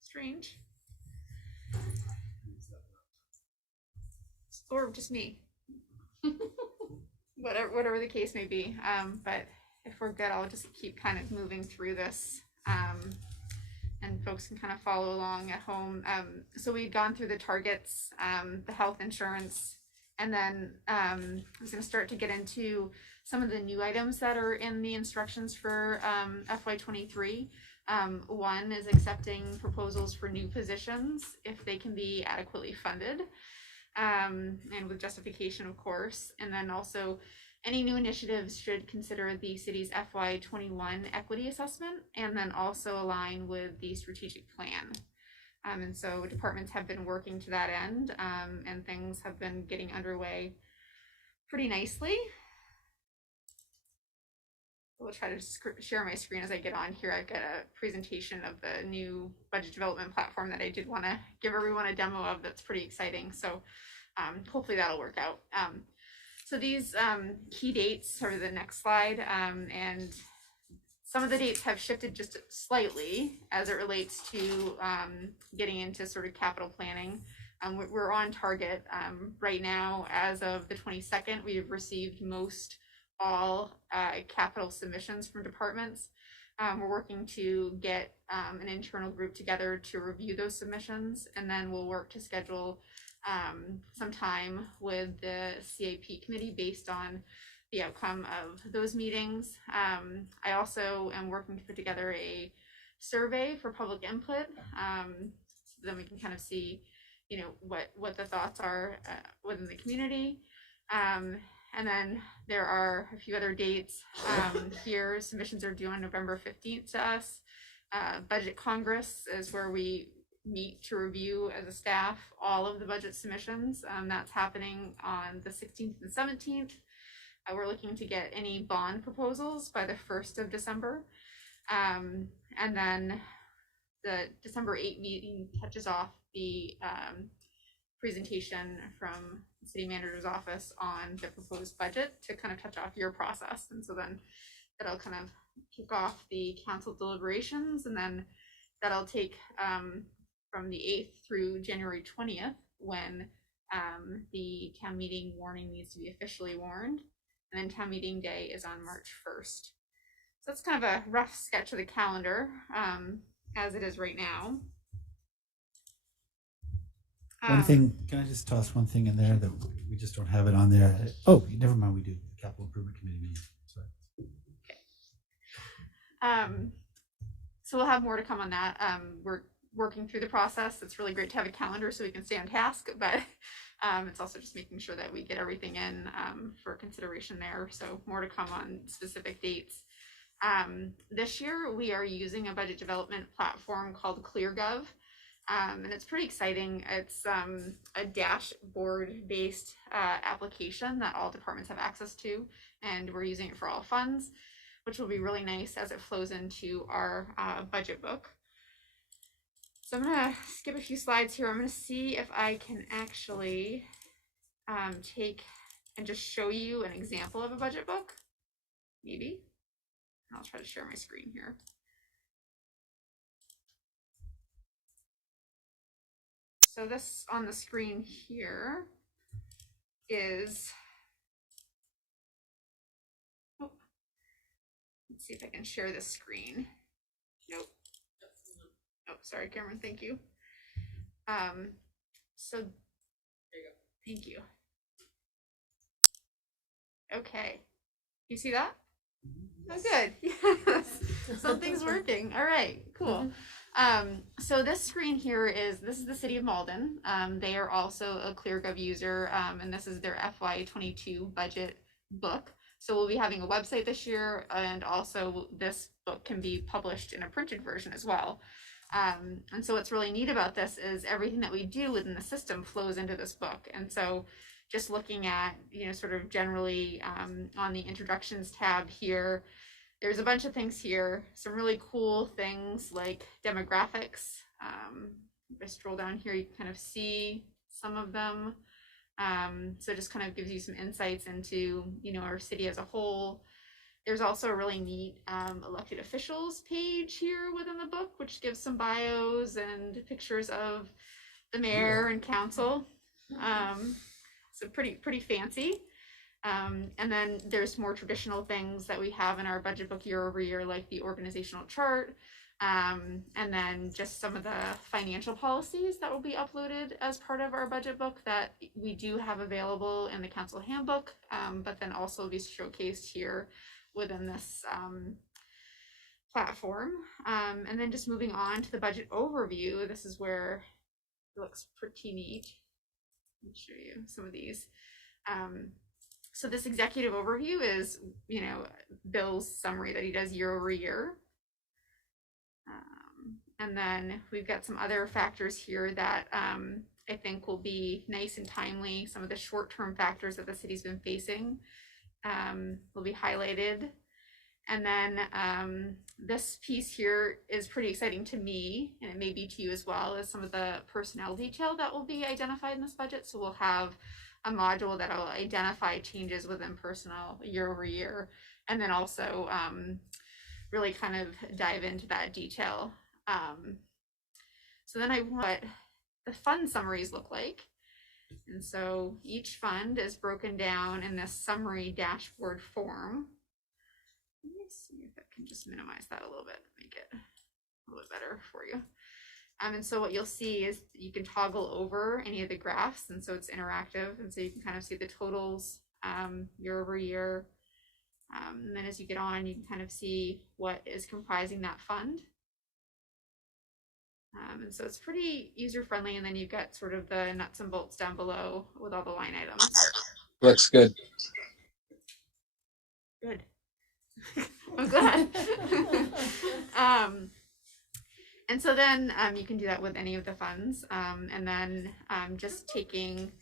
Strange. Or just me. Whatever the case may be. But if we're good, I'll just keep kind of moving through this. And folks can kind of follow along at home. So we've gone through the targets, the health insurance, and then I was going to start to get into some of the new items that are in the instructions for FY23. One is accepting proposals for new positions if they can be adequately funded, and with justification, of course. And then also any new initiatives should consider the city's FY21 equity assessment and then also align with the strategic plan. And so departments have been working to that end, and things have been getting underway pretty nicely. We'll try to share my screen as I get on here. I've got a presentation of the new budget development platform that I did want to give everyone a demo of. That's pretty exciting. So hopefully that'll work out. So these key dates are the next slide, and some of the dates have shifted just slightly as it relates to getting into sort of capital planning. We're on target right now. As of the 22nd, we've received all capital submissions from departments. We're working to get an internal group together to review those submissions, and then we'll work to schedule some time with the CAP committee based on the outcome of those meetings. I also am working to put together a survey for public input, so then we can kind of see, what the thoughts are within the community. And then there are a few other dates here. Submissions are due on November 15th to us. Budget Congress is where we meet to review as a staff all of the budget submissions. That's happening on the 16th and 17th. We're looking to get any bond proposals by the 1st of December. And then the December 8th meeting touches off the presentation from the city manager's office on the proposed budget to kind of touch off your process. And so then that'll kind of kick off the council deliberations, and then that'll take from the 8th through January 20th, when the town meeting warning needs to be officially warned, and then town meeting day is on March 1st. So that's kind of a rough sketch of the calendar as it is right now. One thing, can I just toss one thing in there that we just don't have it on there? Oh, never mind, we do. The Capital Improvement Committee meeting. Sorry. Okay. So we'll have more to come on that. We're working through the process. It's really great to have a calendar so we can stay on task, but it's also just making sure that we get everything in for consideration there. So more to come on specific dates. This year we are using a budget development platform called ClearGov. And it's pretty exciting. It's a dashboard-based application that all departments have access to, and we're using it for all funds, which will be really nice as it flows into our budget book. So I'm gonna skip a few slides here. I'm gonna see if I can actually take and just show you an example of a budget book, maybe. I'll try to share my screen here. So this on the screen here is, let's see if I can share this screen. Nope. Oh, sorry, Cameron, thank you. So there you go. Thank you. Okay, you see that? Oh, good. Yes. Something's working. All right, cool. So this screen here this is the city of Malden. They are also a ClearGov user, and this is their FY22 budget book. So we'll be having a website this year, and also this book can be published in a printed version as well. And so what's really neat about this is everything that we do within the system flows into this book. And so just looking at, sort of generally on the introductions tab here, there's a bunch of things here, some really cool things like demographics. If I scroll down here, you can kind of see some of them. So it just kind of gives you some insights into, our city as a whole. There's also a really neat elected officials page here within the book, which gives some bios and pictures of the mayor and council. So pretty fancy. And then there's more traditional things that we have in our budget book year over year, like the organizational chart, and then just some of the financial policies that will be uploaded as part of our budget book that we do have available in the council handbook, but then also be showcased here within this platform. And then just moving on to the budget overview, this is where it looks pretty neat. Let me show you some of these. So this executive overview is, Bill's summary that he does year over year. And then we've got some other factors here that I think will be nice and timely. Some of the short-term factors that the city's been facing will be highlighted. And then this piece here is pretty exciting to me, and it may be to you as well, as some of the personnel detail that will be identified in this budget. So we'll have a module that will identify changes within personnel year over year, and then also really kind of dive into that detail. So then I want what the fund summaries look like. And so each fund is broken down in this summary dashboard form. Let me see if I can just minimize that a little bit, make it a little bit better for you. And so what you'll see is you can toggle over any of the graphs, and so it's interactive, and so you can kind of see the totals year over year. And then as you get on, you can kind of see what is comprising that fund. And so it's pretty user-friendly, and then you've got sort of the nuts and bolts down below with all the line items. Looks good. Good. I'm glad. And so then you can do that with any of the funds. And then just taking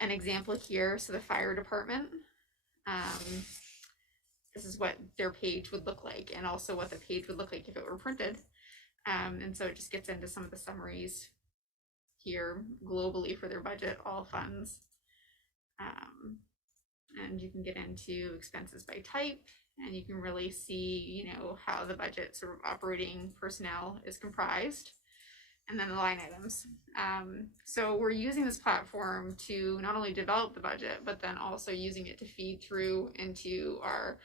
an example here, so the fire department, this is what their page would look like, and also what the page would look like if it were printed. And so it just gets into some of the summaries here globally for their budget, all funds. And you can get into expenses by type, and you can really see, how the budget sort of operating personnel is comprised, and then the line items. So we're using this platform to not only develop the budget, but then also using it to feed through into our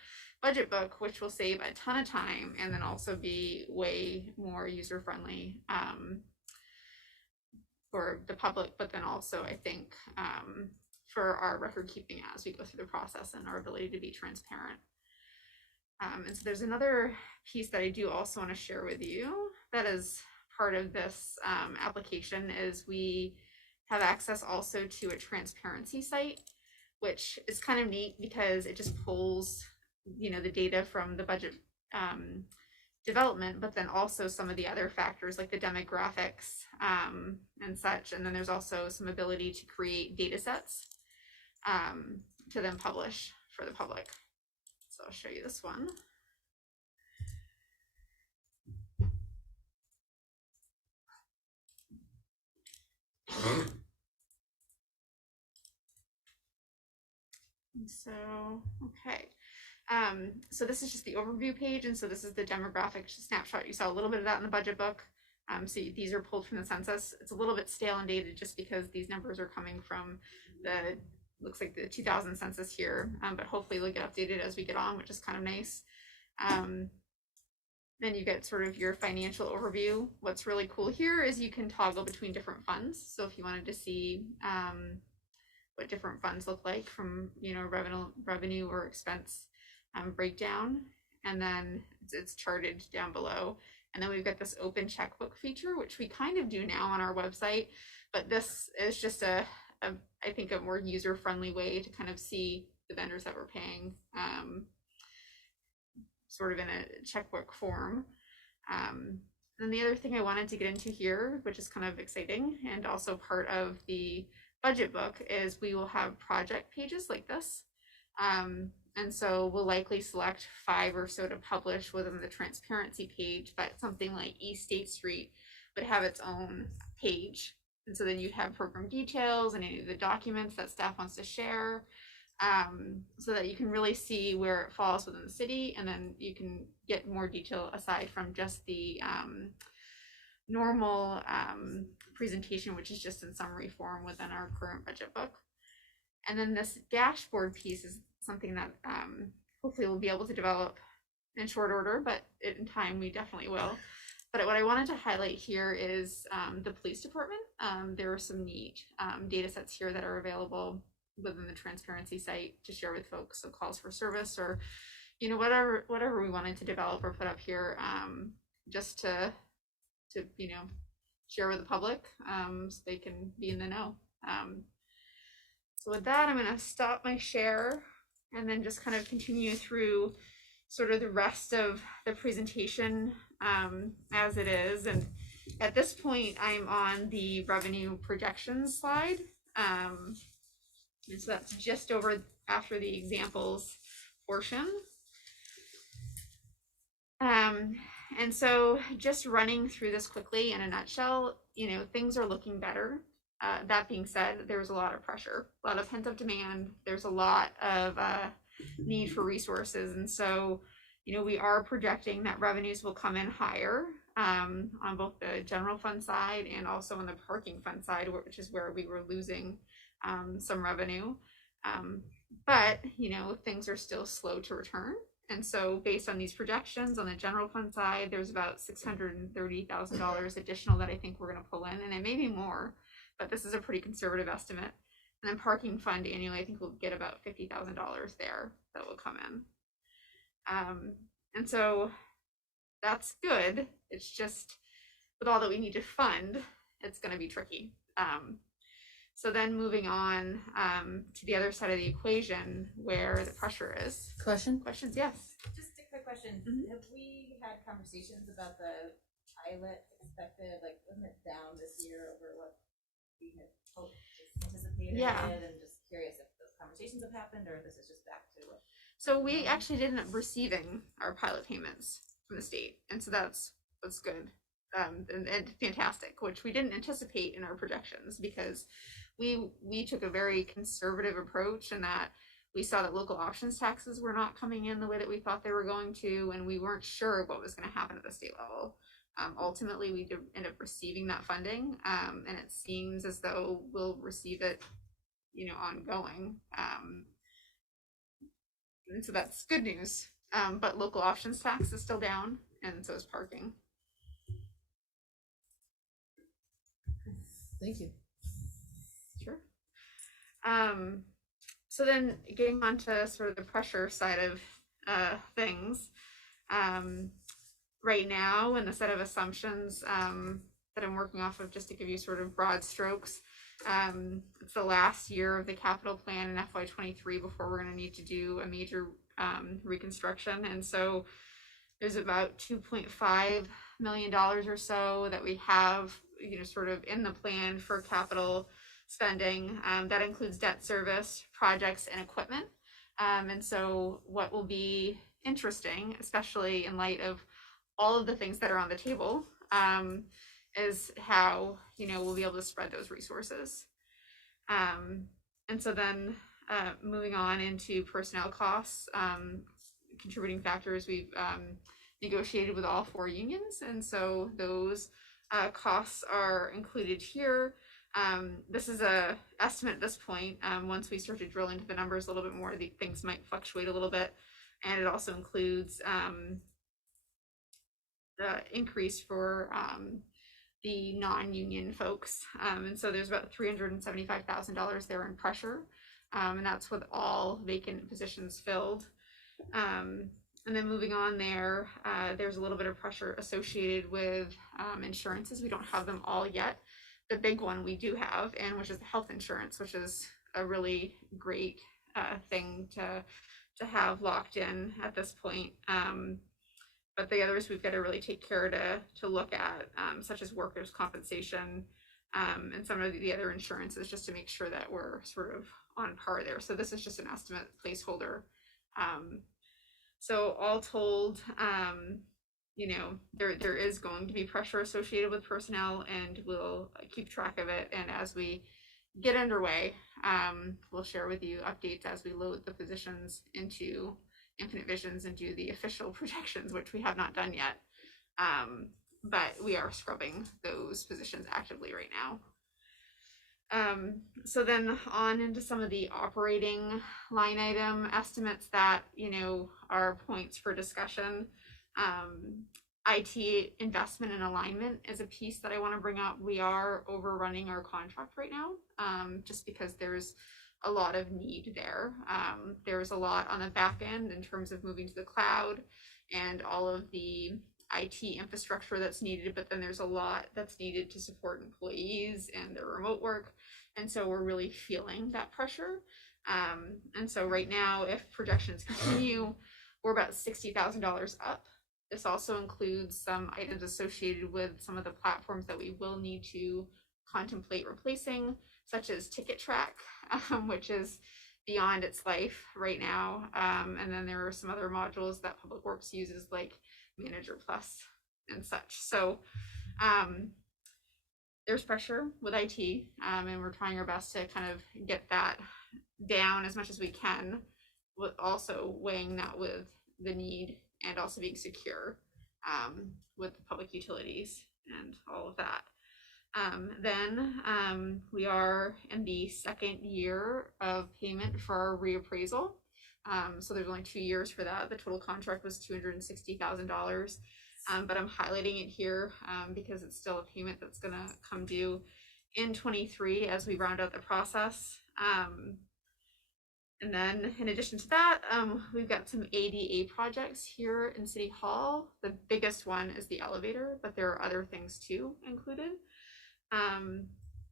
budget book, which will save a ton of time and then also be way more user-friendly for the public, but then also I think for our record keeping as we go through the process and our ability to be transparent. And so there's another piece that I do also want to share with you that is part of this application is we have access also to a transparency site, which is kind of neat because it just pulls, the data from the budget development, but then also some of the other factors like the demographics and such. And then there's also some ability to create data sets to then publish for the public. So I'll show you this one. So, okay. So this is just the overview page. And so this is the demographic snapshot. You saw a little bit of that in the budget book. So these are pulled from the census. It's a little bit stale and dated just because these numbers are coming from the, looks like the 2000 census here, but hopefully they'll get updated as we get on, which is kind of nice. Then you get sort of your financial overview. What's really cool here is you can toggle between different funds. So if you wanted to see what different funds look like from, revenue or expense breakdown, and then it's charted down below. And then we've got this open checkbook feature, which we kind of do now on our website, but this is just I think a more user-friendly way to kind of see the vendors that we're paying sort of in a checkbook form. And the other thing I wanted to get into here, which is kind of exciting and also part of the budget book, is we will have project pages like this. And so we'll likely select 5 or so to publish within the transparency page, but something like East State Street would have its own page. And so then you'd have program details and any of the documents that staff wants to share, so that you can really see where it falls within the city, and then you can get more detail aside from just the normal presentation, which is just in summary form within our current budget book. And then this dashboard piece is something that hopefully we'll be able to develop in short order, but in time we definitely will. But what I wanted to highlight here is the police department. There are some neat data sets here that are available within the transparency site to share with folks. So calls for service, or whatever we wanted to develop or put up here, just to share with the public, so they can be in the know. So with that, I'm going to stop my share and then just kind of continue through sort of the rest of the presentation as it is. And at this point, I'm on the revenue projections slide. And so that's just over after the examples portion. And so just running through this quickly in a nutshell, things are looking better. That being said, there's a lot of pressure, a lot of pent-up demand. There's a lot of need for resources. And so, we are projecting that revenues will come in higher on both the general fund side and also on the parking fund side, which is where we were losing some revenue. But, things are still slow to return. And so based on these projections on the general fund side, there's about $630,000 additional that I think we're going to pull in, and it may be more, but this is a pretty conservative estimate. And then parking fund annually, I think we'll get about $50,000 there that will come in. And so that's good. It's just with all that we need to fund, it's going to be tricky. So then moving on to the other side of the equation where the pressure is. Questions? Yes. Just a quick question. Have we had conversations about the pilot expected, like, wasn't it down this year over what we had hoped, anticipated? Yeah. And just curious if those conversations have happened or if this is just back to what. So we actually did end up receiving our pilot payments from the state. And so that's good. And fantastic, which we didn't anticipate in our projections, because we took a very conservative approach in that we saw that local options taxes were not coming in the way that we thought they were going to, and we weren't sure what was going to happen at the state level. Ultimately, we did end up receiving that funding, and it seems as though we'll receive it, ongoing. And so that's good news. But local options tax is still down, and so is parking. Thank you. Sure. So then getting on to sort of the pressure side of things, right now, in the set of assumptions that I'm working off of, just to give you sort of broad strokes, it's the last year of the capital plan in FY23 before we're going to need to do a major reconstruction. And so there's about $2.5 million or so that we have, sort of in the plan for capital spending. That includes debt service, projects, and equipment. And so what will be interesting, especially in light of all of the things that are on the table, is how, we'll be able to spread those resources. And so then moving on into personnel costs, contributing factors, we've negotiated with all 4 unions. And so those costs are included here. This is a estimate at this point. Once we start to drill into the numbers a little bit more, the things might fluctuate a little bit. And it also includes the increase for the non-union folks. And so there's about $375,000 there in pressure. And that's with all vacant positions filled. And then moving on there, there's a little bit of pressure associated with insurances. We don't have them all yet. The big one we do have, and which is the health insurance, which is a really great thing to have locked in at this point. but the others we've got to really take care to look at, such as workers' compensation, and some of the other insurances, just to make sure that we're sort of on par there. So this is just an estimate placeholder. So all told, you know, there is going to be pressure associated with personnel, and we'll keep track of it. And as we get underway, we'll share with you updates as we load the positions into Infinite Visions and do the official projections, which we have not done yet. But we are scrubbing those positions actively right now. So then on into some of the operating line item estimates that, you know, are points for discussion. IT investment and alignment is a piece that I want to bring up. We are overrunning our contract right now, just because there's a lot of need there. There's a lot on the back end in terms of moving to the cloud and all of the IT infrastructure that's needed, but then there's a lot that's needed to support employees and their remote work. And so we're really feeling that pressure. And so right now, if projections continue, we're about $60,000 up. This also includes some items associated with some of the platforms that we will need to contemplate replacing, such as Ticket Track, which is beyond its life right now. And then there are some other modules that Public Works uses, like Manager Plus and such. So there's pressure with IT, and we're trying our best to kind of get that down as much as we can, with also weighing that with the need and also being secure with the public utilities and all of that. Then we are in the second year of payment for our reappraisal. So there's only 2 years for that. The total contract was $260,000, but I'm highlighting it here because it's still a payment that's going to come due in 23 as we round out the process. And then in addition to that, we've got some ADA projects here in City Hall. The biggest one is the elevator, but there are other things too included. And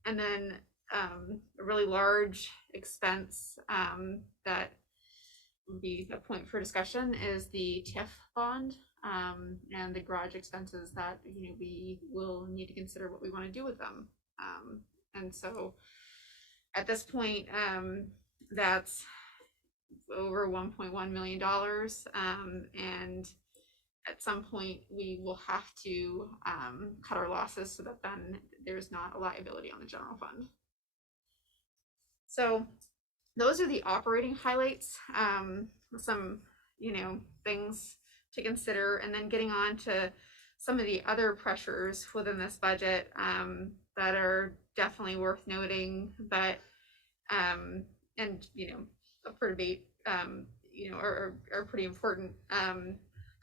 then a really large expense that would be a point for discussion is the TIF bond, and the garage expenses that, you know, we will need to consider what we want to do with them. And so at this point, that's over $1.1 million. And at some point we will have to cut our losses so that then there's not a liability on the general fund. So those are the operating highlights, some, you know, things to consider, and then getting on to some of the other pressures within this budget that are definitely worth noting, but and, you know, up for debate, you know, are pretty important.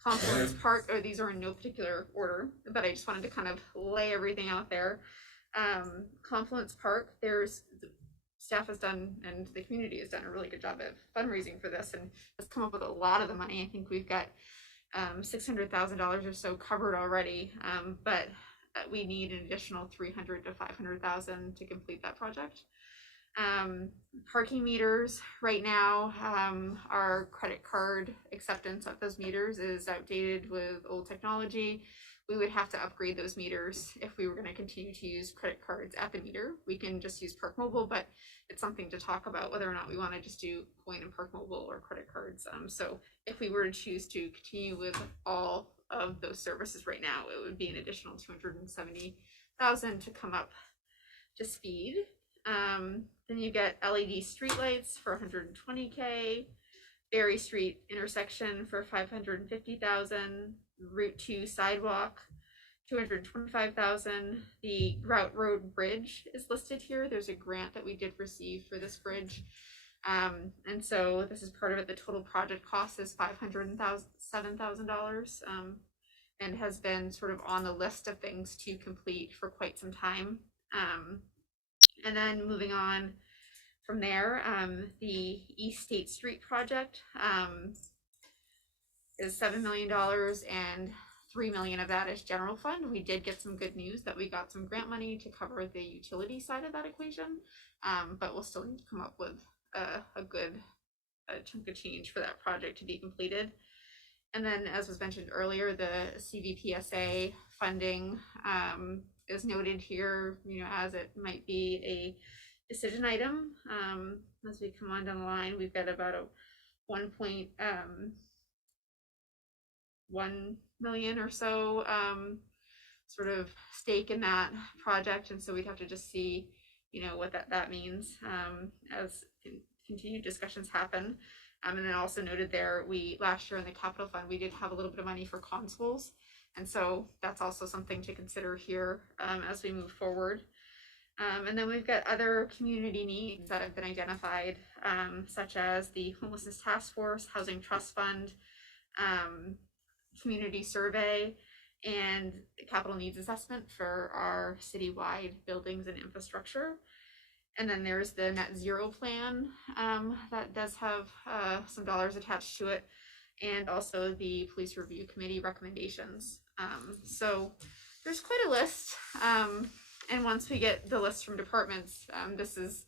Confluence Park, or these are in no particular order, but I just wanted to kind of lay everything out there. Confluence Park, there's staff has done, and the community has done a really good job of fundraising for this, and has come up with a lot of the money. I think we've got $600,000 or so covered already, but we need an additional $300,000 to $500,000 to complete that project. Parking meters right now, our credit card acceptance of those meters is outdated with old technology. We would have to upgrade those meters if we were going to continue to use credit cards at the meter. We can just use Park Mobile, but it's something to talk about whether or not we want to just do coin and Park Mobile or credit cards. So if we were to choose to continue with all of those services right now, it would be an additional $270,000 to come up to speed. Then you get LED streetlights for $120K, Berry Street intersection for $550,000, Route 2 sidewalk, $225,000. The Grout Road Bridge is listed here. There's a grant that we did receive for this bridge. And so this is part of it. The total project cost is $507,000, and has been sort of on the list of things to complete for quite some time. And then moving on from there, the East State Street project is $7 million, and $3 million of that is general fund. We did get some good news that we got some grant money to cover the utility side of that equation, but we'll still need to come up with a good chunk of change for that project to be completed. And then, as was mentioned earlier, the CVPSA funding is noted here, as it might be a decision item. As we come on down the line, we've got about a 1.1 million or so sort of stake in that project, and so we'd have to just see, what that means as continued discussions happen. And then also noted there, last year in the capital fund, we did have a little bit of money for consoles. And so that's also something to consider here as we move forward. And then we've got other community needs that have been identified, such as the Homelessness Task Force, Housing Trust Fund, community survey, and the capital needs assessment for our citywide buildings and infrastructure. And then there's the net zero plan that does have some dollars attached to it, and also the police review committee recommendations. So there's quite a list. And once we get the list from departments, this is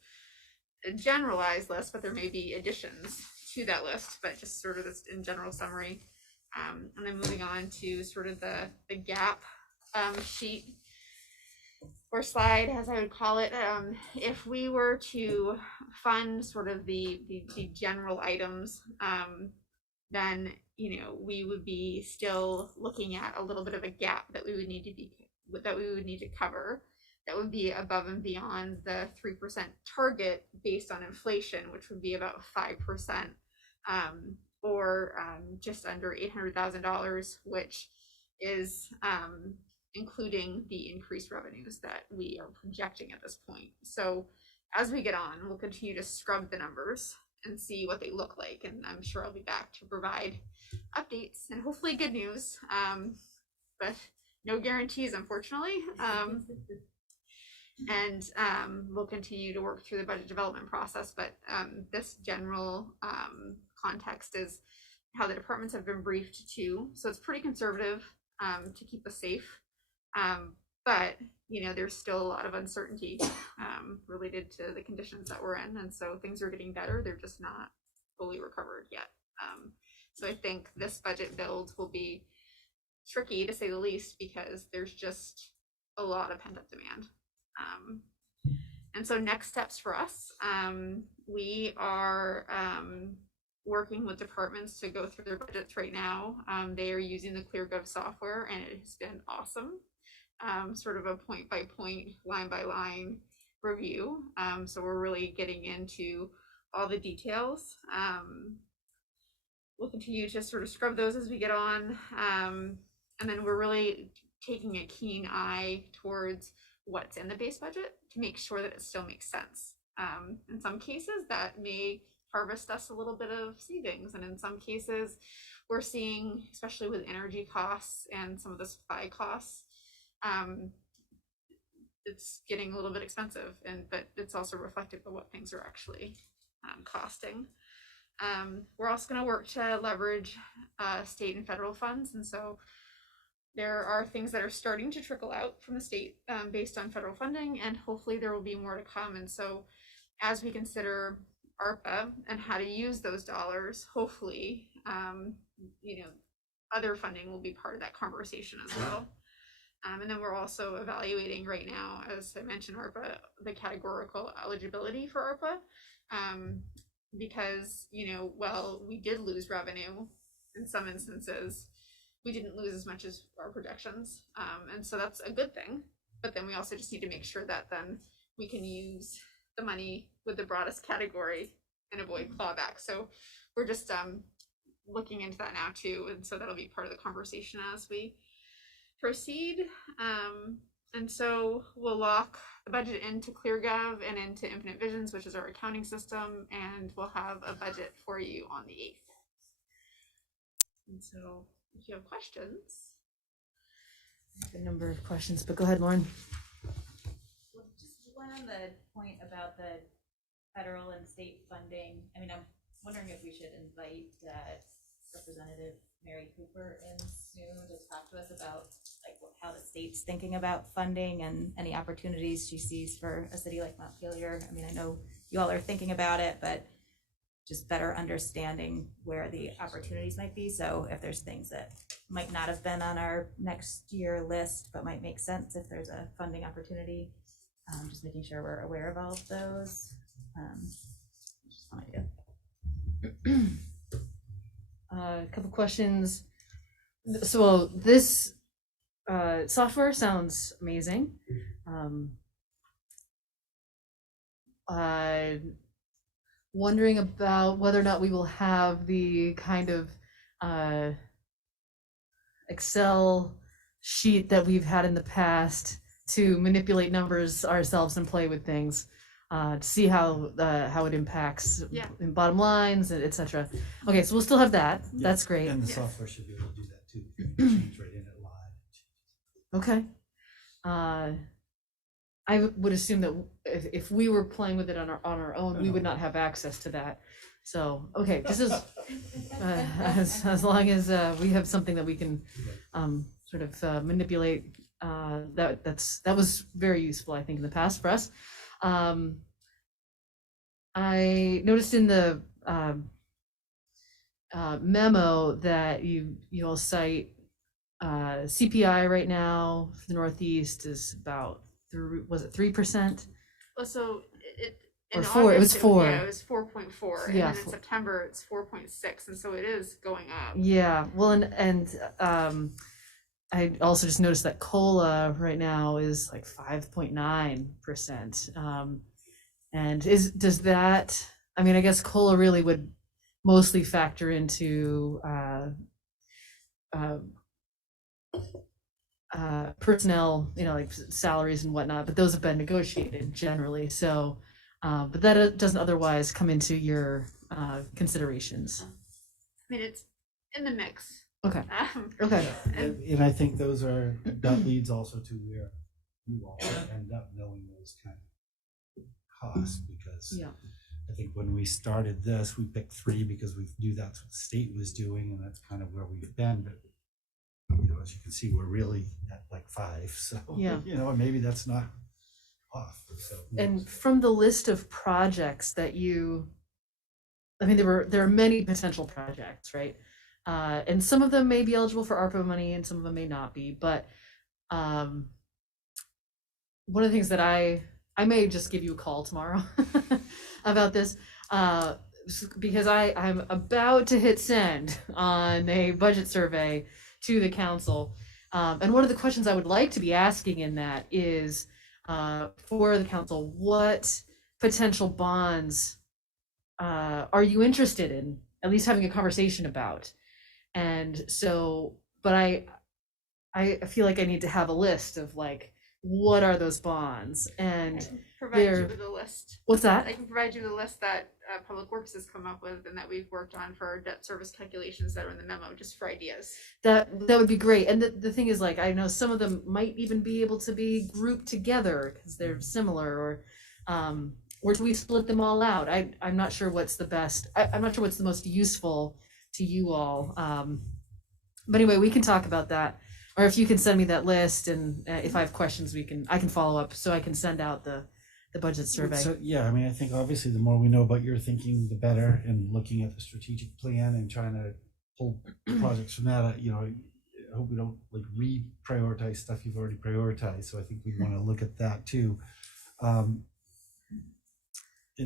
a generalized list, but there may be additions to that list, but just sort of this in general summary. And then moving on to sort of the gap sheet, or slide, as I would call it. If we were to fund sort of the general items, then we would be still looking at a little bit of a gap that we would need to cover. That would be above and beyond the 3% target based on inflation, which would be about 5%, or just under $800,000, which is including the increased revenues that we are projecting at this point. So as we get on, we'll continue to scrub the numbers and see what they look like. And I'm sure I'll be back to provide updates and hopefully good news, but no guarantees, unfortunately. And we'll continue to work through the budget development process. But this general context is how the departments have been briefed too. So it's pretty conservative to keep us safe. But there's still a lot of uncertainty related to the conditions that we're in, and so things are getting better. They're just not fully recovered yet. So I think this budget build will be tricky, to say the least, because there's just a lot of pent-up demand. And so next steps for us, we are working with departments to go through their budgets right now. They are using the ClearGov software, and it has been awesome. Sort of a point by point, line by line review. So we're really getting into all the details. We'll continue to sort of scrub those as we get on. And then we're really taking a keen eye towards what's in the base budget to make sure that it still makes sense. In some cases, that may harvest us a little bit of savings. And in some cases, we're seeing, especially with energy costs and some of the supply costs, it's getting a little bit expensive, but it's also reflective of what things are actually costing. We're also going to work to leverage state and federal funds, and so there are things that are starting to trickle out from the state based on federal funding, and hopefully there will be more to come. And so as we consider ARPA and how to use those dollars, hopefully other funding will be part of that conversation as well. And then we're also evaluating right now, as I mentioned, ARPA, the categorical eligibility for ARPA, because, while we did lose revenue in some instances, we didn't lose as much as our projections. And so that's a good thing. But then we also just need to make sure that then we can use the money with the broadest category and avoid clawback. So we're just looking into that now too. And so that'll be part of the conversation as we proceed. And so we'll lock the budget into ClearGov and into Infinite Visions, which is our accounting system, and we'll have a budget for you on the 8th. And so if you have questions. I have a number of questions, but go ahead, Lauren. Well, just one on the point about the federal and state funding. I mean, I'm wondering if we should invite Representative Mary Cooper in soon to talk to us about how the state's thinking about funding and any opportunities she sees for a city like Montpelier. I mean, I know you all are thinking about it, but just better understanding where the opportunities might be. So if there's things that might not have been on our next year list, but might make sense if there's a funding opportunity, just making sure we're aware of all of those. Just one idea. A couple questions. So this software sounds amazing. Wondering about whether or not we will have the kind of Excel sheet that we've had in the past to manipulate numbers ourselves and play with things, to see how it impacts in bottom lines, etc. Okay, so we'll still have that. Yeah. That's great. And the software should be able to do that too. You can change right in it live. Okay. I would assume that if we were playing with it on our own, we would not have access to that. So, okay, this is as long as we have something that we can sort of manipulate. That was very useful, I think, in the past for us. I noticed in the memo that you all cite CPI right now for the Northeast is about, was it 3%? Well, so Or in 4, it was August, 4. Yeah, it was 4.4, and Yeah, then in 4. September it's 4.6, and so it is going up. Yeah, well, and I also just noticed that COLA right now is like 5.9%. And does that, I mean, I guess COLA really would mostly factor into personnel, like salaries and whatnot, but those have been negotiated generally. So, but that doesn't otherwise come into your considerations. I mean, it's in the mix. Okay. Okay. And I think that leads also to where you all end up knowing those kind of costs, because I think when we started this, we picked 3 because we knew that's what the state was doing, and that's kind of where we've been. But as you can see, we're really at like 5. So and maybe that's not off. So, and from the list of projects that there are many potential projects, right? And some of them may be eligible for ARPA money and some of them may not be, but one of the things that I may just give you a call tomorrow about this, because I'm about to hit send on a budget survey to the council. And one of the questions I would like to be asking in that is, for the council, what potential bonds are you interested in at least having a conversation about? And so, but I feel like I need to have a list of like, what are those bonds? And I can provide you with a list. What's that? I can provide you the list that Public Works has come up with and that we've worked on for our debt service calculations that are in the memo, just for ideas. That would be great. And the thing is, like, I know some of them might even be able to be grouped together because they're similar, or do we split them all out? I'm not sure what's the best. I'm not sure what's the most useful to you all. But anyway, we can talk about that. Or if you can send me that list, and if I have questions, I can follow up, so I can send out the budget survey. So I mean, I think obviously the more we know about your thinking, the better. And looking at the strategic plan and trying to pull projects from that, I hope we don't like reprioritize stuff you've already prioritized. So I think we want to look at that too. And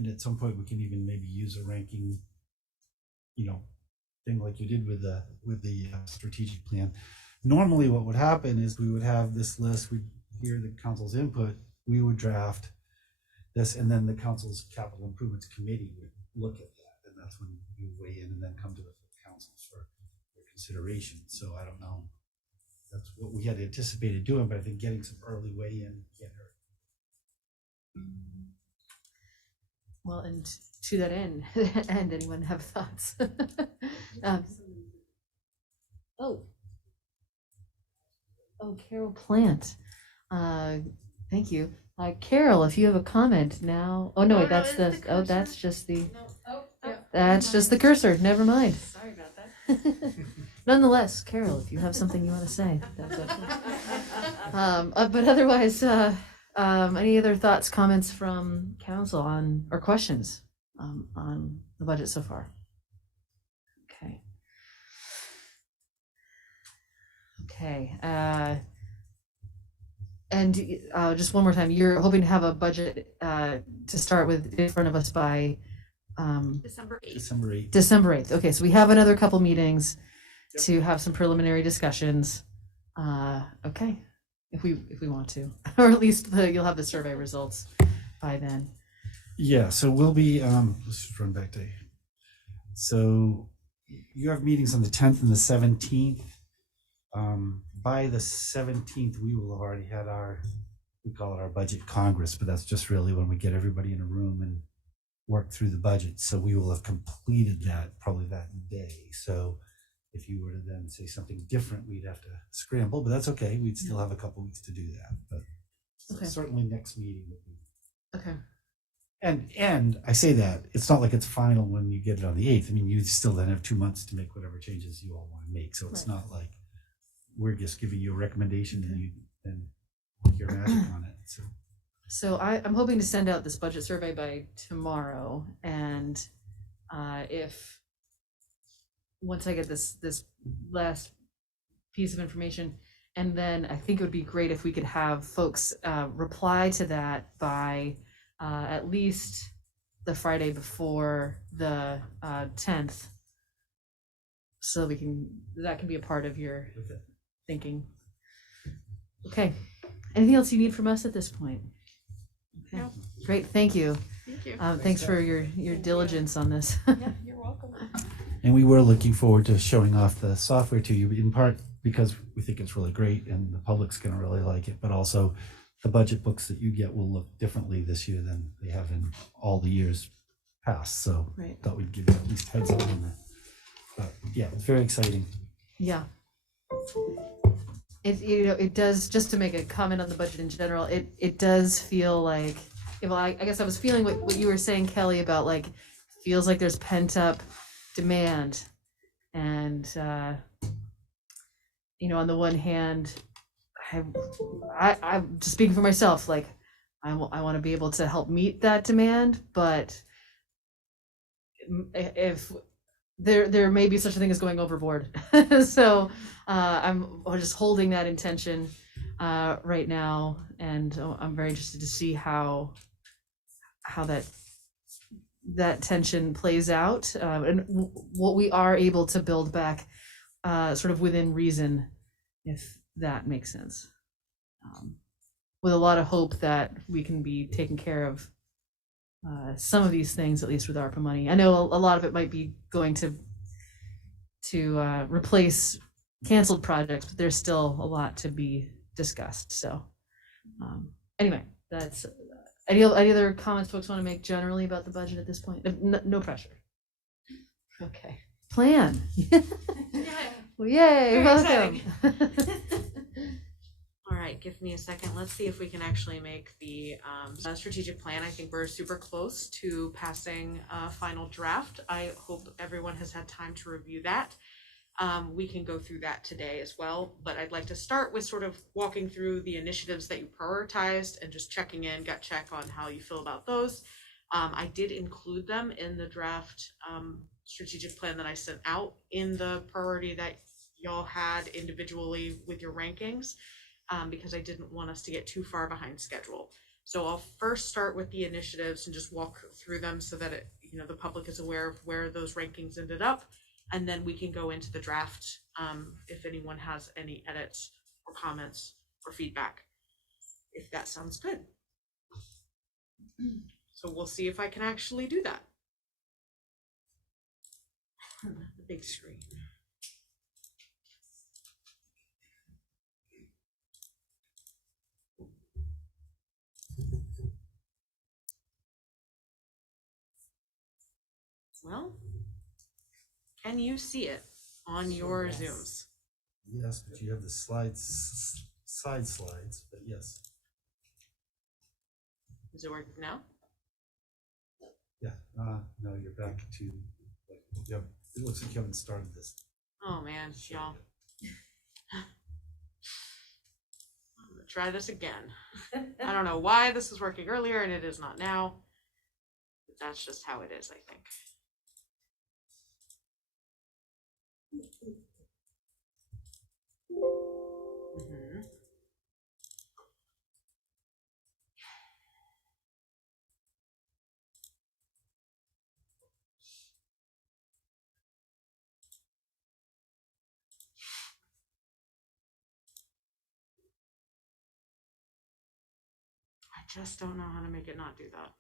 at some point, we can even maybe use a ranking, thing like you did with the strategic plan. Normally what would happen is we would have this list, we'd hear the council's input, we would draft this, and then the council's capital improvements committee would look at that, and that's when you weigh in and then come to the council for consideration. So I don't know, that's what we had anticipated doing, but I think getting some early weigh in can't hurt. Well, and to that end, and anyone have thoughts? Oh, Carol Plant. Thank you. Carol, if you have a comment now. Oh no, that's just the that's just the cursor. Never mind. Sorry about that. Nonetheless, Carol, if you have something you want to say, that's okay. But otherwise, any other thoughts, comments from council on or questions? on the budget so far? Okay. Okay. And just one more time, you're hoping to have a budget to start with in front of us by December 8th. December 8th. December 8th. Okay, so we have another couple meetings to have some preliminary discussions. Okay, if we want to, or at least you'll have the survey results by then. Yeah, so we'll be, let's just run back to, so you have meetings on the 10th and the 17th. By the 17th, we will have already had we call it our budget congress, but that's just really when we get everybody in a room and work through the budget. So we will have completed that probably that day. So if you were to then say something different, we'd have to scramble, but that's okay. We'd still have a couple weeks to do that, but Okay. certainly next meeting would be. Okay. And I say that, it's not like it's final when you get it on the 8th. I mean, you still then have 2 months to make whatever changes you all want to make. So it's Right. not like we're just giving you a recommendation and you then work your magic on it. So I'm hoping to send out this budget survey by tomorrow, and if once I get this last piece of information, and then I think it would be great if we could have folks reply to that by at least the Friday before the 10th, so that can be a part of your thinking. Okay. Anything else you need from us at this point? Okay. No. Great. Thank you. Thank you. Thanks for your diligence on this. Yeah, you're welcome. And we were looking forward to showing off the software to you, in part because we think it's really great and the public's going to really like it, but also the budget books that you get will look differently this year than they have in all the years past. So Right. thought we'd give you at least heads up on that. But yeah, it's very exciting. Yeah. It does, just to make a comment on the budget in general, it does feel like, well, I guess I was feeling what you were saying, Kelly, about like, feels like there's pent up demand. And, on the one hand, I'm just speaking for myself, like, I want to be able to help meet that demand, but if there may be such a thing as going overboard. So I'm just holding that intention right now, and I'm very interested to see how that tension plays out, and what we are able to build back sort of within reason, if that makes sense, with a lot of hope that we can be taking care of some of these things, at least with ARPA money. I know a lot of it might be going to replace canceled projects, but there's still a lot to be discussed. So anyway, that's any other comments folks want to make generally about the budget at this point? No pressure. Okay. Plan. Well, yay, Very welcome. All right, give me a second. Let's see if we can actually make the strategic plan. I think we're super close to passing a final draft. I hope everyone has had time to review that. We can go through that today as well, but I'd like to start with sort of walking through the initiatives that you prioritized and just checking in, gut check on how you feel about those. I did include them in the draft strategic plan that I sent out in the priority that y'all had individually with your rankings, because I didn't want us to get too far behind schedule. So I'll first start with the initiatives and just walk through them so that the public is aware of where those rankings ended up. And then we can go into the draft if anyone has any edits or comments or feedback, if that sounds good. So we'll see if I can actually do that. The big screen. Well, can you see it on your Zooms? Yes, but you have the side slides, but yes. Is it working now? Yeah, no, you're back to, it looks like you haven't started this. Oh man, y'all. I'm gonna try this again. I don't know why this was working earlier and it is not now. That's just how it is, I think. Mhm. I just don't know how to make it not do that.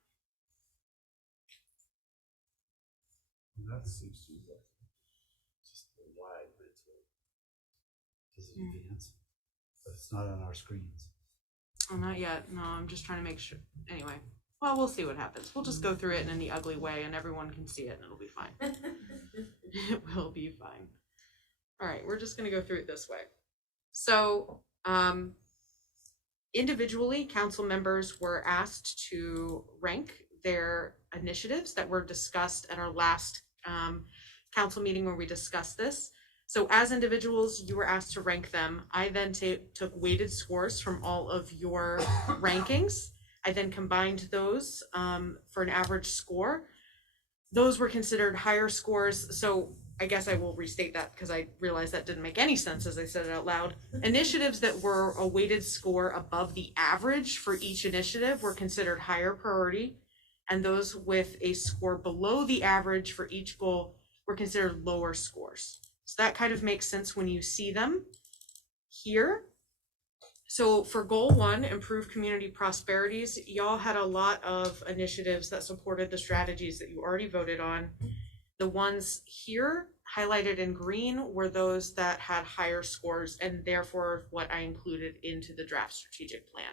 That seems to be just wide, but does it advance? But it's not on our screens. Oh, not yet. No, I'm just trying to make sure. Anyway, well, we'll see what happens. We'll just go through it in the ugly way and everyone can see it and it'll be fine. It will be fine. All right, we're just going to go through it this way. So, individually, council members were asked to rank their initiatives that were discussed at our last council meeting where we discussed this. So as individuals, you were asked to rank them. I then took weighted scores from all of your rankings. I then combined those for an average score. Those were considered higher scores. So I guess I will restate that because I realized that didn't make any sense as I said it out loud. Initiatives that were a weighted score above the average for each initiative were considered higher priority, and those with a score below the average for each goal were considered lower scores. So that kind of makes sense when you see them here. So for goal 1, improve community prosperities, y'all had a lot of initiatives that supported the strategies that you already voted on. The ones here highlighted in green were those that had higher scores and therefore what I included into the draft strategic plan.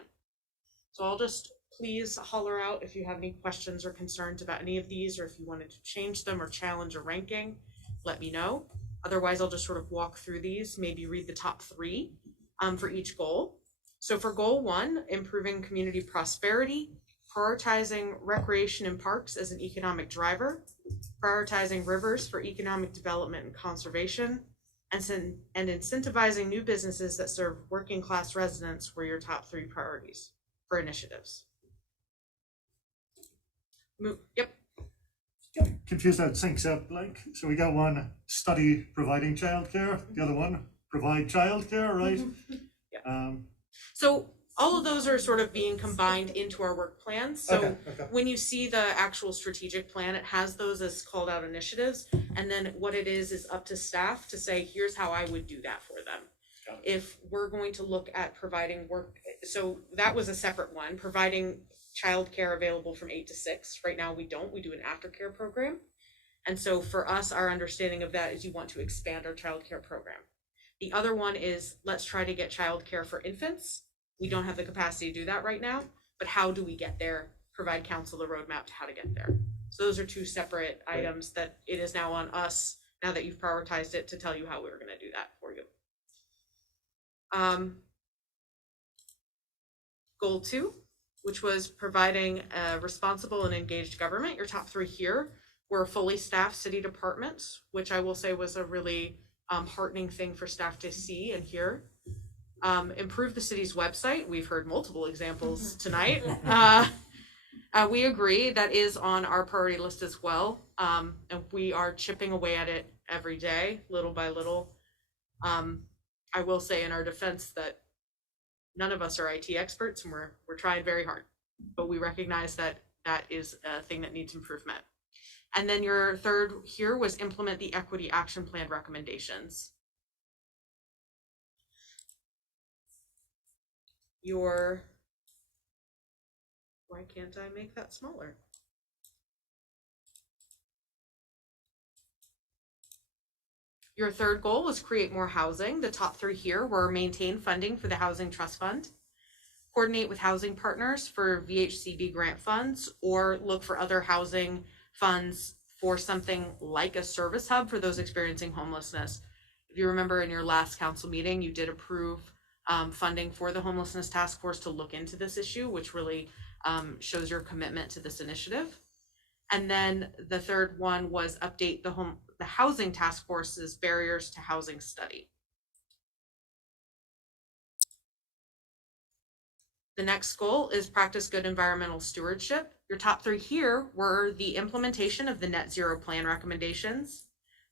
So I'll just please holler out if you have any questions or concerns about any of these, or if you wanted to change them or challenge a ranking, let me know. Otherwise, I'll just sort of walk through these, maybe read the top 3 for each goal. So for goal 1, improving community prosperity, prioritizing recreation and parks as an economic driver, prioritizing rivers for economic development and conservation, and incentivizing new businesses that serve working class residents were your top 3 priorities for initiatives. Yep. Confused how it syncs up, like, so we got one, study providing childcare, the other one, provide childcare, right? Yeah. So all of those are sort of being combined into our work plans. So Okay. when you see the actual strategic plan, it has those as called out initiatives. And then what it is up to staff to say, here's how I would do that for them. If we're going to look at providing work, so that was a separate one, providing childcare available from 8 to 6. Right now we don't, we do an aftercare program. And so for us, our understanding of that is you want to expand our childcare program. The other one is let's try to get childcare for infants. We don't have the capacity to do that right now, but how do we get there? Provide council the roadmap to how to get there. So those are 2 separate items that it is now on us, now that you've prioritized it, to tell you how we're going to do that for you. Goal 2, which was providing a responsible and engaged government. Your top 3 here were fully staffed city departments, which I will say was a really heartening thing for staff to see and hear. Improve the city's website. We've heard multiple examples tonight. We agree that is on our priority list as well. And we are chipping away at it every day, little by little. I will say in our defense that none of us are IT experts, and we're trying very hard, but we recognize that that is a thing that needs improvement. And then your third here was implement the equity action plan recommendations. Why can't I make that smaller? Your third goal was create more housing. The top 3 here were maintain funding for the Housing Trust Fund, coordinate with housing partners for VHCB grant funds, or look for other housing funds for something like a service hub for those experiencing homelessness. If you remember in your last council meeting, you did approve funding for the homelessness task force to look into this issue, which really shows your commitment to this initiative. And then the third one was update the housing task force's barriers to housing study. The next goal is practice good environmental stewardship. Your top three here were the implementation of the net zero plan recommendations,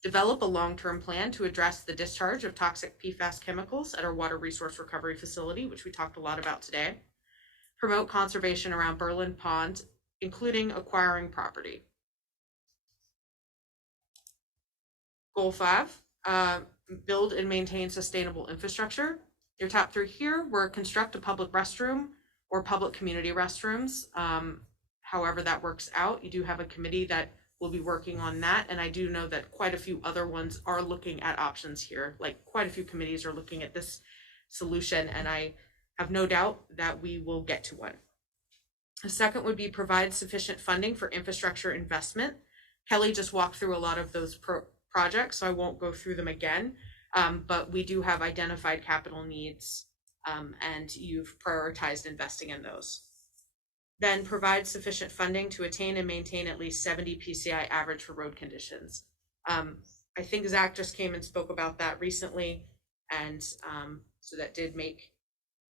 develop a long-term plan to address the discharge of toxic PFAS chemicals at our water resource recovery facility, which we talked a lot about today, promote conservation around Berlin Pond, including acquiring property. Goal 5, build and maintain sustainable infrastructure. Your top three here were construct a public restroom or public community restrooms. However that works out, you do have a committee that will be working on that, and I do know that quite a few other ones are looking at options here. Like quite a few committees are looking at this solution, and I have no doubt that we will get to one. The second would be provide sufficient funding for infrastructure investment. Kelly just walked through a lot of those projects, so I won't go through them again, but we do have identified capital needs, and you've prioritized investing in those. Then provide sufficient funding to attain and maintain at least 70 PCI average for road conditions. I think Zach just came and spoke about that recently, and so that did make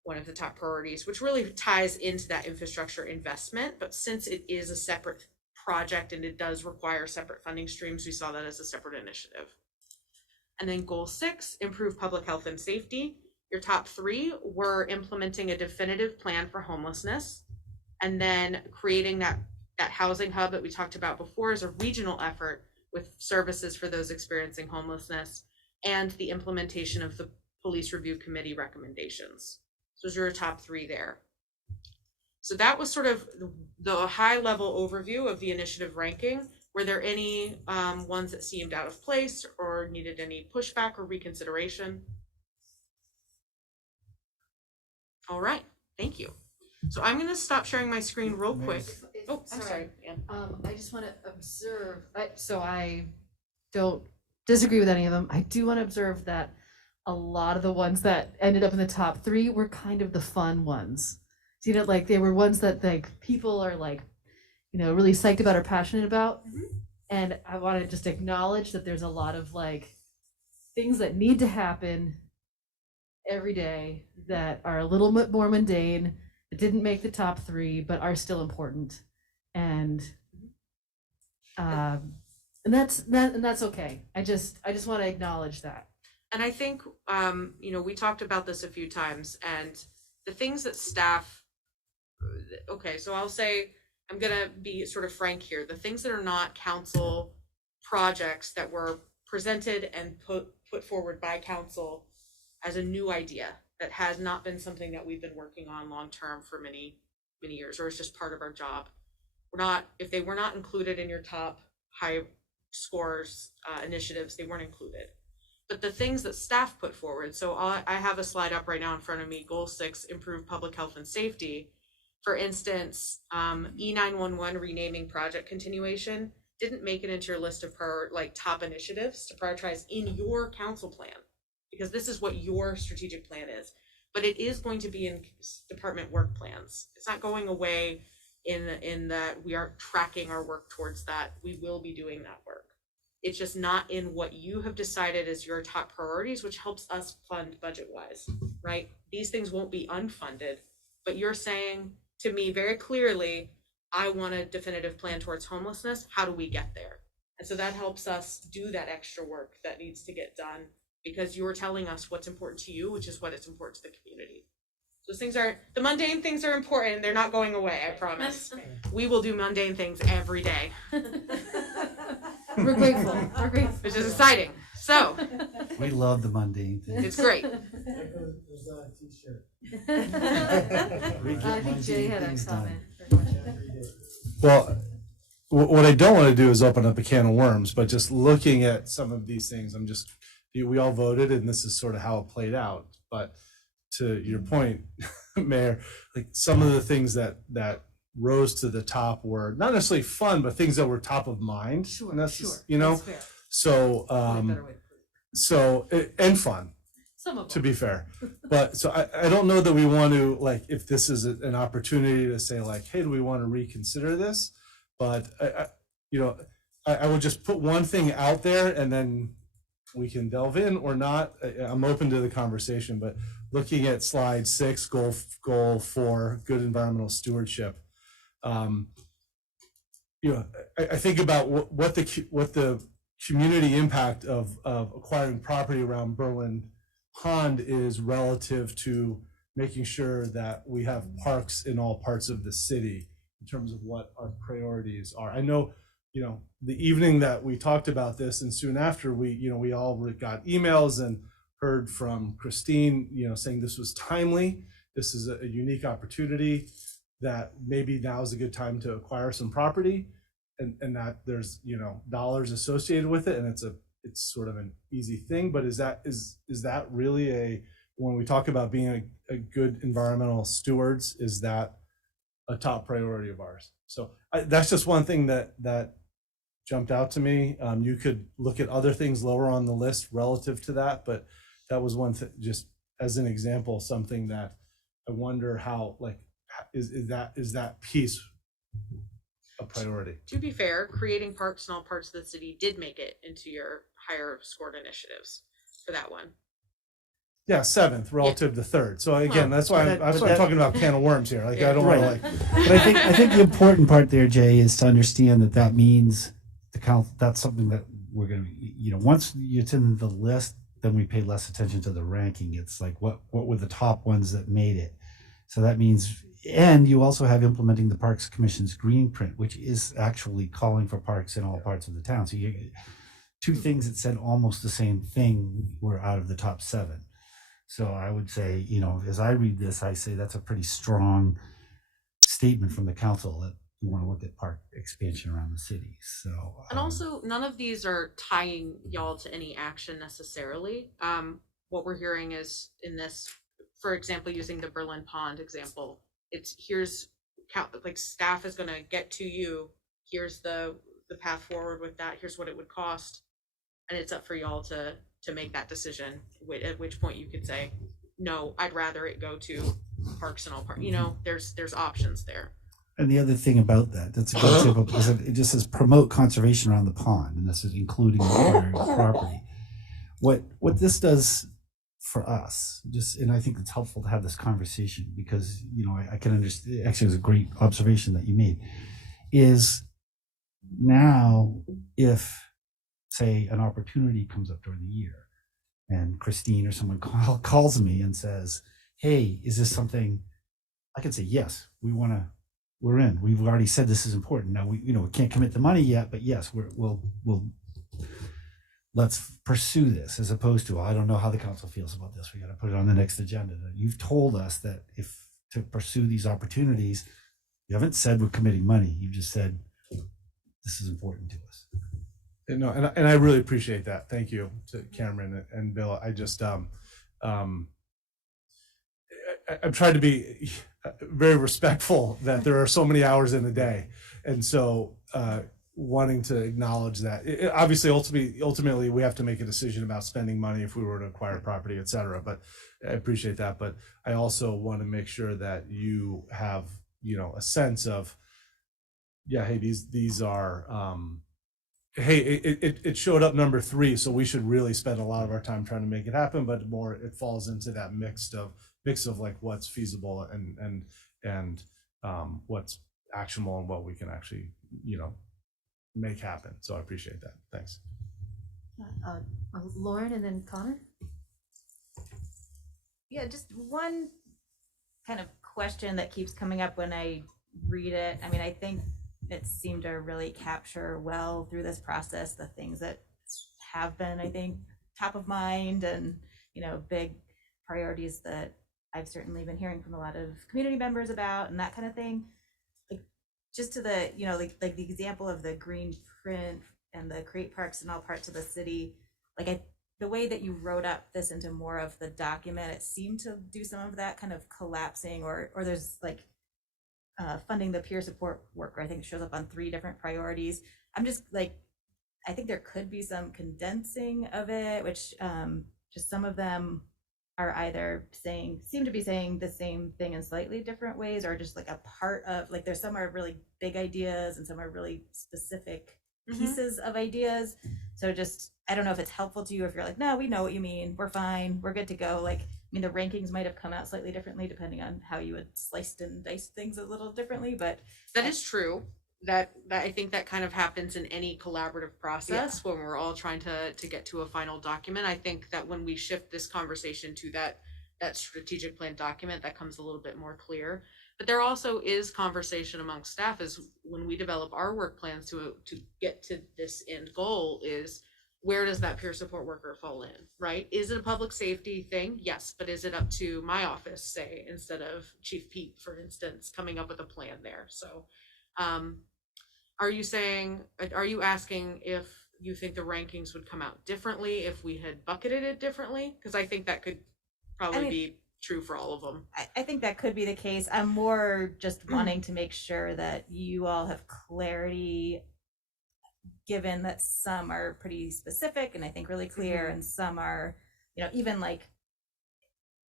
one of the top priorities, which really ties into that infrastructure investment. But since it is a separate project and it does require separate funding streams, we saw that as a separate initiative. And then goal 6, improve public health and safety. Your top three were implementing a definitive plan for homelessness, and then creating that housing hub that we talked about before as a regional effort with services for those experiencing homelessness, and the implementation of the police review committee recommendations. So those are your top three there. So that was sort of the high level overview of the initiative ranking. Were there any ones that seemed out of place or needed any pushback or reconsideration? All right, thank you. So I'm going to stop sharing my screen real quick. Oh, I'm sorry. Yeah. I just want to observe, so I don't disagree with any of them. I do want to observe that a lot of the ones that ended up in the top three were kind of the fun ones. So, you know, like they were ones that like people are like, you know, really psyched about or passionate about. Mm-hmm. And I want to just acknowledge that there's a lot of like things that need to happen every day that are a little bit more mundane, that didn't make the top three, but are still important. And that's okay. I just want to acknowledge that. And I think, you know, we talked about this a few times, and the things that staff, okay, so I'll say, I'm going to be sort of frank here. The things that are not council projects that were presented and put forward by council as a new idea that has not been something that we've been working on long-term for many, many years, or it's just part of our job. If they were not included in your top high scores initiatives, they weren't included. But the things that staff put forward, so I have a slide up right now in front of me, goal 6, improve public health and safety. For instance, E911 renaming project continuation didn't make it into your list of top initiatives to prioritize in your council plan, because this is what your strategic plan is. But it is going to be in department work plans. It's not going away in that we are tracking our work towards that. We will be doing that work. It's just not in what you have decided as your top priorities, which helps us fund budget-wise, right? These things won't be unfunded, but you're saying to me very clearly, I want a definitive plan towards homelessness. How do we get there? And so that helps us do that extra work that needs to get done, because you're telling us what's important to you, which is what is important to the community. Those things the mundane things are important. They're not going away, I promise. We will do mundane things every day. We're grateful. Which is exciting. So. We love the mundane things. It's great. There's not a t-shirt. I think Jay had a comment. Well, what I don't want to do is open up a can of worms, but just looking at some of these things, we all voted and this is sort of how it played out. But to your point, Mayor, like some of the things that rose to the top were not necessarily fun, but things that were top of mind. Sure, and that's, sure. you know, That's fair. And fun. Some of them. To be fair, but so I don't know that we want to, like, if this is an opportunity to say like, hey, do we want to reconsider this? But I would just put one thing out there and then we can delve in or not. I'm open to the conversation, but looking at slide 6, goal 4, good environmental stewardship. I think about what the community impact of acquiring property around Berlin Pond is relative to making sure that we have parks in all parts of the city in terms of what our priorities are. I know, the evening that we talked about this and soon after we all got emails and heard from Christine, saying this was timely. This is a unique opportunity that maybe now is a good time to acquire some property and that there's, dollars associated with it. And it's sort of an easy thing, but is that really when we talk about being a good environmental stewards, is that a top priority of ours? So that's just one thing that jumped out to me. You could look at other things lower on the list relative to that, but that was one thing, just as an example, something that I wonder how, is that piece a priority? To be fair, creating parks in all parts of the city did make it into your higher scored initiatives for that one. Yeah, 7th relative to 3rd. So again, that's why I'm talking about can of worms here. I don't want to But I think the important part there, Jay, is to understand that means the council. That's something that we're going to, once it's in the list, then we pay less attention to the ranking. It's like what were the top ones that made it. So that means, and you also have implementing the Parks Commission's green print, which is actually calling for parks in all parts of the town. So you two things that said almost the same thing were out of the top 7. So I would say, as I read this, I say that's a pretty strong statement from the council that you want to look at park expansion around the city. So, and also none of these are tying y'all to any action necessarily. What we're hearing is in this, for example, using the Berlin Pond example, here's staff is going to get to you. Here's the path forward with that. Here's what it would cost. And it's up for y'all to make that decision, at which point you could say, no, I'd rather it go to parks and all parks. There's options there. And the other thing about that's a good example, because it just says promote conservation around the pond, and this is including acquiring property. What this does for us, and I think it's helpful to have this conversation because, I can understand, actually it was a great observation that you made, is now if, say, an opportunity comes up during the year and Christine or someone calls me and says, hey, is this something I can say, yes, we're in. We've already said this is important. Now we can't commit the money yet, but yes, we'll let's pursue this, as opposed to, I don't know how the council feels about this. We got to put it on the next agenda. You've told us that if to pursue these opportunities, you haven't said we're committing money. You've just said this is important to us. And I really appreciate that. Thank you to Cameron and Bill. I just I'm trying to be very respectful that there are so many hours in the day, and so wanting to acknowledge that. Obviously, ultimately, we have to make a decision about spending money if we were to acquire property, et cetera. But I appreciate that. But I also want to make sure that you have a sense of, hey, these are. Hey, it showed up number 3, so we should really spend a lot of our time trying to make it happen. But more, it falls into that mix of like what's feasible and what's actionable and what we can actually make happen. So I appreciate that. Thanks. Lauren and then Connor. Yeah, just one kind of question that keeps coming up when I read it. I mean, I think it seemed to really capture well through this process the things that have been, I think, top of mind and, big priorities that I've certainly been hearing from a lot of community members about and that kind of thing. Like just to the, like the example of the green print and the create parks in all parts of the city, the way that you wrote up this into more of the document, it seemed to do some of that kind of collapsing or there's funding the peer support work, I think it shows up on 3 different priorities. I'm just I think there could be some condensing of it, which just some of them are either seem to be saying the same thing in slightly different ways, or just a part of there's some are really big ideas and some are really specific pieces of ideas. So just, I don't know if it's helpful to you if you're no, we know what you mean, we're fine, we're good to go. The rankings might have come out slightly differently depending on how you had sliced and diced things a little differently, but that is true. that I think that kind of happens in any collaborative process when we're all trying to get to a final document. I think that when we shift this conversation to that strategic plan document, that comes a little bit more clear. But there also is conversation amongst staff as when we develop our work plans to get to this end goal is, where does that peer support worker fall in, right? Is it a public safety thing? Yes, but is it up to my office, say, instead of Chief Pete, for instance, coming up with a plan there? So are you asking if you think the rankings would come out differently if we had bucketed it differently? Because I think that could probably be true for all of them. I think that could be the case. I'm more just wanting to make sure that you all have clarity, given that some are pretty specific and I think really clear, and some are, even like,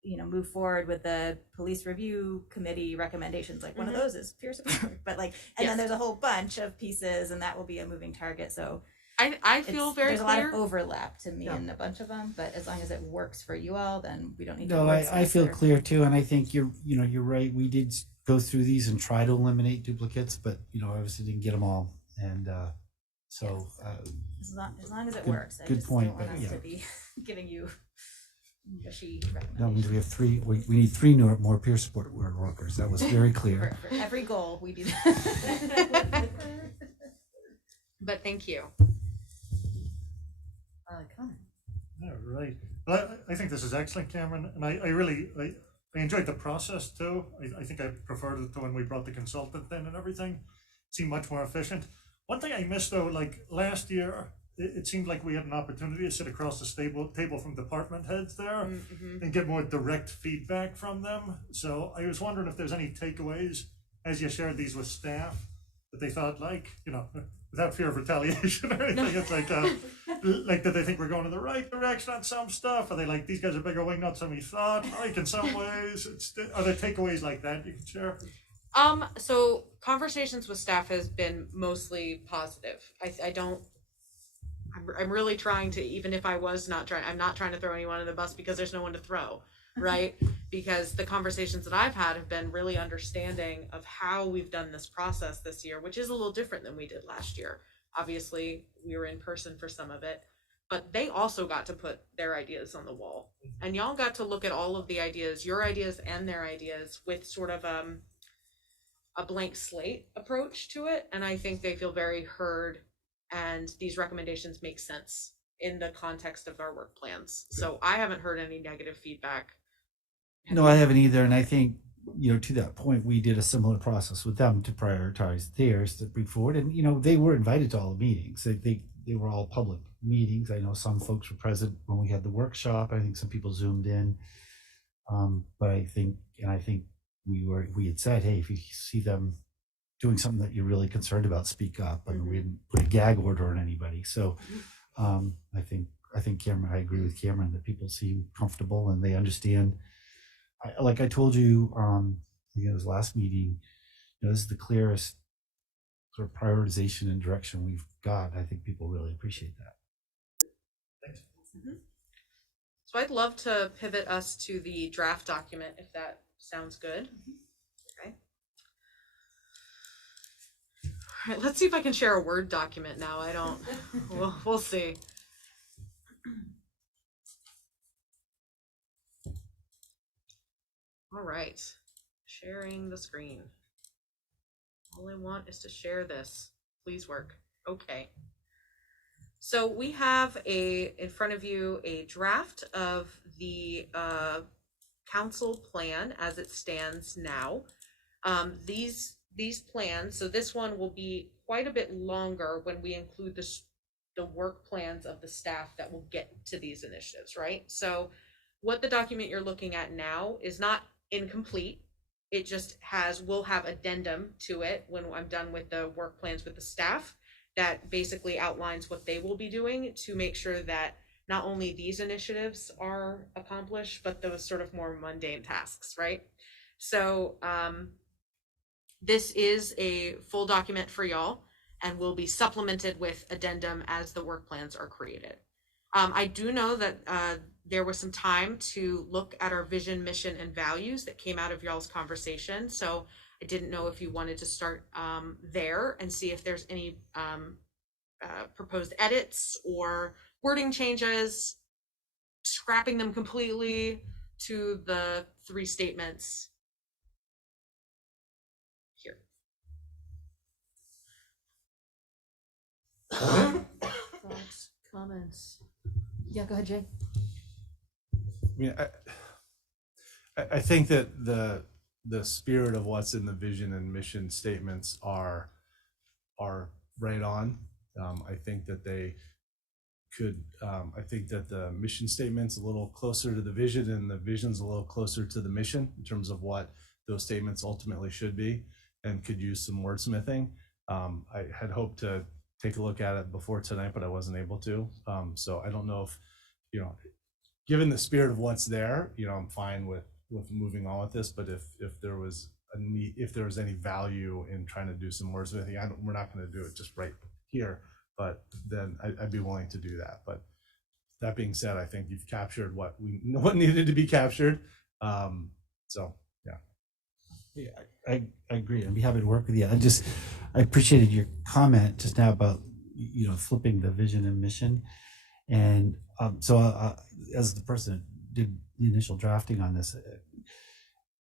move forward with the police review committee recommendations. Like one of those is peer support, but and then there's a whole bunch of pieces, and that will be a moving target. So I feel very there's clear. a lot of overlap to me in a bunch of them, but as long as it works for you all, then we don't need to. No, I feel clear too, and I think you're right. We did go through these and try to eliminate duplicates, but obviously didn't get them all, and so as long as it works. I good just point, don't want but us yeah. to be giving you mushy No, recommendations. we have three. We need three more peer support workers. That was very clear. For every goal, we do that. But thank you. Connor. Yeah, right. Well, I think this is excellent, Cameron, and I really enjoyed the process too. I think I preferred it to when we brought the consultant in and everything. It seemed much more efficient. One thing I missed though, like last year, it seemed like we had an opportunity to sit across the table from department heads there and get more direct feedback from them. So I was wondering if there's any takeaways as you shared these with staff that they thought, without fear of retaliation or anything, it's like, did they think we're going in the right direction on some stuff? Are they like, these guys are bigger wingnuts than we thought? Like in some ways, are there takeaways like that you can share? So conversations with staff has been mostly positive. I'm really trying to, even if I was not trying, I'm not trying to throw anyone in the bus because there's no one to throw, right? Because the conversations that I've had have been really understanding of how we've done this process this year, which is a little different than we did last year. Obviously, we were in person for some of it, but they also got to put their ideas on the wall. And y'all got to look at all of the ideas, your ideas and their ideas, with sort of a blank slate approach to it. And I think they feel very heard, and these recommendations make sense in the context of our work plans. So I haven't heard any negative feedback. No, I haven't either, and I think to that point, we did a similar process with them to prioritize theirs to bring forward, and they were invited to all the meetings. They were all public meetings. I know some folks were present when we had the workshop. I think some people zoomed in, but I think we had said, hey, if you see them doing something that you're really concerned about, speak up. I mean, we didn't put a gag order on anybody. So I think Cameron, I agree with Cameron that people seem comfortable and they understand. Like I told you, it was last meeting, this is the clearest sort of prioritization and direction we've got. I think people really appreciate that. Thanks. So I'd love to pivot us to the draft document, if that sounds good. Okay. All right, let's see if I can share a Word document now. We'll see. All right, sharing the screen. All I want is to share this. Please work. Okay. So we have in front of you a draft of the council plan as it stands now. These plans, so this one will be quite a bit longer when we include the work plans of the staff that will get to these initiatives, right? So what the document you're looking at now is not incomplete. It just will have addendum to it when I'm done with the work plans with the staff that basically outlines what they will be doing to make sure that not only these initiatives are accomplished, but those sort of more mundane tasks, right? So this is a full document for y'all and will be supplemented with addendum as the work plans are created. I do know that there was some time to look at our vision, mission, and values that came out of y'all's conversation. So I didn't know if you wanted to start there and see if there's any proposed edits or wording changes, scrapping them completely to the 3 statements here. Thoughts, comments? Yeah, go ahead, Jay. I mean, I think that the spirit of what's in the vision and mission statements are right on. I think that they could. I think that the mission statement's a little closer to the vision, and the vision's a little closer to the mission in terms of what those statements ultimately should be, and could use some wordsmithing. I had hoped to take a look at it before tonight, but I wasn't able to. So I don't know if, given the spirit of what's there, I'm fine with moving on with this. But if there was any value in trying to do some wordsmithing, we're not going to do it just right here. But then I'd be willing to do that. But that being said, I think you've captured what needed to be captured. So yeah. Yeah, I agree. I'd be happy to work with you. I appreciated your comment just now about flipping the vision and mission, and so as the person that did the initial drafting on this,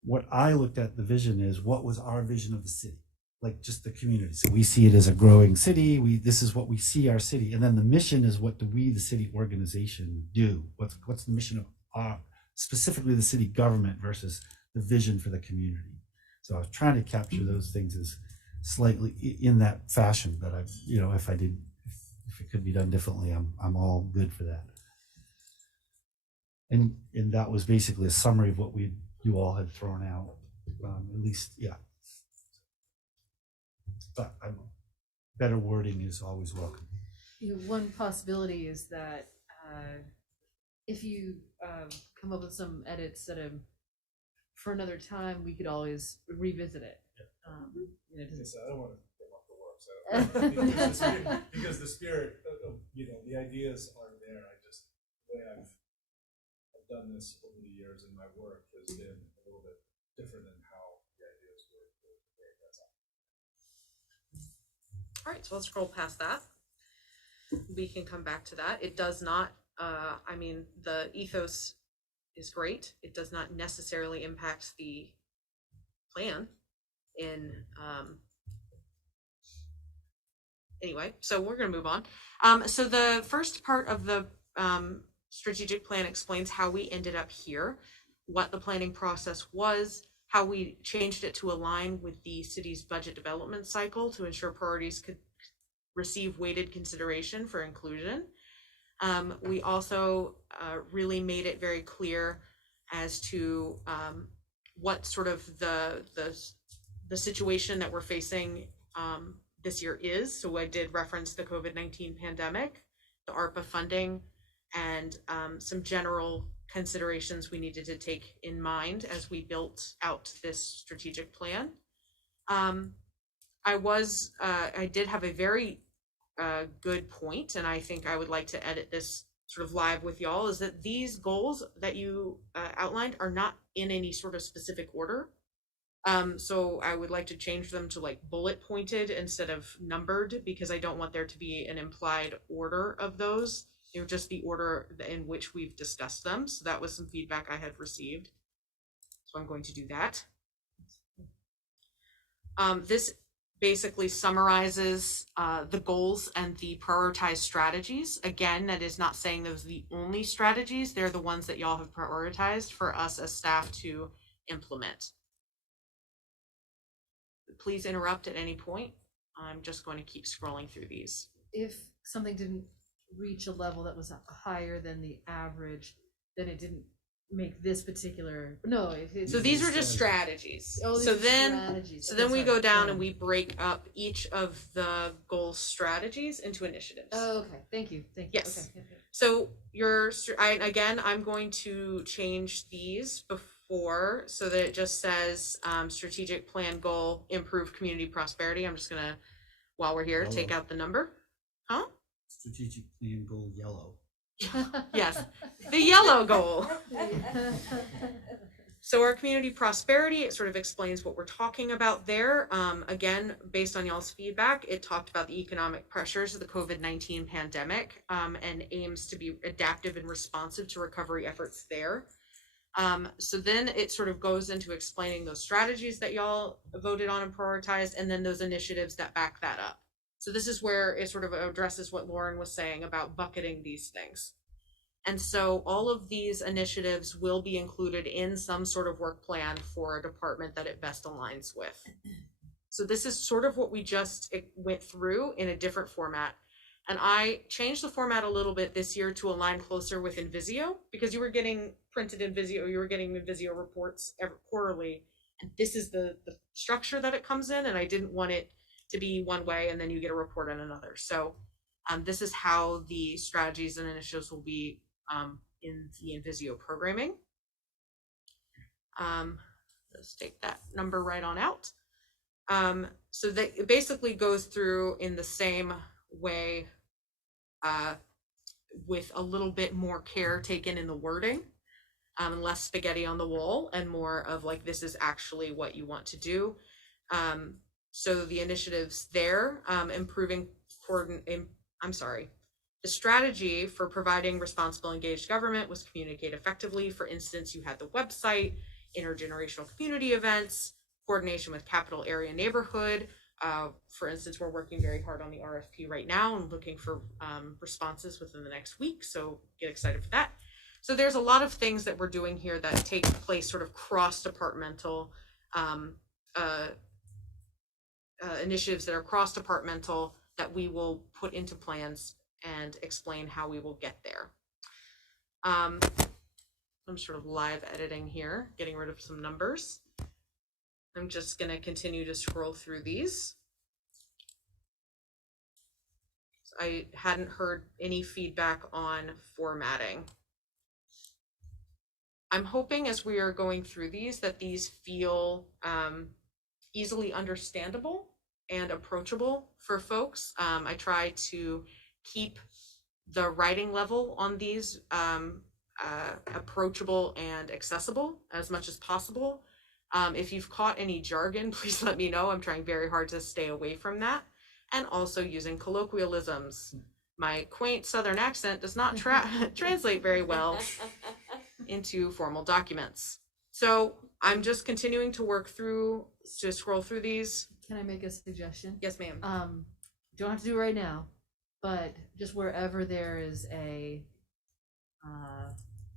what I looked at the vision is what was our vision of the city, like just the community. So we see it as a growing city. This is what we see our city, and then the mission is what do we, the city organization, do? What's the mission of our, specifically the city government versus the vision for the community? So I was trying to capture those things as slightly in that fashion, but if it could be done differently, I'm all good for that. And that was basically a summary of what you all had thrown out, at least, yeah. But better wording is always welcome. One possibility is that if you come up with some edits that for another time, we could always revisit it. I don't want to get off the work, so because the spirit, the ideas are there. The way I've done this over the years in my work has been a little bit different than how the ideas were. That's all. All right, so let's scroll past that. We can come back to that. It does not, the ethos is great. It does not necessarily impact the plan anyway, so we're going to move on. So the first part of the strategic plan explains how we ended up here, what the planning process was, how we changed it to align with the city's budget development cycle to ensure priorities could receive weighted consideration for inclusion. We also really made it very clear as to what sort of the situation that we're facing this year is. So I did reference the COVID-19 pandemic, the ARPA funding, and some general considerations we needed to take in mind as we built out this strategic plan. I did have a very good point, and I think I would like to edit this sort of live with y'all, is that these goals that you outlined are not in any sort of specific order. So I would like to change them to like bullet pointed instead of numbered, because I don't want there to be an implied order of those. They're just the order in which we've discussed them. So that was some feedback I had received. So I'm going to do that. This basically summarizes the goals and the prioritized strategies. Again, that is not saying those are the only strategies. They're the ones that y'all have prioritized for us as staff to implement. Please interrupt at any point. I'm just going to keep scrolling through these. If something didn't reach a level that was higher than the average, then it didn't make this particular. No. So these were just strategies. Oh, so then we go down and we break up each of the goal strategies into initiatives. Oh, okay. Thank you. Yes. Okay. So I'm going to change these before so that it just says strategic plan goal, improve community prosperity. I'm just gonna, while we're here, take out the number. Huh? Strategic plan goal yellow. Yes, the yellow goal. So our community prosperity, it sort of explains what we're talking about there. Again, based on y'all's feedback, it talked about the economic pressures of the COVID-19 pandemic and aims to be adaptive and responsive to recovery efforts there. So then it sort of goes into explaining those strategies that y'all voted on and prioritized, and then those initiatives that back that up. So this is where it sort of addresses what Lauren was saying about bucketing these things. And so all of these initiatives will be included in some sort of work plan for a department that it best aligns with. So this is sort of what we just went through in a different format. And I changed the format a little bit this year to align closer with Invisio, because you were getting printed Invisio, you were getting Invisio reports quarterly. And this is the structure that it comes in, and I didn't want it to be one way and then you get a report on another. So this is how the strategies and initiatives will be in the Invisio programming. Let's take that number right on out. So that it basically goes through in the same way with a little bit more care taken in the wording, less spaghetti on the wall and more of like, this is actually what you want to do. So the initiatives there, the strategy for providing responsible engaged government was communicate effectively. For instance, you had the website, intergenerational community events, coordination with capital area neighborhood. For instance, we're working very hard on the RFP right now and looking for responses within the next week. So get excited for that. So there's a lot of things that we're doing here that take place sort of cross-departmental initiatives that are cross-departmental that we will put into plans and explain how we will get there. I'm sort of live editing here, getting rid of some numbers. I'm just going to continue to scroll through these. I hadn't heard any feedback on formatting. I'm hoping as we are going through these that these feel easily understandable and approachable for folks. I try to keep the writing level on these approachable and accessible as much as possible. If you've caught any jargon, please let me know. I'm trying very hard to stay away from that. And also using colloquialisms. My quaint Southern accent does not translate very well into formal documents. So I'm just continuing to work through, to scroll through these. Can I make a suggestion? Yes, ma'am. Don't have to do it right now, but just wherever there is a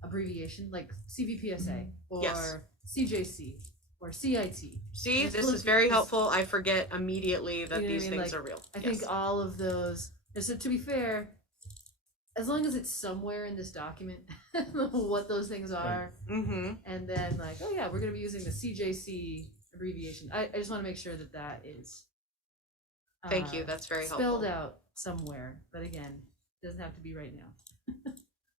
abbreviation like CVPSA or Yes. CJC or CIT. See, Just this look is very at helpful. I forget immediately that You know what these I mean? things Like, are real. I Yes. think all of those, so to be fair, as long as it's somewhere in this document, what those things are, and then like, oh yeah, we're going to be using the CJC abbreviation. I just want to make sure that that is Thank you. That's very spelled helpful. out somewhere. But again, it doesn't have to be right now.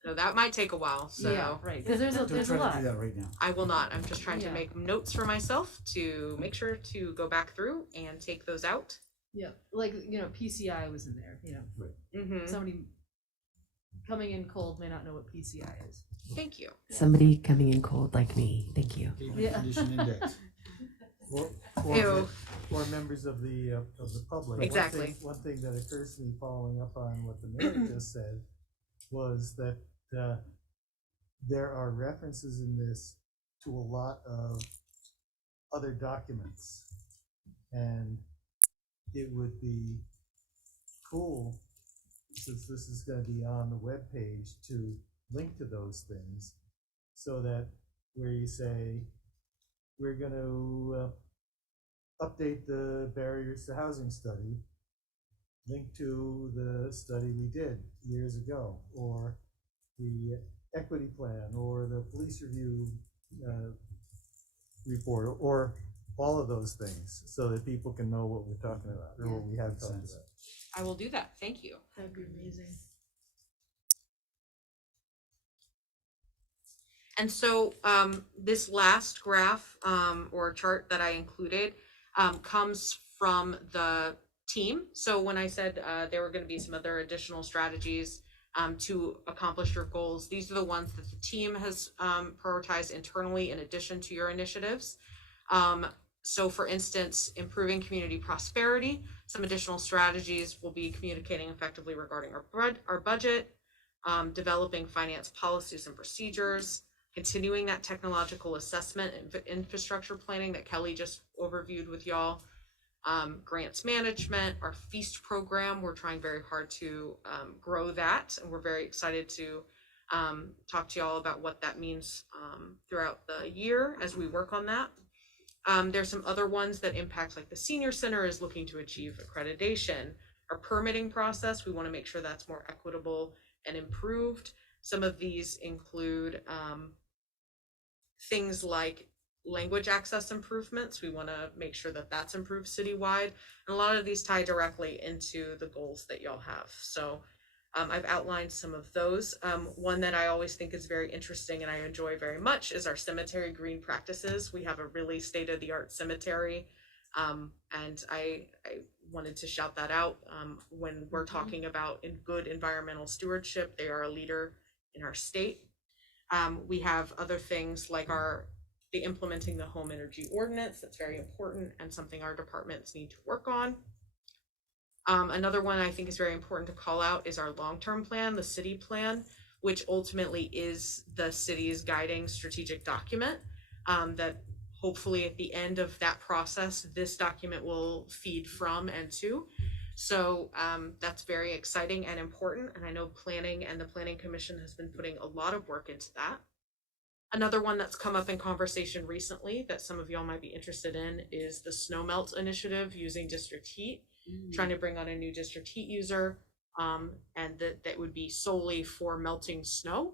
So that might take a while. So Yeah, right, 'cause there's a- Don't there's try a to lot. do that right now. I will not. I'm just trying to Yeah. make notes for myself to make sure to go back through and take those out. Yeah, like, you know, PCI was in there, you know. Mhm. Somebody coming in cold may not know what PCI is. Thank you. Somebody coming in cold like me. Thank you. Yeah. Condition index. Or, Ew. or members of the public. Exactly. One thing that occurs to me following up on what the mayor just said was that there are references in this to a lot of other documents, and it would be cool, since this is going to be on the web page, to link to those things, so that where you say we're going to update the barriers to housing study, link to the study we did years ago, or the equity plan, or the police review report, or all of those things, so that people can know what we're talking about, or what we have talked about. I will do that. Thank you. That'd be amazing. And so this last graph or chart that I included comes from the team. So when I said there were going to be some other additional strategies, to accomplish your goals. These are the ones that the team has prioritized internally in addition to your initiatives. So for instance, improving community prosperity, some additional strategies will be communicating effectively regarding our budget, developing finance policies and procedures, continuing that technological assessment and infrastructure planning that Kelly just overviewed with y'all, grants management, our feast program. We're trying very hard to grow that, and we're very excited to talk to y'all about what that means throughout the year as we work on that. There's some other ones that impact, like the senior center is looking to achieve accreditation. Our permitting process, we want to make sure that's more equitable and improved. Some of these include things like language access improvements. We want to make sure that that's improved citywide. And a lot of these tie directly into the goals that y'all have. So I've outlined some of those. One that I always think is very interesting and I enjoy very much is our cemetery green practices. We have a really state-of-the-art cemetery, and I wanted to shout that out. When we're talking about good environmental stewardship, they are a leader in our state. We have other things like the implementing the home energy ordinance. That's very important and something our departments need to work on. Another one I think is very important to call out is our long-term plan, the city plan, which ultimately is the city's guiding strategic document that hopefully at the end of that process, this document will feed from and to. So that's very exciting and important. And I know planning and the Planning Commission has been putting a lot of work into that. Another one that's come up in conversation recently that some of y'all might be interested in is the snow melt initiative using district heat. Trying to bring on a new district heat user, and that would be solely for melting snow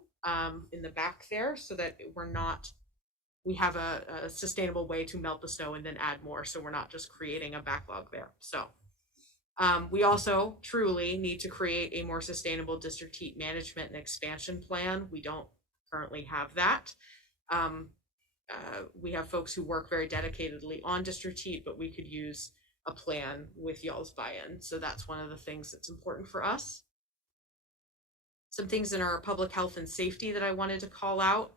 in the back there, so that we have a sustainable way to melt the snow and then add more, so we're not just creating a backlog there. So we also truly need to create a more sustainable district heat management and expansion plan. We don't currently have that. We have folks who work very dedicatedly on district heat, but we could use a plan with y'all's buy-in. So that's one of the things that's important for us. Some things in our public health and safety that I wanted to call out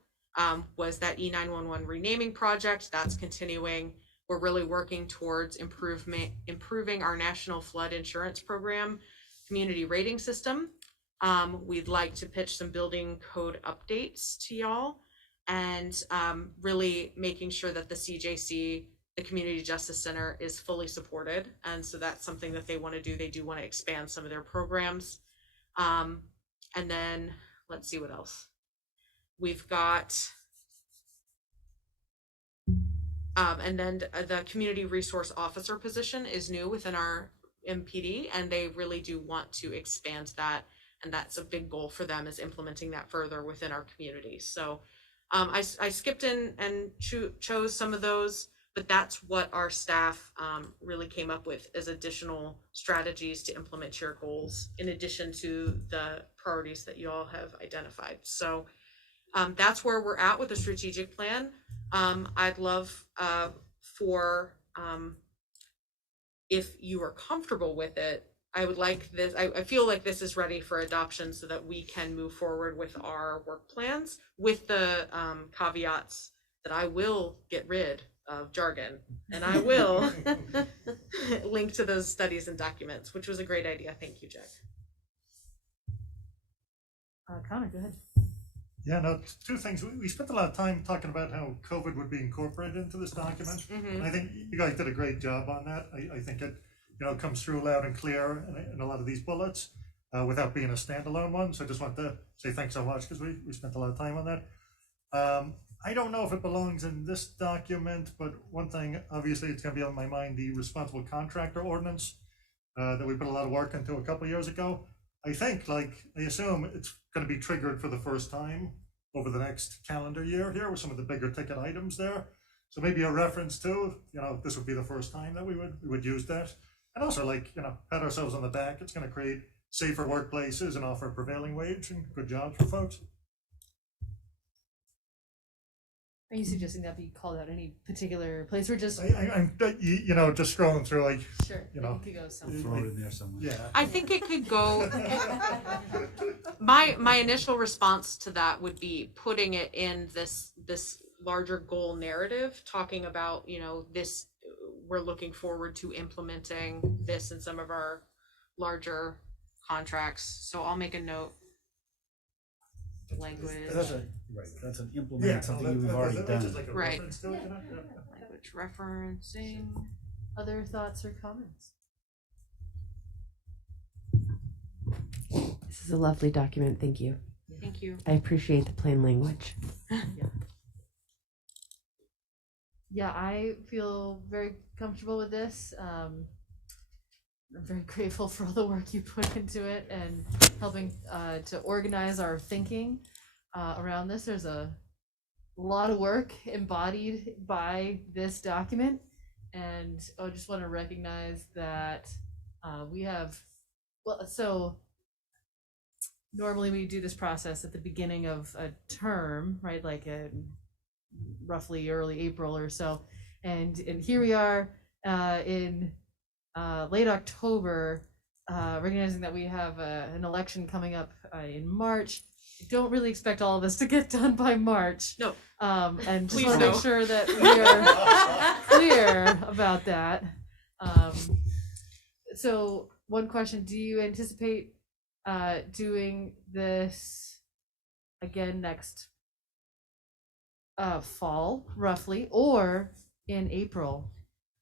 was that E911 renaming project. That's continuing. We're really working towards improving our national flood insurance program community rating system. We'd like to pitch some building code updates to y'all, and really making sure that the CJC, the Community Justice Center, is fully supported. And so that's something that they want to do. They do want to expand some of their programs. And then let's see what else. We've got, and then the Community Resource Officer position is new within our MPD, and they really do want to expand that. And that's a big goal for them, is implementing that further within our community. So I skipped in and chose some of those, but that's what our staff really came up with as additional strategies to implement your goals, in addition to the priorities that you all have identified. So that's where we're at with the strategic plan. I'd love for, if you are comfortable with it, I would like this, I feel like this is ready for adoption so that we can move forward with our work plans, with the caveats that I will get rid of jargon, and I will link to those studies and documents, which was a great idea. Thank you, Jack. Connor, go ahead. Yeah, no, two things. We spent a lot of time talking about how COVID would be incorporated into this document. And I think you guys did a great job on that. I think it comes through loud and clear in a lot of these bullets without being a standalone one. So I just want to say thanks so much, because we spent a lot of time on that. I don't know if it belongs in this document, but one thing, obviously, it's going to be on my mind, the responsible contractor ordinance that we put a lot of work into a couple of years ago. I assume it's going to be triggered for the first time over the next calendar year here with some of the bigger ticket items there. So maybe a reference to, this would be the first time that we would use that. And also, pat ourselves on the back. It's going to create safer workplaces and offer a prevailing wage and good jobs for folks. Are you suggesting that be called out any particular place or just? I'm just scrolling through, like, Sure. you know, It could go somewhere. Throw it in there somewhere. Yeah. I think it could go. My initial response to that would be putting it in this larger goal narrative, talking about, this, we're looking forward to implementing this in some of our larger contracts. So I'll make a note. Language. That's an implement something you've already done. Like a Right. reference to it, you know? Yeah. Language referencing. Other thoughts or comments? This is a lovely document. Thank you. Thank you. I appreciate the plain language. Yeah, I feel very comfortable with this. I'm very grateful for all the work you put into it and helping to organize our thinking around this. There's a lot of work embodied by this document, and I just want to recognize that we have, so normally we do this process at the beginning of a term, right? Like roughly early April or so, and here we are in late October, recognizing that we have an election coming up in March. I don't really expect all of this to get done by March. No. And just Please want to no. make sure that we are clear about that. So one question, do you anticipate doing this again next fall, roughly, or in April?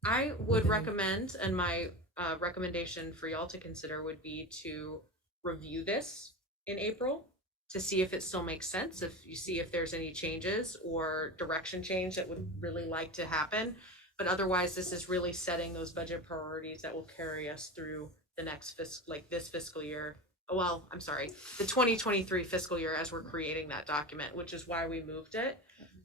I would recommend, and my recommendation for y'all to consider would be to review this in April to see if it still makes sense, if you see if there's any changes or direction change that would really like to happen. But otherwise, this is really setting those budget priorities that will carry us through the next this fiscal year. Well, I'm sorry, the 2023 fiscal year as we're creating that document, which is why we moved it.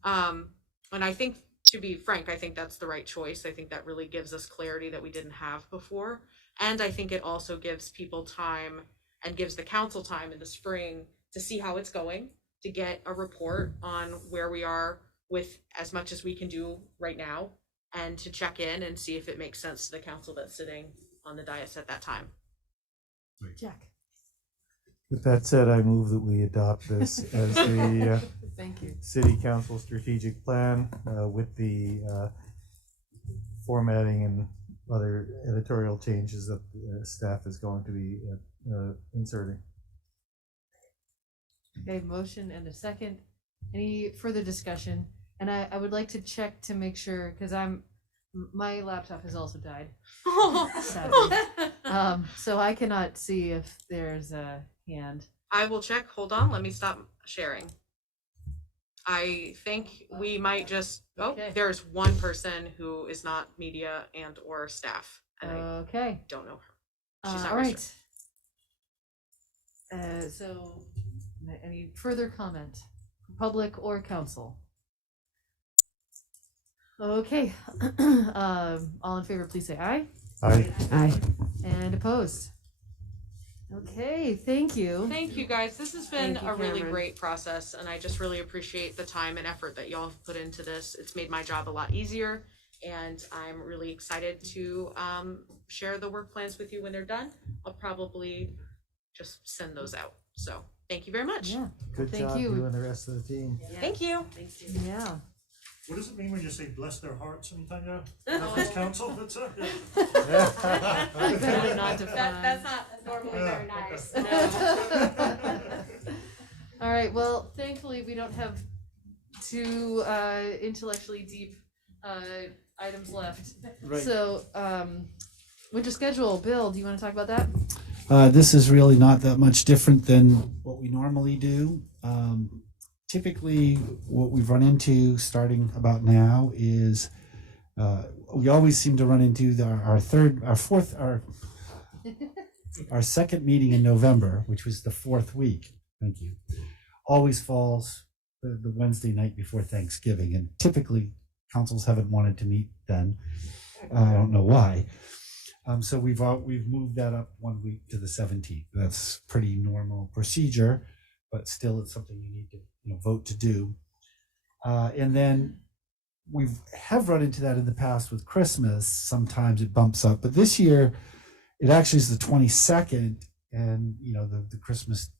And I think, to be frank, I think that's the right choice. I think that really gives us clarity that we didn't have before. And I think it also gives people time and gives the council time in the spring to see how it's going, to get a report on where we are with as much as we can do right now, and to check in and see if it makes sense to the council that's sitting on the dais at that time. Jack. With that said, I move that we adopt this as the Thank you. City Council strategic plan with the formatting and other editorial changes that staff is going to be inserting. Okay, motion and a second. Any further discussion? And I would like to check to make sure, because my laptop has also died. Sadly. So I cannot see if there's a hand. I will check. Hold on. Let me stop sharing. I think we might just, there's one person who is not media and or staff. And I don't know her. She's not All right. registered. So any further comment, public or council? Okay. All in favor, please say aye. Aye. Aye. And opposed? Okay, thank you. Thank you guys. This has been Thank you, a really Cameron. great process, and I just really appreciate the time and effort that y'all have put into this. It's made my job a lot easier, and I'm really excited to share the work plans with you when they're done. I'll probably just send those out. So thank you very much. Yeah. Good Thank job, you. you and the rest of the team. Thank you. Thank you. Yeah. What does it mean when you say bless their hearts anytime you're reference council? That's it. Better not to That's not normally very nice. All right. Well, thankfully, we don't have too intellectually deep items left. Right. So, winter schedule. Bill, do you want to talk about that? This is really not that much different than what we normally do. Typically, what we've run into starting about now is we always seem to run into our second meeting in November, which was the fourth week. Thank you. Always falls the Wednesday night before Thanksgiving, and typically councils haven't wanted to meet then. I don't know why. So we've moved that up 1 week to the 17th. That's pretty normal procedure, but still it's something you need to vote to do. And then we have run into that in the past with Christmas. Sometimes it bumps up, but this year it actually is the 22nd, and you know the Christmas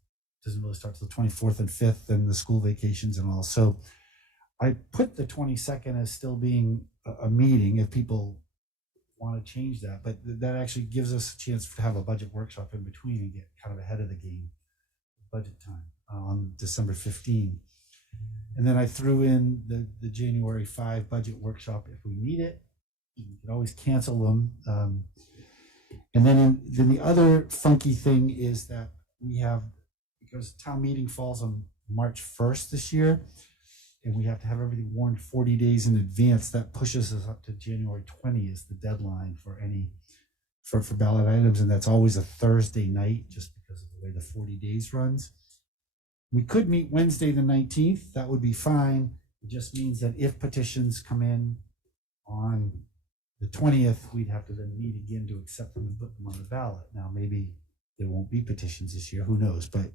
doesn't really start till the 24th and 5th, and the school vacations and all. So I put the 22nd as still being a meeting if people want to change that, but that actually gives us a chance to have a budget workshop in between and get kind of ahead of the game, budget time on December 15. And then I threw in the January 5 budget workshop if we need it. You can always cancel them. And then the other funky thing is that we have, because town meeting falls on March 1st this year, and we have to have everything warned 40 days in advance, that pushes us up to January 20 is the deadline for for ballot items, and that's always a Thursday night just because of the way the 40 days runs. We could meet Wednesday the 19th. That would be fine. It just means that if petitions come in on the 20th, we'd have to then meet again to accept them and put them on the ballot. Now, maybe there won't be petitions this year. Who knows? But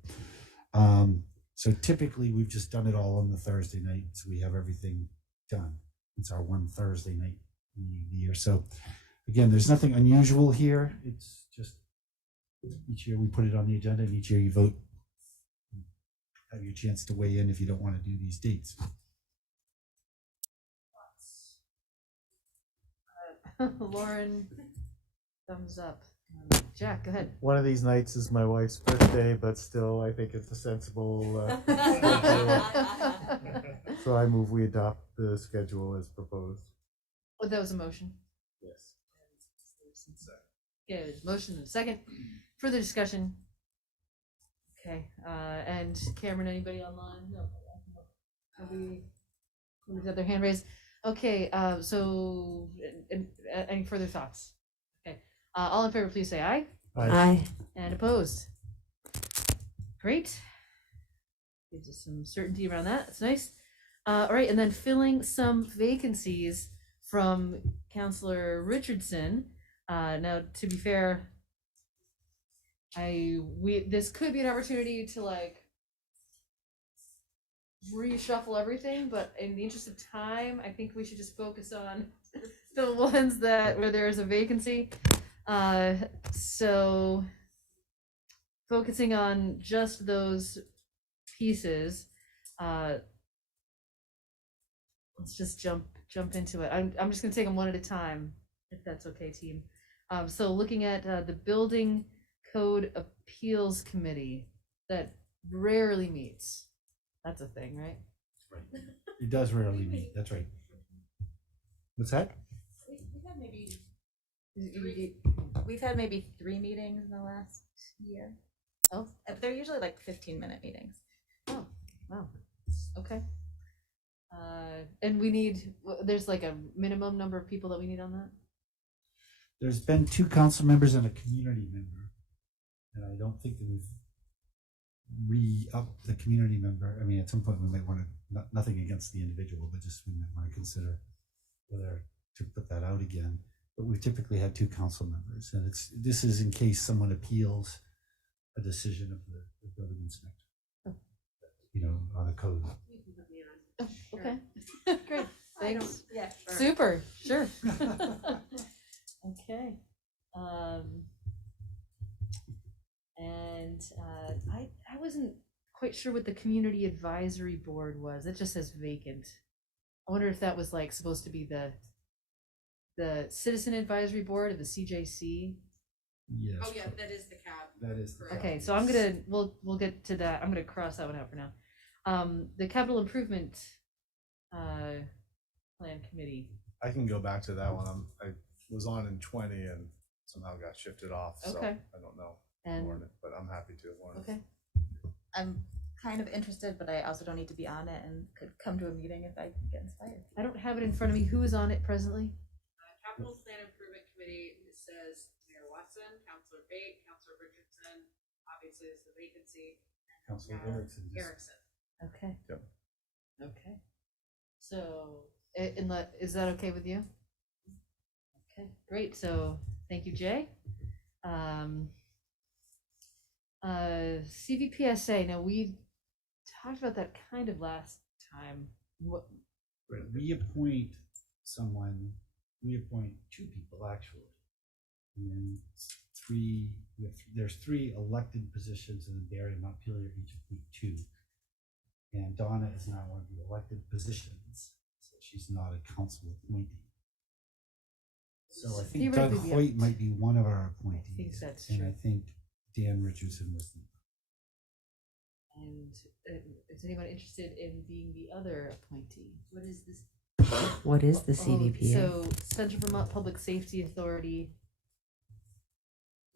so typically we've just done it all on the Thursday night. So we have everything done. It's our one Thursday night meeting of the year. So again, there's nothing unusual here. It's just each year we put it on the agenda, and each year you vote. Have your chance to weigh in if you don't want to do these dates. Lauren, thumbs up. Jack, go ahead. One of these nights is my wife's birthday, but still, I think it's a sensible so I move we adopt the schedule as proposed. Oh, that was a motion. Yes. Yeah, there's a motion and a second. Further discussion. Okay, and Cameron, anybody online? No. Nobody's got their hand raised. Okay, so any further thoughts? Okay, all in favor, please say aye. Aye. And opposed? Great. Gives us some certainty around that. That's nice. All right, and then filling some vacancies from Councillor Richardson. Now, to be fair, this could be an opportunity to like reshuffle everything, but in the interest of time, I think we should just focus on the ones where there is a vacancy. So focusing on just those pieces, let's just jump into it. I'm just gonna take them one at a time, if that's okay, team. So looking at the Building Code Appeals Committee that rarely meets. That's a thing, right? Right. It does rarely meet. That's right. What's that? We've had maybe 3 meetings in the last year. Oh, they're usually like 15-minute meetings. Oh, wow. Okay. And there's like a minimum number of people that we need on that? There's been 2 council members and a community member, and I don't think that we've re-upped the community member. I mean, at some point we might want to, nothing against the individual, but just we might want to consider whether to put that out again. But we've typically had 2 council members, and this is in case someone appeals a decision of the building inspector, you know, on the code. Oh, okay. Great. Thanks. Yeah. Sure. Super. Sure. Okay. And I wasn't quite sure what the community advisory board was. It just says vacant. I wonder if that was like supposed to be the citizen advisory board of the CJC. Yes. Oh yeah, that is the cap. That is the cap. Okay, so we'll get to that. I'm gonna cross that one out for now. The capital improvement plan committee. I can go back to that one. I was on in 20 and somehow got shifted off. So Okay. I don't know, And Lauren, but I'm happy to, Lauren. okay. I'm kind of interested, but I also don't need to be on it and could come to a meeting if I get inspired. I don't have it in front of me. Who is on it presently? Capital Plan Improvement Committee, it says Mayor Watson, Councilor Bate, Councilor Richardson, obviously there's the vacancy. Councilor Erickson. Okay. Yep. Okay. So, is that okay with you? Okay, great. So, thank you, Jay. CVPSA. Now we talked about that kind of last time. What? We appoint someone, we appoint two people actually. And then there's three elected positions, and Barry and Montpelier each appoint two. And Donna is now one of the elected positions, so she's not a council appointee. So I think Doug Hoyt might be one of our appointees. I think that's and true. I think Dan Richardson was the. And is anyone interested in being the other appointee? What is this? What is the CVPA? So Central Vermont Public Safety Authority.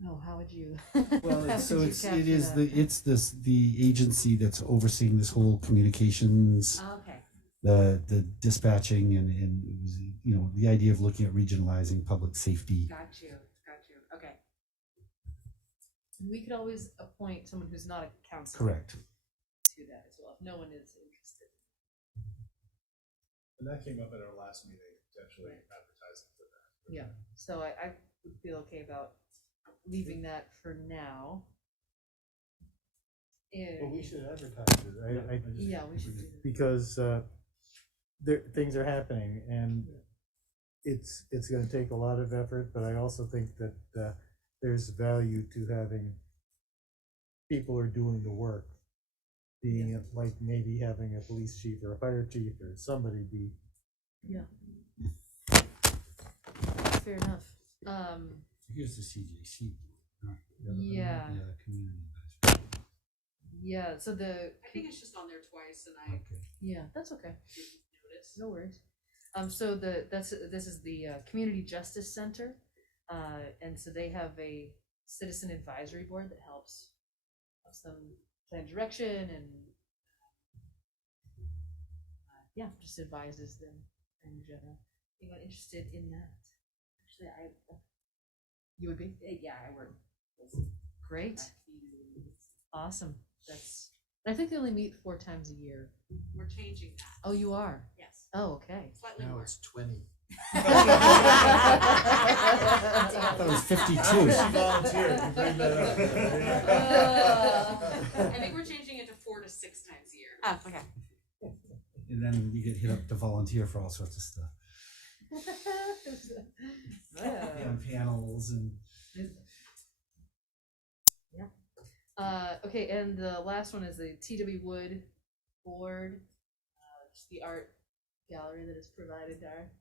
Oh, how would you? Well, how so would you it's capture that? the agency that's overseeing this whole communications, Okay. the dispatching and it was, you know, the idea of looking at regionalizing public safety. Got you. Okay. We could always appoint someone who's not a council. Correct. To that as well, if no one is interested. And that came up at our last meeting, potentially advertising for that. Yeah, so I would feel okay about leaving that for now. Well, we should advertise it. Yeah, we should do that. Because things are happening, and it's going to take a lot of effort. But I also think that there's value to having people who are doing the work, being like maybe having a police chief or a fire chief or somebody be. Yeah. Fair enough. Here's the CJC. Yeah. Community. Yeah. So I think it's just on there twice, and yeah, that's okay. didn't notice. No worries. So this is the Community Justice Center, and so they have a citizen advisory board that helps them plan direction and just advises them in general. Anyone interested in that? Actually, you would be? Yeah, I would. Great. Awesome. I think they only meet 4 times a year. We're changing that. Oh, you are? Yes. Oh, okay. Slightly Now more. it's 20. I thought it was 52. She volunteered to bring that up. I think we're changing it to 4 to 6 times a year. Oh, okay. And then you get hit up to volunteer for all sorts of stuff. On panels and. Okay, and the last one is the T.W. Wood board, just the art gallery that is provided there.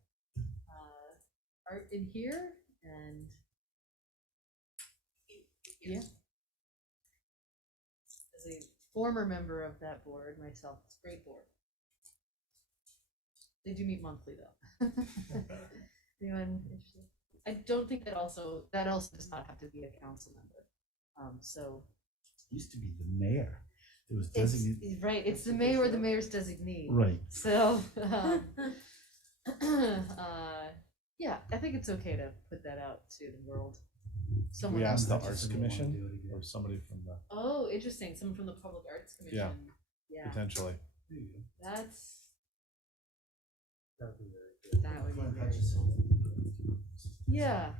Art in here, and yeah. As a former member of that board myself, it's a great board. They do meet monthly though. Anyone interested? I don't think that also does not have to be a council member. So Used to be the mayor. It was it's, designated. right, it's the mayor or the mayor's designee. Right. So yeah, I think it's okay to put that out to the world. We asked the else. Arts Commission or somebody from the. Oh, interesting. Someone from the Public Arts Commission. Yeah. Potentially. That's That would be very good. that would be very Yeah.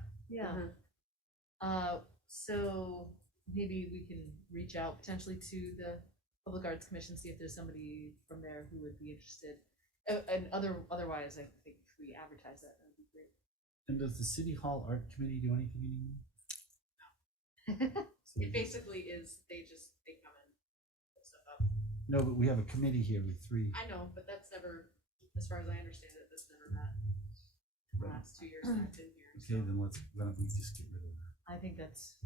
So maybe we can reach out potentially to the Public Arts Commission, see if there's somebody from there who would be interested. And otherwise, I think if we advertise that would be great. And does the City Hall Art Committee do anything anymore? It basically is, they come and put stuff up. No, but we have a committee here with 3. I know, but that's never, as far as I understand it, that's never met. The last 2 years that I've been here. Okay, then why don't we just get rid of that? I think that's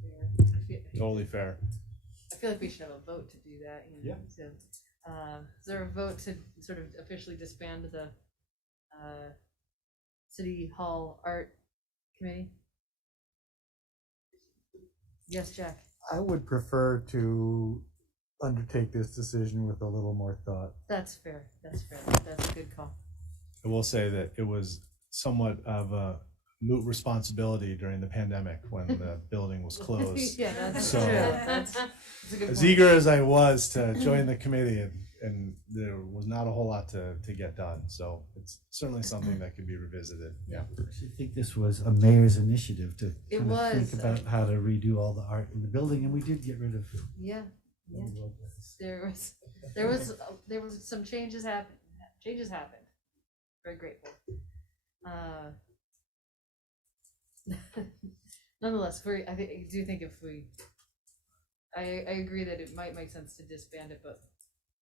fair. Totally fair. I feel like we should have a vote to do that. You know? So, is there a vote to sort of officially disband the City Hall Art Committee? Yes, Jack. I would prefer to undertake this decision with a little more thought. That's fair. That's a good call. I will say that it was somewhat of a moot responsibility during the pandemic when the building was closed. Yeah, that's so true. That's a good as point. eager as I was to join the committee, and there was not a whole lot to get done. So it's certainly something that could be revisited. Yeah. I think this was a mayor's initiative to It kind of was, think about how to redo all the art in the building, and we did get rid of. Yeah, Yeah. There was some changes happened. Very grateful. Nonetheless, I do think if I agree that it might make sense to disband it, but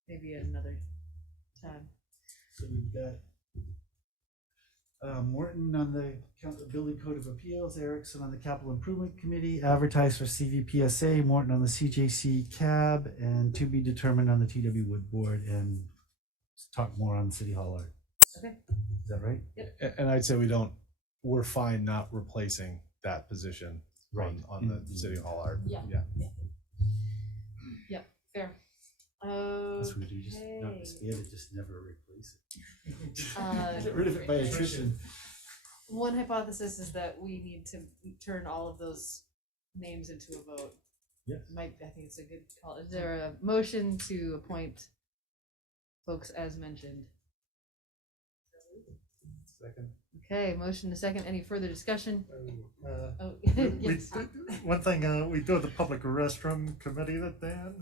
maybe another time. So we've got Morton on the Building Code of Appeals, Erickson on the Capital Improvement Committee, advertised for CVPSA, Morton on the CJC CAB, and to be determined on the TW Wood Board, and talk more on City Hall art. Okay. Is that right? Yep. And I'd say we're fine not replacing that position on the City Hall art. Yeah. Yeah, fair. That's what you just not expand it, just never replace it. Get rid of it by attrition. One hypothesis is that we need to turn all of those names into a vote. Yes. I think it's a good call. Is there a motion to appoint folks as mentioned? Second. Okay, motion to second. Any further discussion? Yes. One thing, we do have the public restroom committee that Dan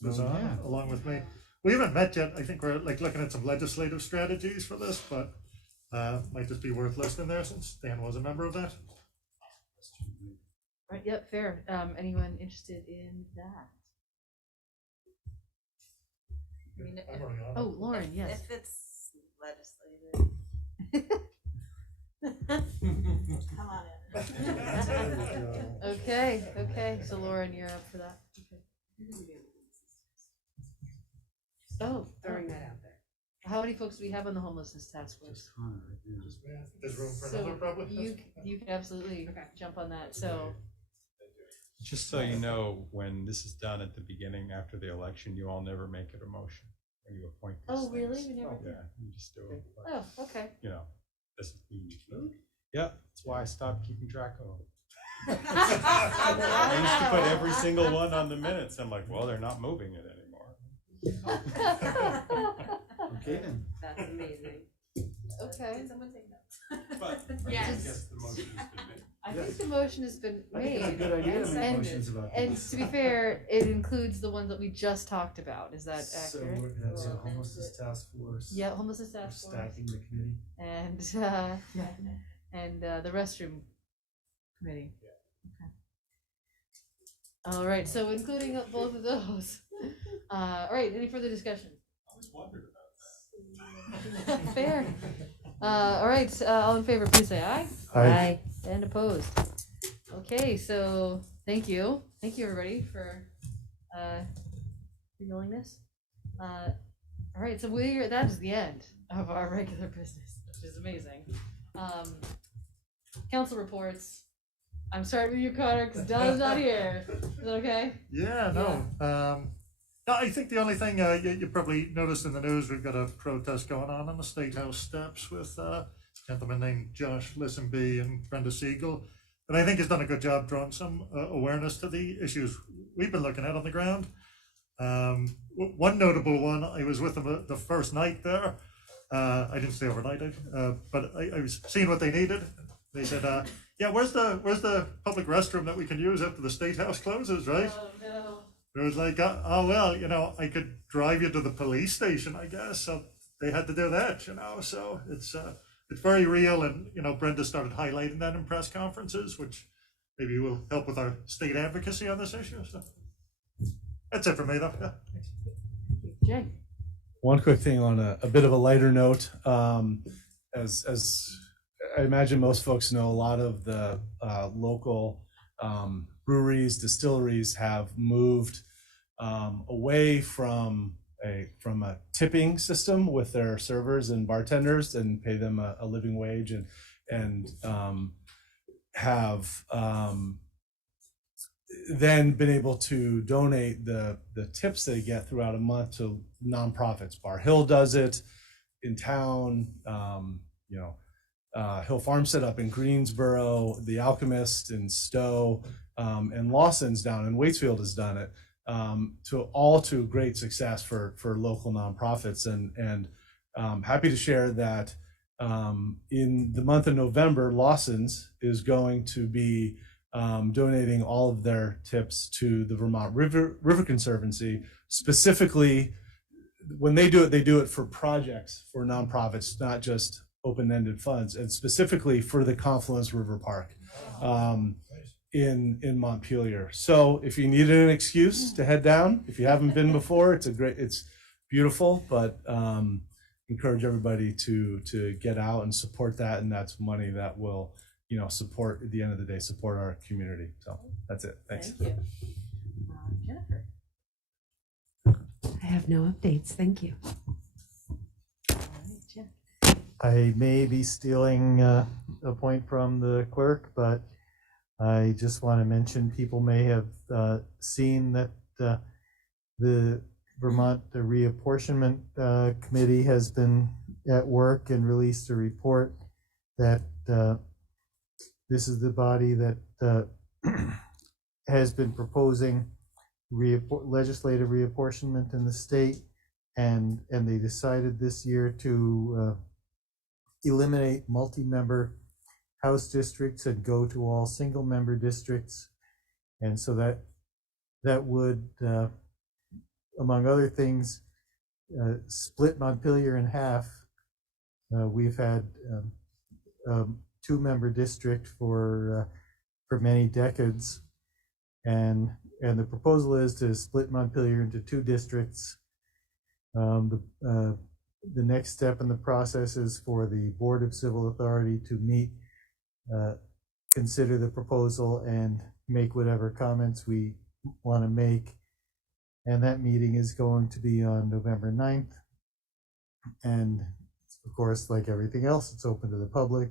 was on, along with me. We haven't met yet. I think we're looking at some legislative strategies for this, but might just be worth listing there since Dan was a member of that. Right, yep, fair. Anyone interested in that? I mean, oh, Lauren, yes. If it's legislative. Come on in. Okay. So Lauren, you're up for that. Okay. Oh, Throwing that out there. How many folks do we have on the homelessness task force? There's room for So another probably. you can absolutely jump on that. So Just so you know, when this is done at the beginning after the election, you all never make it a motion when you appoint these Oh, really? things. We never Yeah, you just do it. Oh, okay. You know, this is the yeah, that's why I stopped keeping track of them. I used to put every single one on the minutes. I'm like, well, they're not moving it anymore. Okay then. That's amazing. Okay. Did someone take notes? But Yes. I guess the motion has been made. I think the motion has been I think it's a made. good idea to make and, motions about and things. to be fair, it includes the ones that we just talked about. Is that So accurate? that's a homelessness task force. Yeah, homelessness We're task force. stacking the committee. And the restroom committee. Okay. All right, so including both of those. All right, any further discussion? I always wondered about that. Fair. All right, all in favor, please say aye. Aye. And opposed. Okay, so thank you everybody for your willingness. All right, so that is the end of our regular business, which is amazing. Council reports. I'm starting with you, Connor, because Don's not here. Is that okay? Yeah, no. No, I think the only thing you probably noticed in the news, we've got a protest going on the State House steps with a gentleman named Josh Listenby and Brenda Siegel. And I think he's done a good job drawing some awareness to the issues we've been looking at on the ground. One notable one, I was with them the first night there. I didn't stay overnight, but I was seeing what they needed. They said, yeah, where's the public restroom that we can use after the State House closes, right? Oh, no. It was like, oh, well, I could drive you to the police station, I guess. So they had to do that, so it's very real. And, Brenda started highlighting that in press conferences, which maybe will help with our state advocacy on this issue. So that's it for me, though. Yeah. Jay. One quick thing on a bit of a lighter note, as I imagine most folks know, a lot of the local breweries, distilleries have moved away from a tipping system with their servers and bartenders and pay them a living wage and have then been able to donate the tips they get throughout a month to nonprofits. Bar Hill does it in town, Hill Farm set up in Greensboro, The Alchemist in Stowe, and Lawson's down in Waitsfield has done it, to great success for local nonprofits. And happy to share that in the month of November, Lawson's is going to be donating all of their tips to the Vermont River Conservancy. Specifically, when they do it for projects for nonprofits, not just open-ended funds, and specifically for the Confluence River Park in Montpelier. So if you needed an excuse to head down, if you haven't been before, it's beautiful, but encourage everybody to get out and support that, and that's money that will, support, at the end of the day, support our community. So that's it. Thanks. Thank you. Jennifer. I have no updates. Thank you. I may be stealing a point from the clerk, but I just want to mention people may have seen that the Vermont Reapportionment Committee has been at work and released a report that this is the body that has been proposing legislative reapportionment in the state, and they decided this year to eliminate multi-member House districts and go to all single-member districts, and so that would, among other things, split Montpelier in half. We've had two-member district for many decades, and the proposal is to split Montpelier into two districts. The next step in the process is for the Board of Civil Authority to meet, consider the proposal, and make whatever comments we want to make. And that meeting is going to be on November 9th. And of course, like everything else, it's open to the public.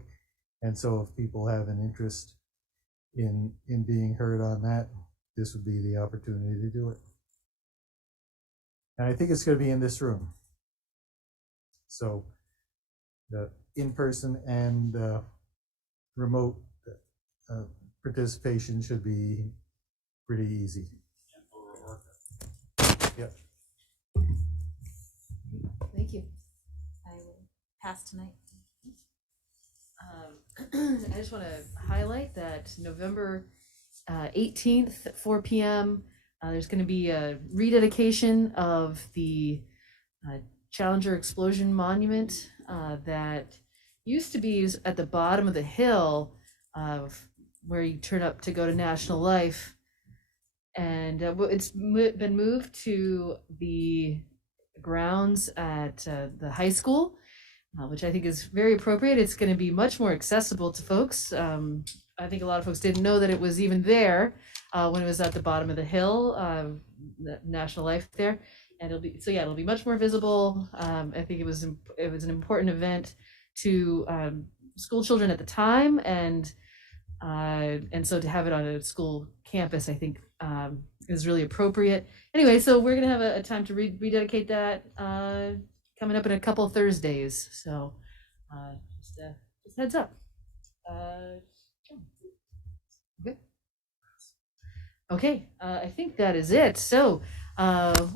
And so if people have an interest in being heard on that, this would be the opportunity to do it. And I think it's going to be in this room. So the in-person and remote participation should be pretty easy. Yep. Thank you. I will pass tonight. I just want to highlight that November 18th, 4 p.m., there's going to be a rededication of the Challenger Explosion Monument that used to be at the bottom of the hill where you turn up to go to National Life. And it's been moved to the grounds at the high school, which I think is very appropriate. It's going to be much more accessible to folks. I think a lot of folks didn't know that it was even there when it was at the bottom of the hill, the National Life there. And it'll be much more visible. I think it was an important event to school children at the time, and so to have it on a school campus, I think is really appropriate. Anyway, so we're gonna have a time to rededicate that coming up in a couple Thursdays. So just heads up. Okay, I think that is it. So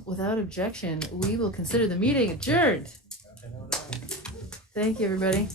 without objection, we will consider the meeting adjourned. Thank you, everybody.